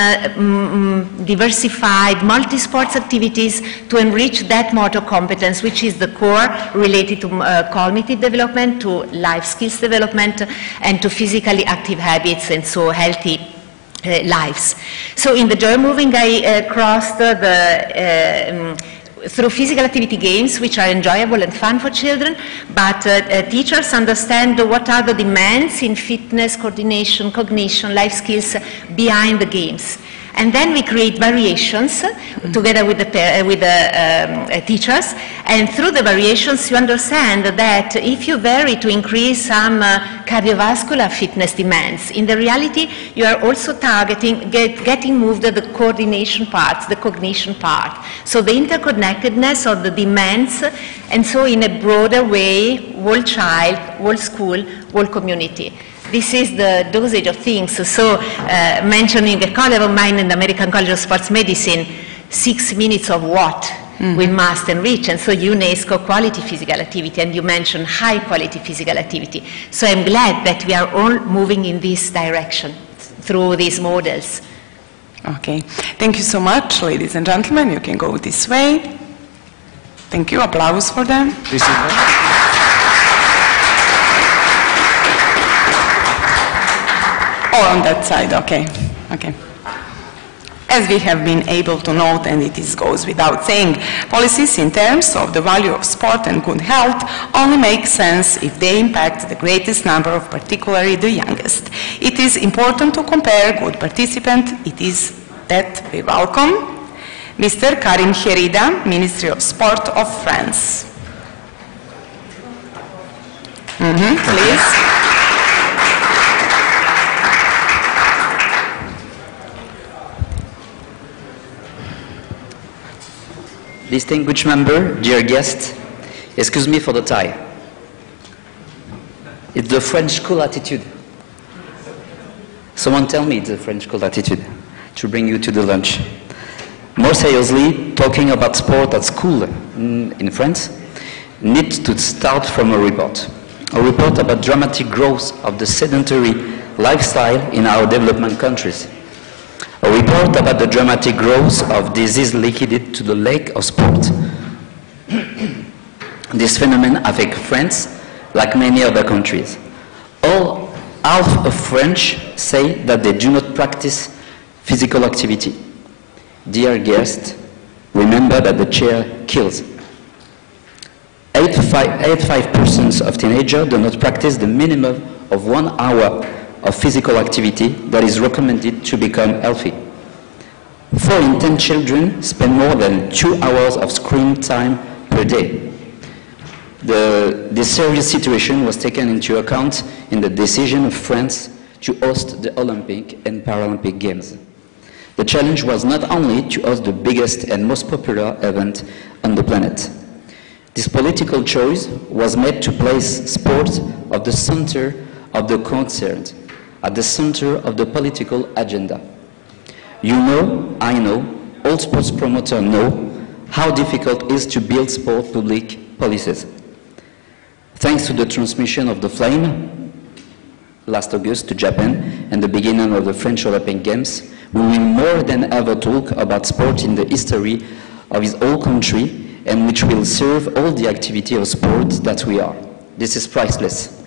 diversified multi-sports activities to enrich that motor competence, which is the core related to cognitive development, to life skills development, and to physically active habits, and so healthy lives. So in the joy moving, I crossed through physical activity games, which are enjoyable and fun for children, but teachers understand what are the demands in fitness, coordination, cognition, life skills behind the games. And then we create variations together with the teachers, and through the variations you understand that if you vary to increase some cardiovascular fitness demands, in the reality you are also targeting getting moved the coordination parts, the cognition part. So the interconnectedness of the demands, and so in a broader way, whole child, whole school, whole community. This is the dosage of things. So mentioning a colleague of mine in the American College of Sports Medicine, 6 minutes of what we must enrich. And so UNESCO quality physical activity, and you mentioned high quality physical activity. So I'm glad that we are all moving in this direction through these models. Okay, thank you so much, ladies and gentlemen. You can go this way. Thank you, applause for them. This is Oh, on that side, okay. Okay. As we have been able to note, and it goes without saying, policies in terms of the value of sport and good health only make sense if they impact the greatest number of, particularly the youngest. It is important to compare good participants. It is that we welcome Mr. Karim Herida, Ministry of Sport of France. Please. Distinguished member, dear guest, excuse me for the tie. It's the French school attitude. Someone tell me it's the French school attitude to bring you to the lunch. More seriously, talking about sport at school in France needs to start from a report about dramatic growth of the sedentary lifestyle in our development countries. A report about the dramatic growth of disease linked to the lack of sport. This phenomenon affects France like many other countries. Half of French say that they do not practice physical activity. Dear guest, remember that the chair kills. 85% of teenagers do not practice the minimum of 1 hour of physical activity that is recommended to become healthy. 4 in 10 children spend more than 2 hours of screen time per day. This serious situation was taken into account in the decision of France to host the Olympic and Paralympic Games. The challenge was not only to host the biggest and most popular event on the planet. This political choice was made to place sport at the center of the concern, at the center of the political agenda. You know, I know, all sports promoters know how difficult it is to build sport public policies. Thanks to the transmission of the flame last August to Japan and the beginning of the French Olympic Games, we will more than ever talk about sport in the history of his whole country, and which will serve all the activity of sport that we are. This is priceless.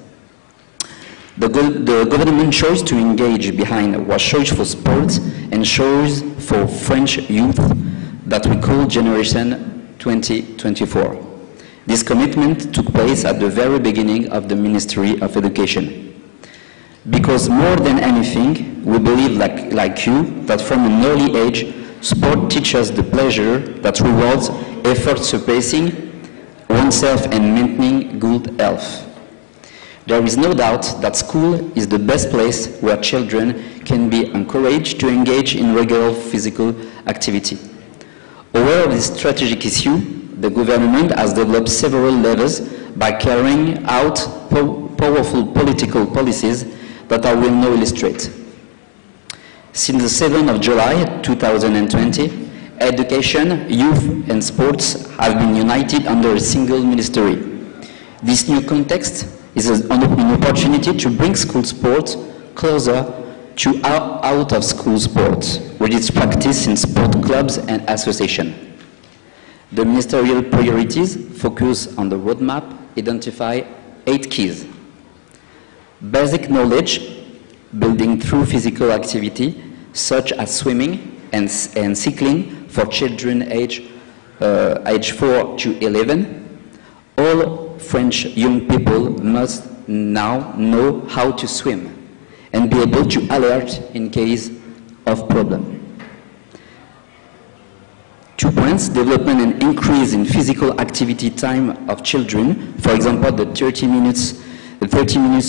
The government chose to engage behind was choice for sports and choice for French youth that we call Generation 2024. This commitment took place at the very beginning of the Ministry of Education. Because more than anything, we believe, like you, that from an early age, sport teaches the pleasure that rewards effort surpassing oneself and maintaining good health. There is no doubt that school is the best place where children can be encouraged to engage in regular physical activity. Aware of this strategic issue, the government has developed several levers by carrying out powerful political policies that I will now illustrate. Since the 7th of July 2020, education, youth and sports have been united under a single ministry. This new context is an opportunity to bring school sport closer to out-of-school sports, with its practice in sport clubs and associations. The ministerial priorities focus on the roadmap, identify 8 keys. Basic knowledge, building through physical activity, such as swimming and cycling for children age 4 to 11. All French young people must now know how to swim and be able to alert in case of problem. 2 points, development and increase in physical activity time of children. For example, the 30 minutes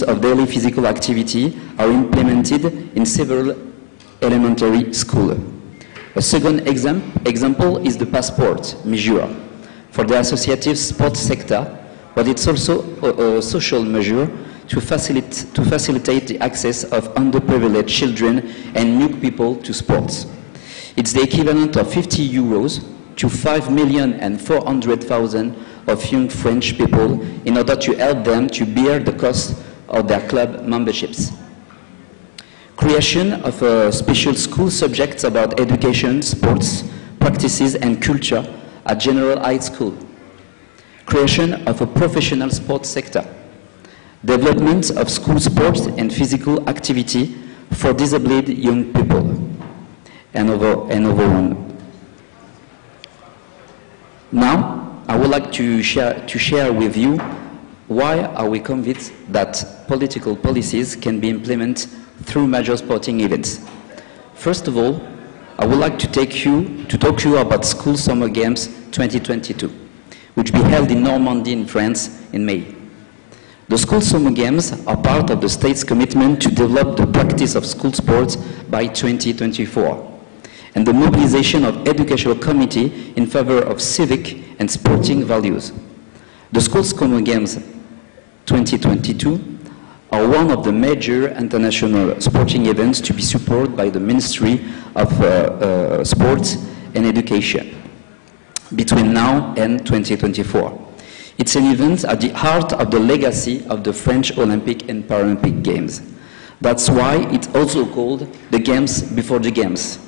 of daily physical activity are implemented in several elementary schools. A second example is the passport measure for the associative sports sector, but it's also a social measure to facilitate the access of underprivileged children and young people to sports. It's the equivalent of 50 euros to 5,400,000 of young French people in order to help them to bear the cost of their club memberships. Creation of a special school subjects about education, sports, practices and culture at General High School. Creation of a professional sports sector. Development of school sports and physical activity for disabled young people. And overall. Now, I would like to share with you why are we convinced that political policies can be implemented through major sporting events. First of all, I would like to talk to you about School Summer Games 2022, which will be held in Normandy in France in May. The School Summer Games are part of the state's commitment to develop the practice of school sports by 2024. And the mobilization of educational committee in favor of civic and sporting values. The Školskom Games 2022 are one of the major international sporting events to be supported by the Ministry of Sports and Education between now and 2024. It's an event at the heart of the legacy of the French Olympic and Paralympic Games. That's why it's also called the Games before the Games.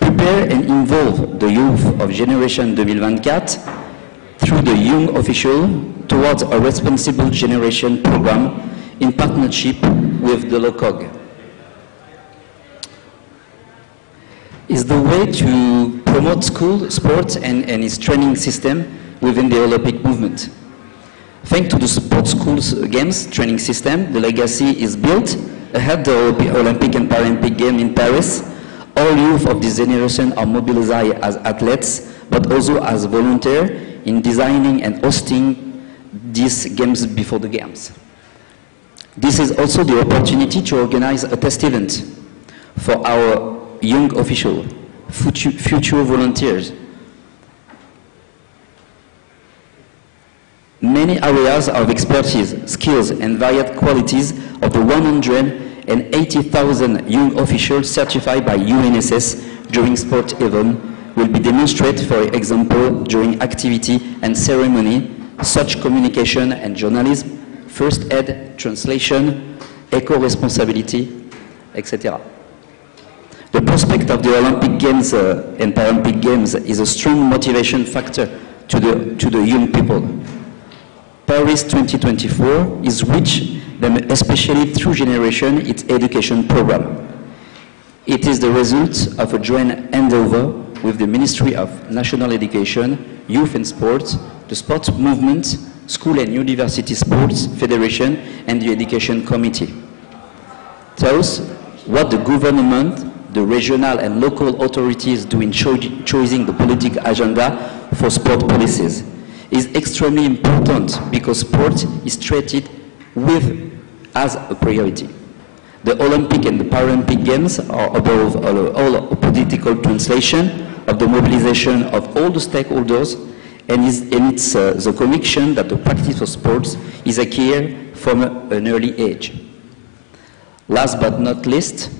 Prepare and involve the youth of Generation 2024 through the young official towards a responsible generation program in partnership with the velikog. Is the way to promote school sports and its training system within the Olympic movement. Thanks to the Sports Schools Games training system, the legacy is built ahead of the Olympic and Paralympic Games in Paris. All youth of this generation are mobilized as athletes, but also as volunteers in designing and hosting these games before the games. This is also the opportunity to organize a test event for our young officials, future volunteers. Many areas of expertise, skills, and varied qualities of the 180,000 young officials certified by UNSS during sport events will be demonstrated, for example, during activity and ceremony, such communication and journalism, first aid, translation, eco-responsibility, etc. The prospect of the Olympic Games and Paralympic Games is a strong motivation factor to the young people. Paris 2024 is rich, especially through generation, its education program. It is the result of a joint endeavor with the Ministry of National Education, Youth and Sports, the Sports Movement, School and University Sports Federation, and the Education Committee. Thus, what the government, the regional and local authorities do in choosing the political agenda for sport policies is extremely important because sport is treated as a priority. The Olympic and the Paralympic Games are above all a political translation of the mobilization of all the stakeholders, and it's the conviction that the practice of sports is a care from an early age. Last but not least,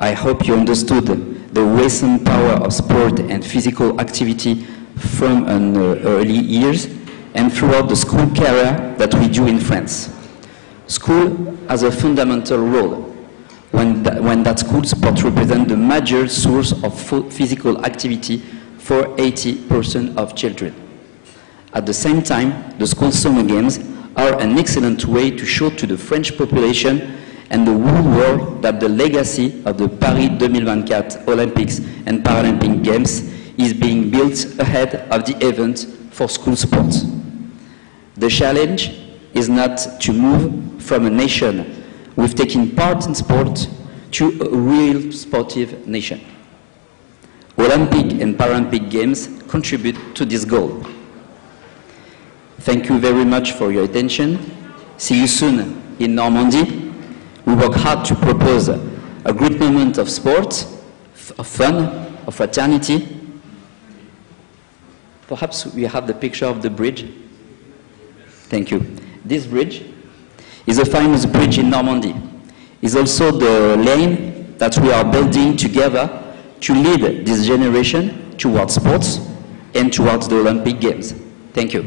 I hope you understood the recent power of sport and physical activity from an early years and throughout the school career that we do in France. School has a fundamental role. when that school sport represents the major source of physical activity for 80% of children. At the same time, the school summer games are an excellent way to show to the French population and the whole world that the legacy of the Paris 2024 Olympics and Paralympic Games is being built ahead of the event for school sports. The challenge is not to move from a nation with taking part in sport to a real sportive nation. Olympic and Paralympic Games contribute to this goal. Thank you very much for your attention. See you soon in Normandy. We work hard to propose a great moment of sport, of fun, of fraternity. Perhaps we have the picture of the bridge. Thank you. This bridge is a famous bridge in Normandy. It's also the lane that we are building together to lead this generation towards sports and towards the Olympic Games. Thank you.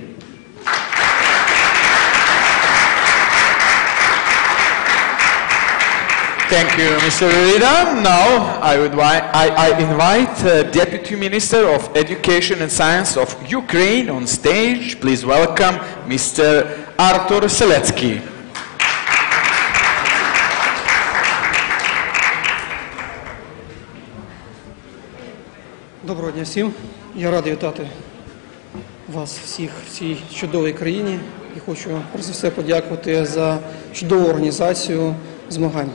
Thank you, Mr. Rida. Now I invite Deputy Minister of Education and Science of Ukraine on stage. Please welcome Mr. Artur Selecki. Доброго дня всім. Я радий вітати вас всіх в цій чудовій країні і хочу перш за все подякувати за чудову організацію змагань.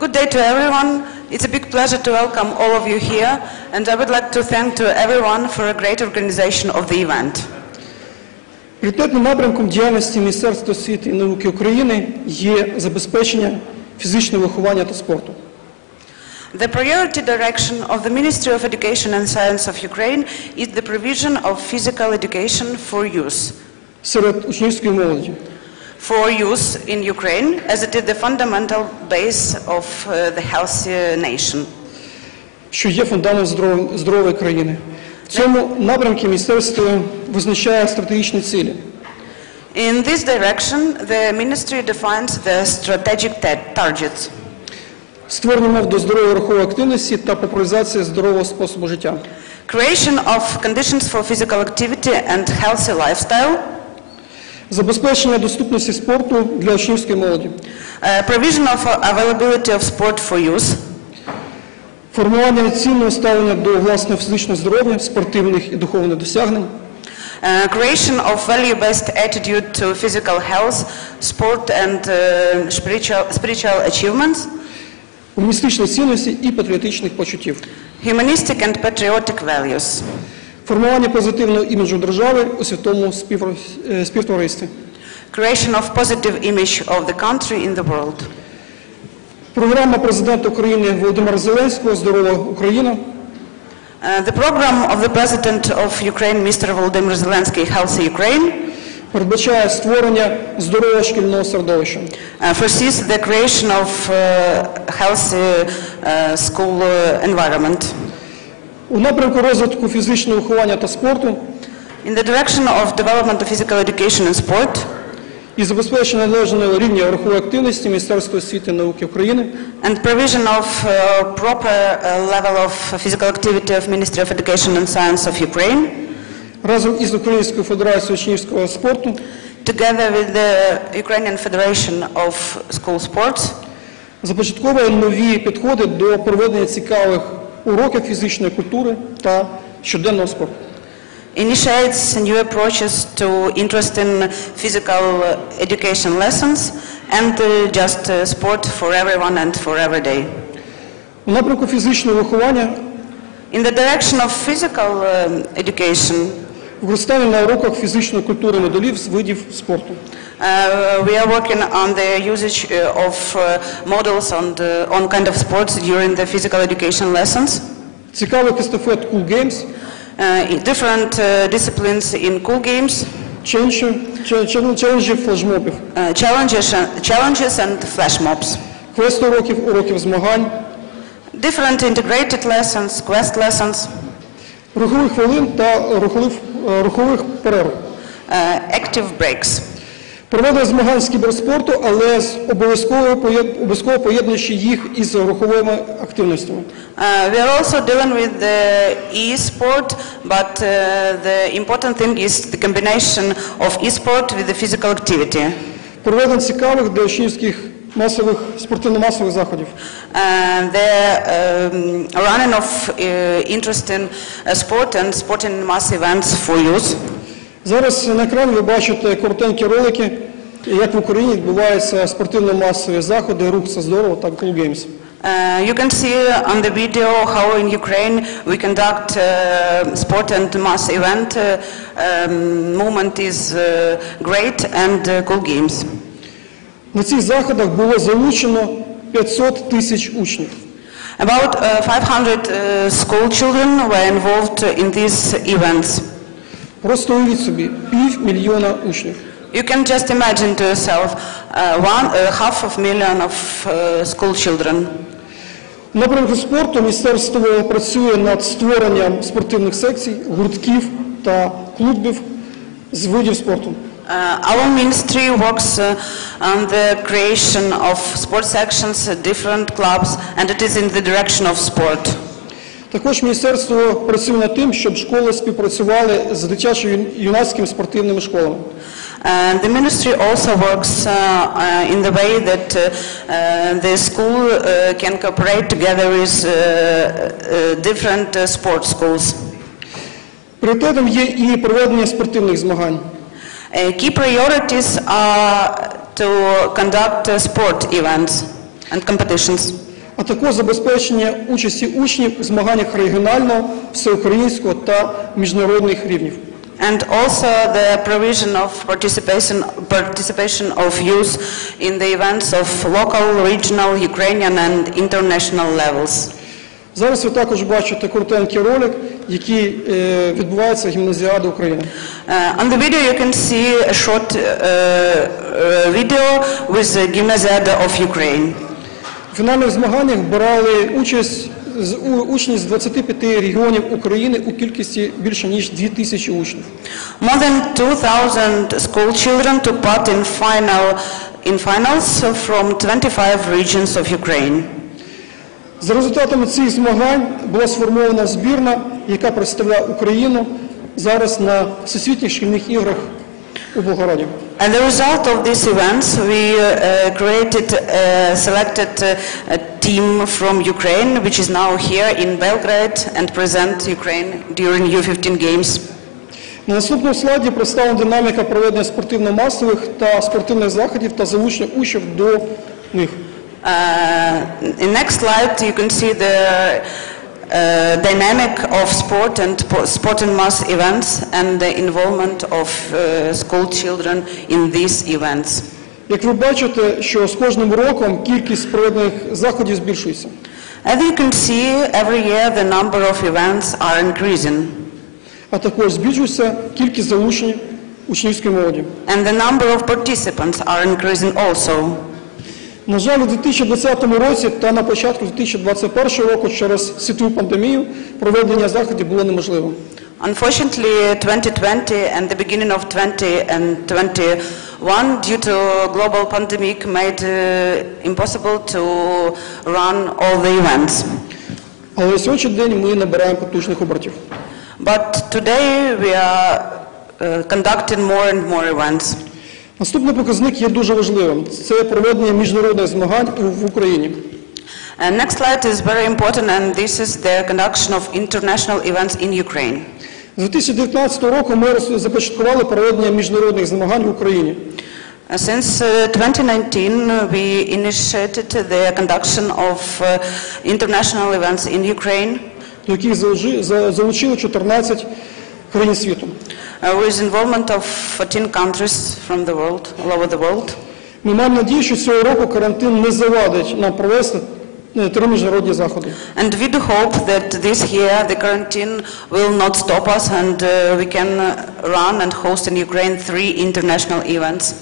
Good day to everyone. It's a big pleasure to welcome all of you here, and I would like to thank to everyone for a great organization of the event. Пріоритетним напрямком діяльності Міністерства освіти і науки України є забезпечення фізичного виховання та спорту. The priority direction of the Ministry of Education and Science of Ukraine is the provision of physical education for youth. Серед учнівської молоді. For youth in Ukraine, as it is the fundamental base of the healthy nation. Що є фундаментом здорової країни. В цьому напрямку міністерство визначає стратегічні цілі. In this direction, the ministry defines the strategic targets. Створення умов до здорової рухової активності та популяризація здорового способу життя. Creation of conditions for physical activity and healthy lifestyle. Забезпечення доступності спорту для учнівської молоді. Provision of availability of sport for youth. Формування цінного ставлення до власного фізичного здоров'я, спортивних і духовних досягнень. Creation of value-based attitude to physical health, sport and spiritual achievements. Гуманістичних цінностей і патріотичних почуттів. Humanistic and patriotic values. Формування позитивного іміджу держави у світовому співтоваристві. Creation of positive image of the country in the world. Програма президента України Володимира Зеленського «Здорова Україна». The program of the President of Ukraine, Mr. Volodymyr Zelensky, Healthy Ukraine, передбачає створення здорового шкільного середовища. Foresees the creation of healthy school environment. У напрямку розвитку фізичного виховання та спорту in the direction of development of physical education and sport і забезпечення належного рівня рухової активності Міністерства освіти і науки України and provision of proper level of physical activity of Ministry of Education and Science of Ukraine разом із Українською федерацією учнівського спорту together with the Ukrainian Federation of School Sports започатковує нові підходи до проведення цікавих уроків фізичної культури та щоденного спорту. Initiates new approaches to interest in physical education lessons and just sport for everyone and for every day. У напрямку фізичного виховання in the direction of physical education використання на уроках фізичної культури моделів з видів спорту. We are working on the usage of models on kind of sports during the physical education lessons. Цікавих естафет Cool Games. Different disciplines in Cool Games. Челенджів, флешмобів. Challenges and flash mobs. Квест уроків змагань. Different integrated lessons, quest lessons. Рухових хвилин та рухових перерв. Active breaks. Проводили змагань з кіберспорту, але обов'язково поєднуючи їх із руховими активностями. We are also dealing with the e-sport, but the important thing is the combination of e-sport with the physical activity. Проведення цікавих для учнівських масових спортивно-масових заходів. The running of interesting sport and sporting mass events for youth. Зараз на екрані ви бачите коротенькі ролики, як в Україні відбуваються спортивно-масові заходи, рух «Це здорово» та Cool Games. You can see on the video how in Ukraine we conduct sport and mass event. Movement is great and Cool Games. На цих заходах було залучено 500 тисяч учнів. About 500 school children were involved in these events. Просто уявіть собі, 500,000 учнів. You can just imagine to yourself 500,000 of school children. В напрямку спорту міністерство працює над створенням спортивних секцій, гуртків та клубів з видів спорту. Our ministry works on the creation of sport sections, different clubs, and it is in the direction of sport. Також міністерство працює над тим, щоб школи співпрацювали з дитячо-юнацькими спортивними школами. The ministry also works in the way that the school can cooperate together with different sport schools. Пріоритетом є і проведення спортивних змагань. Key priorities are to conduct sport events and competitions. А також забезпечення участі учнів у змаганнях регіонального, всеукраїнського та міжнародних рівнів. And also the provision of participation of youth in the events of local, regional, Ukrainian and international levels. Зараз ви також бачите коротенький ролик, який відбувається гімназіади України. On the video you can see a short video with the Gymnasiada of Ukraine. В фінальних змаганнях брали участь учні з 25 регіонів України у кількості більше ніж 2000 учнів. More than 2,000 school children took part in finals from 25 regions of Ukraine. За результатами цих змагань була сформована збірна, яка представляє Україну зараз на Всесвітніх шкільних іграх у Болграді. As a result of these events, we selected a team from Ukraine, which is now here in Belgrade and present Ukraine during U15 Games. На наступному слайді представлена динаміка проведення спортивно-масових та спортивних заходів та залучення учнів до них. In next slide, you can see the dynamic of sport and mass events and the involvement of school children in these events. Як ви бачите, що з кожним роком кількість проведених заходів збільшується. As you can see, every year the number of events are increasing. А також збільшується кількість залучень учнівської молоді. And the number of participants are increasing also. На жаль, у 2020 році та на початку 2021 року через світову пандемію проведення заходів було неможливим. Unfortunately, 2020 and the beginning of 2021, due to global pandemic, made impossible to run all the events. Але на сьогоднішній день ми набираємо потужних обертів. But today we are conducting more and more events. Наступний показник є дуже важливим. Це проведення міжнародних змагань в Україні. Next slide is very important, and this is the conduction of international events in Ukraine. З 2019 року ми започаткували проведення міжнародних змагань в Україні. Since 2019, we initiated the conduction of international events in Ukraine. До яких залучили 14 країн світу. With involvement of 14 countries from the world, all over the world. Ми маємо надію, що цього року карантин не завадить нам провести 3 міжнародні заходи. And we do hope that this year the quarantine will not stop us and we can run and host in Ukraine 3 international events.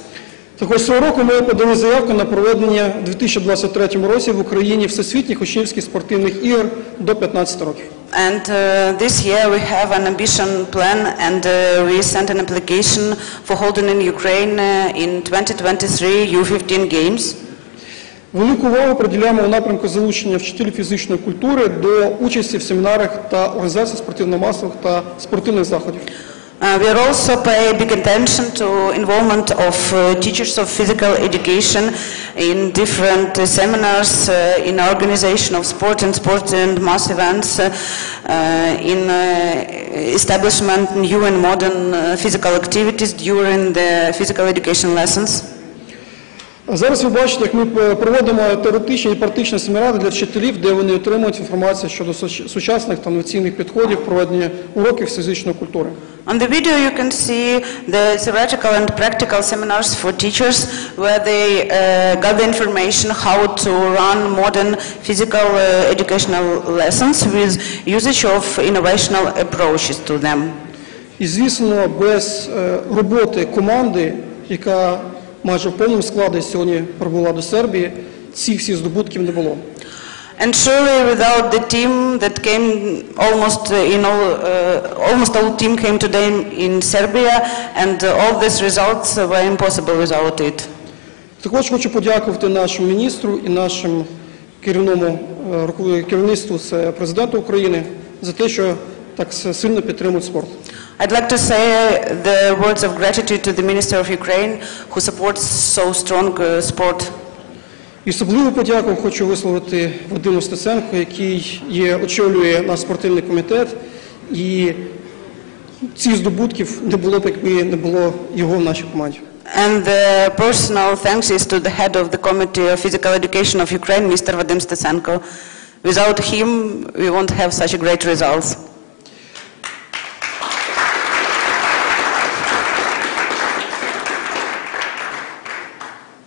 Також цього року ми подали заявку на проведення у 2023 році в Україні всесвітніх учнівських спортивних ігор до 15 років. And this year we have an ambition plan, and we sent an application for holding in Ukraine in 2023 U15 Games. Велику увагу приділяємо у напрямку залучення вчителів фізичної культури до участі в семінарах та організації спортивно-масових та спортивних заходів. We also pay big attention to involvement of teachers of physical education in different seminars, in organization of sport and mass events, in establishment new and modern physical activities during the physical education lessons. Зараз ви бачите, як ми проводимо теоретичні і практичні семінари для вчителів, де вони отримують інформацію щодо сучасних та інноваційних підходів проведення уроків фізичної культури. On the video you can see the theoretical and practical seminars for teachers where they got the information how to run modern physical educational lessons with usage of innovational approaches to them. І, звісно, без роботи команди, яка майже в повному складі сьогодні прибула до Сербії, цих всіх здобутків не було. And surely without the team that came almost all team came today in Serbia, and all these results were impossible without it. Також хочу подякувати нашому міністру і нашому керівництву, це президенту України, за те, що так сильно підтримують спорт. I'd like to say the words of gratitude to the Minister of Ukraine who supports so strong sport. І особливу подяку хочу висловити Вадиму Стеценку, який очолює наш спортивний комітет, і цих здобутків не було б, якби не було його в нашій команді. And the personal thanks is to the head of the Committee of Physical Education of Ukraine, Mr. Vadim Stechenko. Without him, we won't have such great results.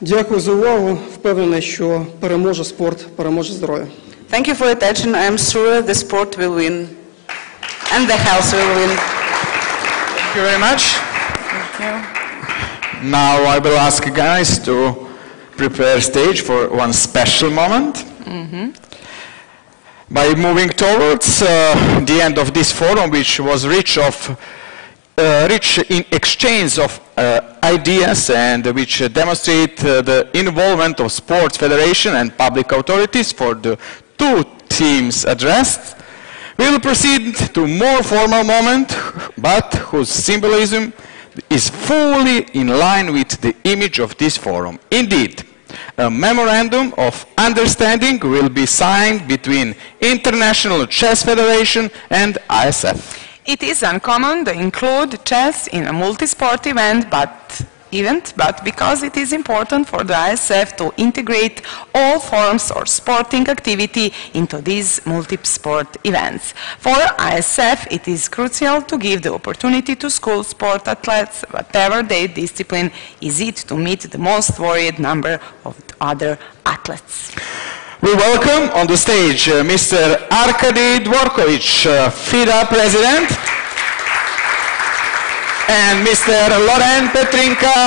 Дякую за увагу. Впевнений, що переможе спорт, переможе здоров'я. Thank you for your attention. I am sure the sport will win. And the health will win. Thank you very much. Thank you. Now I will ask guys to prepare stage for one special moment. By moving towards the end of this forum, which was rich in exchange of ideas and which demonstrate the involvement of sports federation and public authorities for the two themes addressed, we will proceed to more formal moment, but whose symbolism is fully in line with the image of this forum. Indeed, a memorandum of understanding will be signed between International Chess Federation and ISF. It is uncommon to include chess in a multi-sport event, but because it is important for the ISF to integrate all forms of sporting activity into these multi-sport events. For ISF, it is crucial to give the opportunity to school sport athletes, whatever their discipline, is it to meet the most varied number of other athletes. We welcome on the stage Mr. Arkady Dvorkovich, FIDA President, and Mr. Loren Petrinka,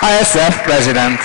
ISF President.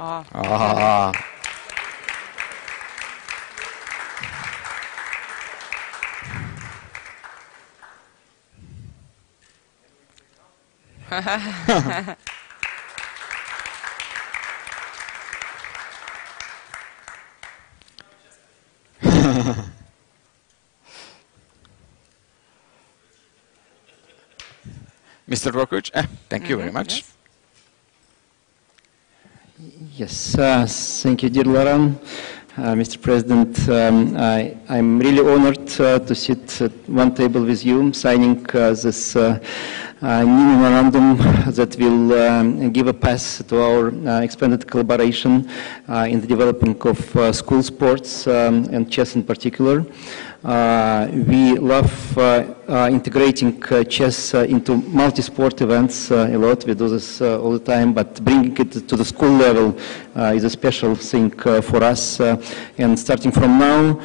Ah. Mr. Rokuch, thank you very much. Yes, thank you, dear Laran. Mr. President, I'm really honored to sit at one table with you, signing this new memorandum that will give a path to our expanded collaboration in the development of school sports and chess in particular. We love integrating chess into multi-sport events a lot. We do this all the time, but bringing it to the school level is a special thing for us. And starting from now,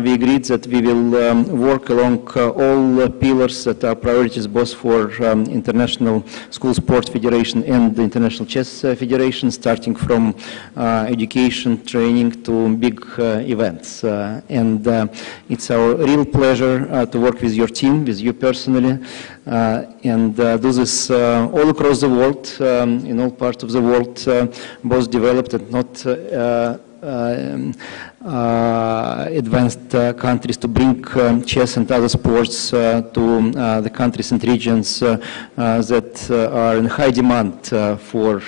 we agreed that we will work along all pillars that are priorities both for International School Sports Federation and the International Chess Federation, starting from education, training to big events. And it's our real pleasure to work with your team, with you personally, and do this all across the world, in all parts of the world, both developed and not advanced countries, to bring chess and other sports to the countries and regions that are in high demand for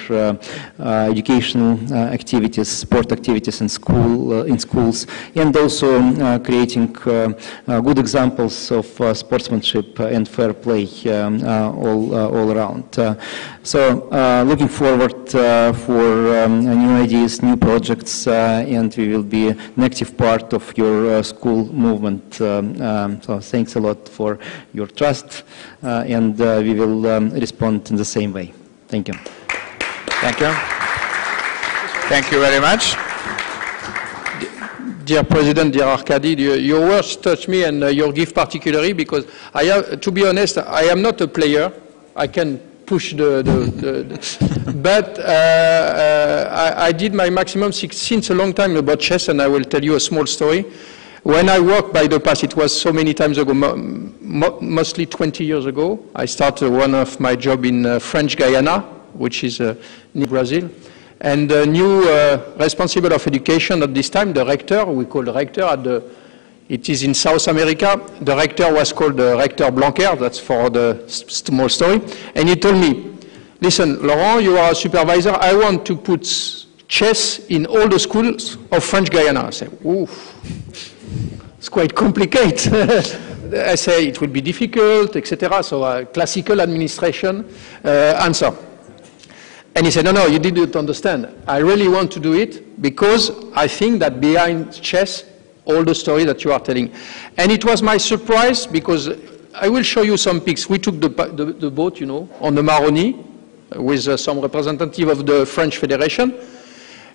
educational activities, sport activities in schools, and also creating good examples of sportsmanship and fair play all around. So looking forward for new ideas, new projects, and we will be an active part of your school movement. So thanks a lot for your trust, and we will respond in the same way. Thank you. Thank you. Thank you very much. Dear President, dear Arkady, your words touch me, and your gift particularly, because I have, to be honest, I am not a player. I can push but I did my maximum since a long time about chess, and I will tell you a small story. When I worked by the past, it was so many times ago, mostly 20 years ago, I started one of my job in French Guyana, which is near Brazil. And the new responsible of education at this time, the rector, we call the rector at the, it is in South America. The rector was called the Rector Blanquer, that's for the small story. And he told me, listen, Laurent, you are a supervisor. I want to put chess in all the schools of French Guyana. I said, oof, it's quite complicated. I say it will be difficult, etc. So classical administration answer. And he said, no, you didn't understand. I really want to do it because I think that behind chess, all the story that you are telling. And it was my surprise because I will show you some pics. We took the boat, you know, on the Maroni with some representative of the French Federation.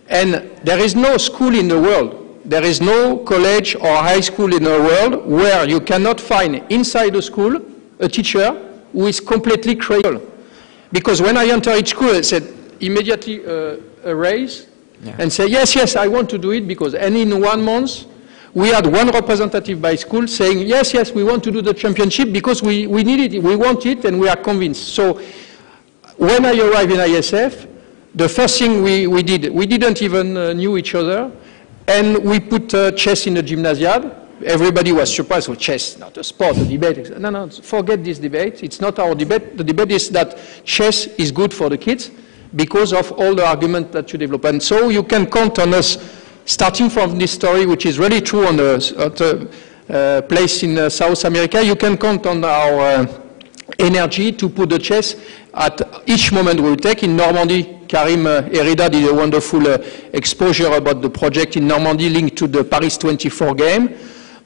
And there is no school in the world, there is no college or high school in the world where you cannot find inside the school a teacher who is completely critical. Because when I enter each school, I said immediately raise and say, yes, yes, I want to do it because, and in 1 month, we had one representative by school saying, yes, yes, we want to do the championship because we need it, we want it, and we are convinced. So when I arrived in ISF, the first thing we did, we didn't even knew each other, and we put chess in the gymnasiad. Everybody was surprised, well, chess, not a sport, a debate. No, no, forget this debate. It's not our debate. The debate is that chess is good for the kids because of all the arguments that you develop. And so you can count on us, starting from this story, which is really true on a place in South America. You can count on our energy to put the chess at each moment we will take. In Normandy, Karim Herida did a wonderful exposure about the project in Normandy linked to the Paris 24 game.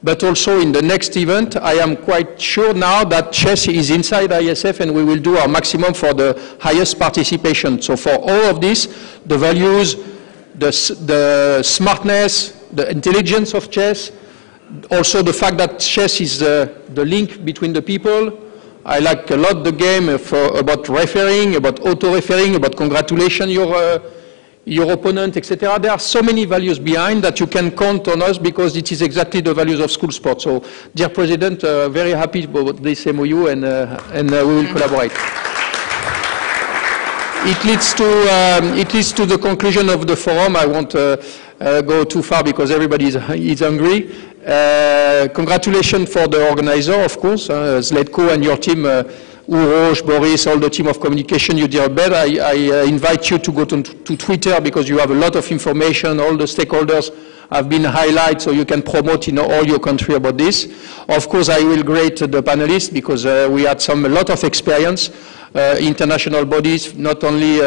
But also in the next event, I am quite sure now that chess is inside ISF and we will do our maximum for the highest participation. So for all of this, the values, the smartness, the intelligence of chess, also the fact that chess is the link between the people. I like a lot the game about refereeing, about auto-refereeing, about congratulating your opponent, etc. There are so many values behind that you can count on us because it is exactly the values of school sport. So, dear President, very happy about this MOU and we will collaborate. It leads to the conclusion of the forum. I want go too far because everybody is hungry. Congratulations for the organizer, of course, Zletko and your team, Uroš, Boris, all the team of communication, you did better. I invite you to go to Twitter because you have a lot of information, all the stakeholders have been highlighted so you can promote in all your country about this. Of course, I will grade the panelists because we had a lot of experience, international bodies, not only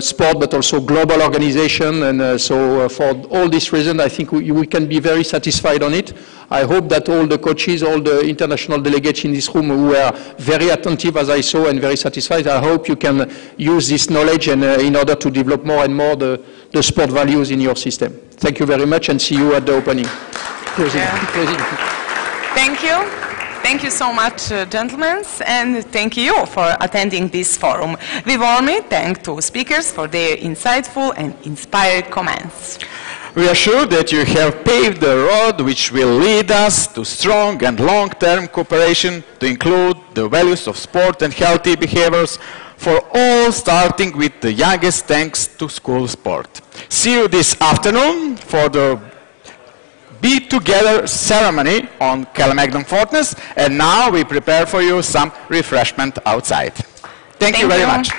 sport but also global organization, and so for all these reasons I think we can be very satisfied on it. I hope that all the coaches, all the international delegates in this room who were very attentive as I saw and very satisfied, I hope you can use this knowledge and in order to develop more and more the sport values in your system. Thank you very much and see you at the opening. Thank you. Thank you so much, gentlemen, and thank you for attending this forum. We warmly thank two speakers for their insightful and inspired comments. We are sure that you have paved the road which will lead us to strong and long-term cooperation to include the values of sport and healthy behaviors for all, starting with the youngest, thanks to school sport. See you this afternoon for the Be Together ceremony on Calamagnon Fortress, and now we prepare for you some refreshment outside. Thank you very much.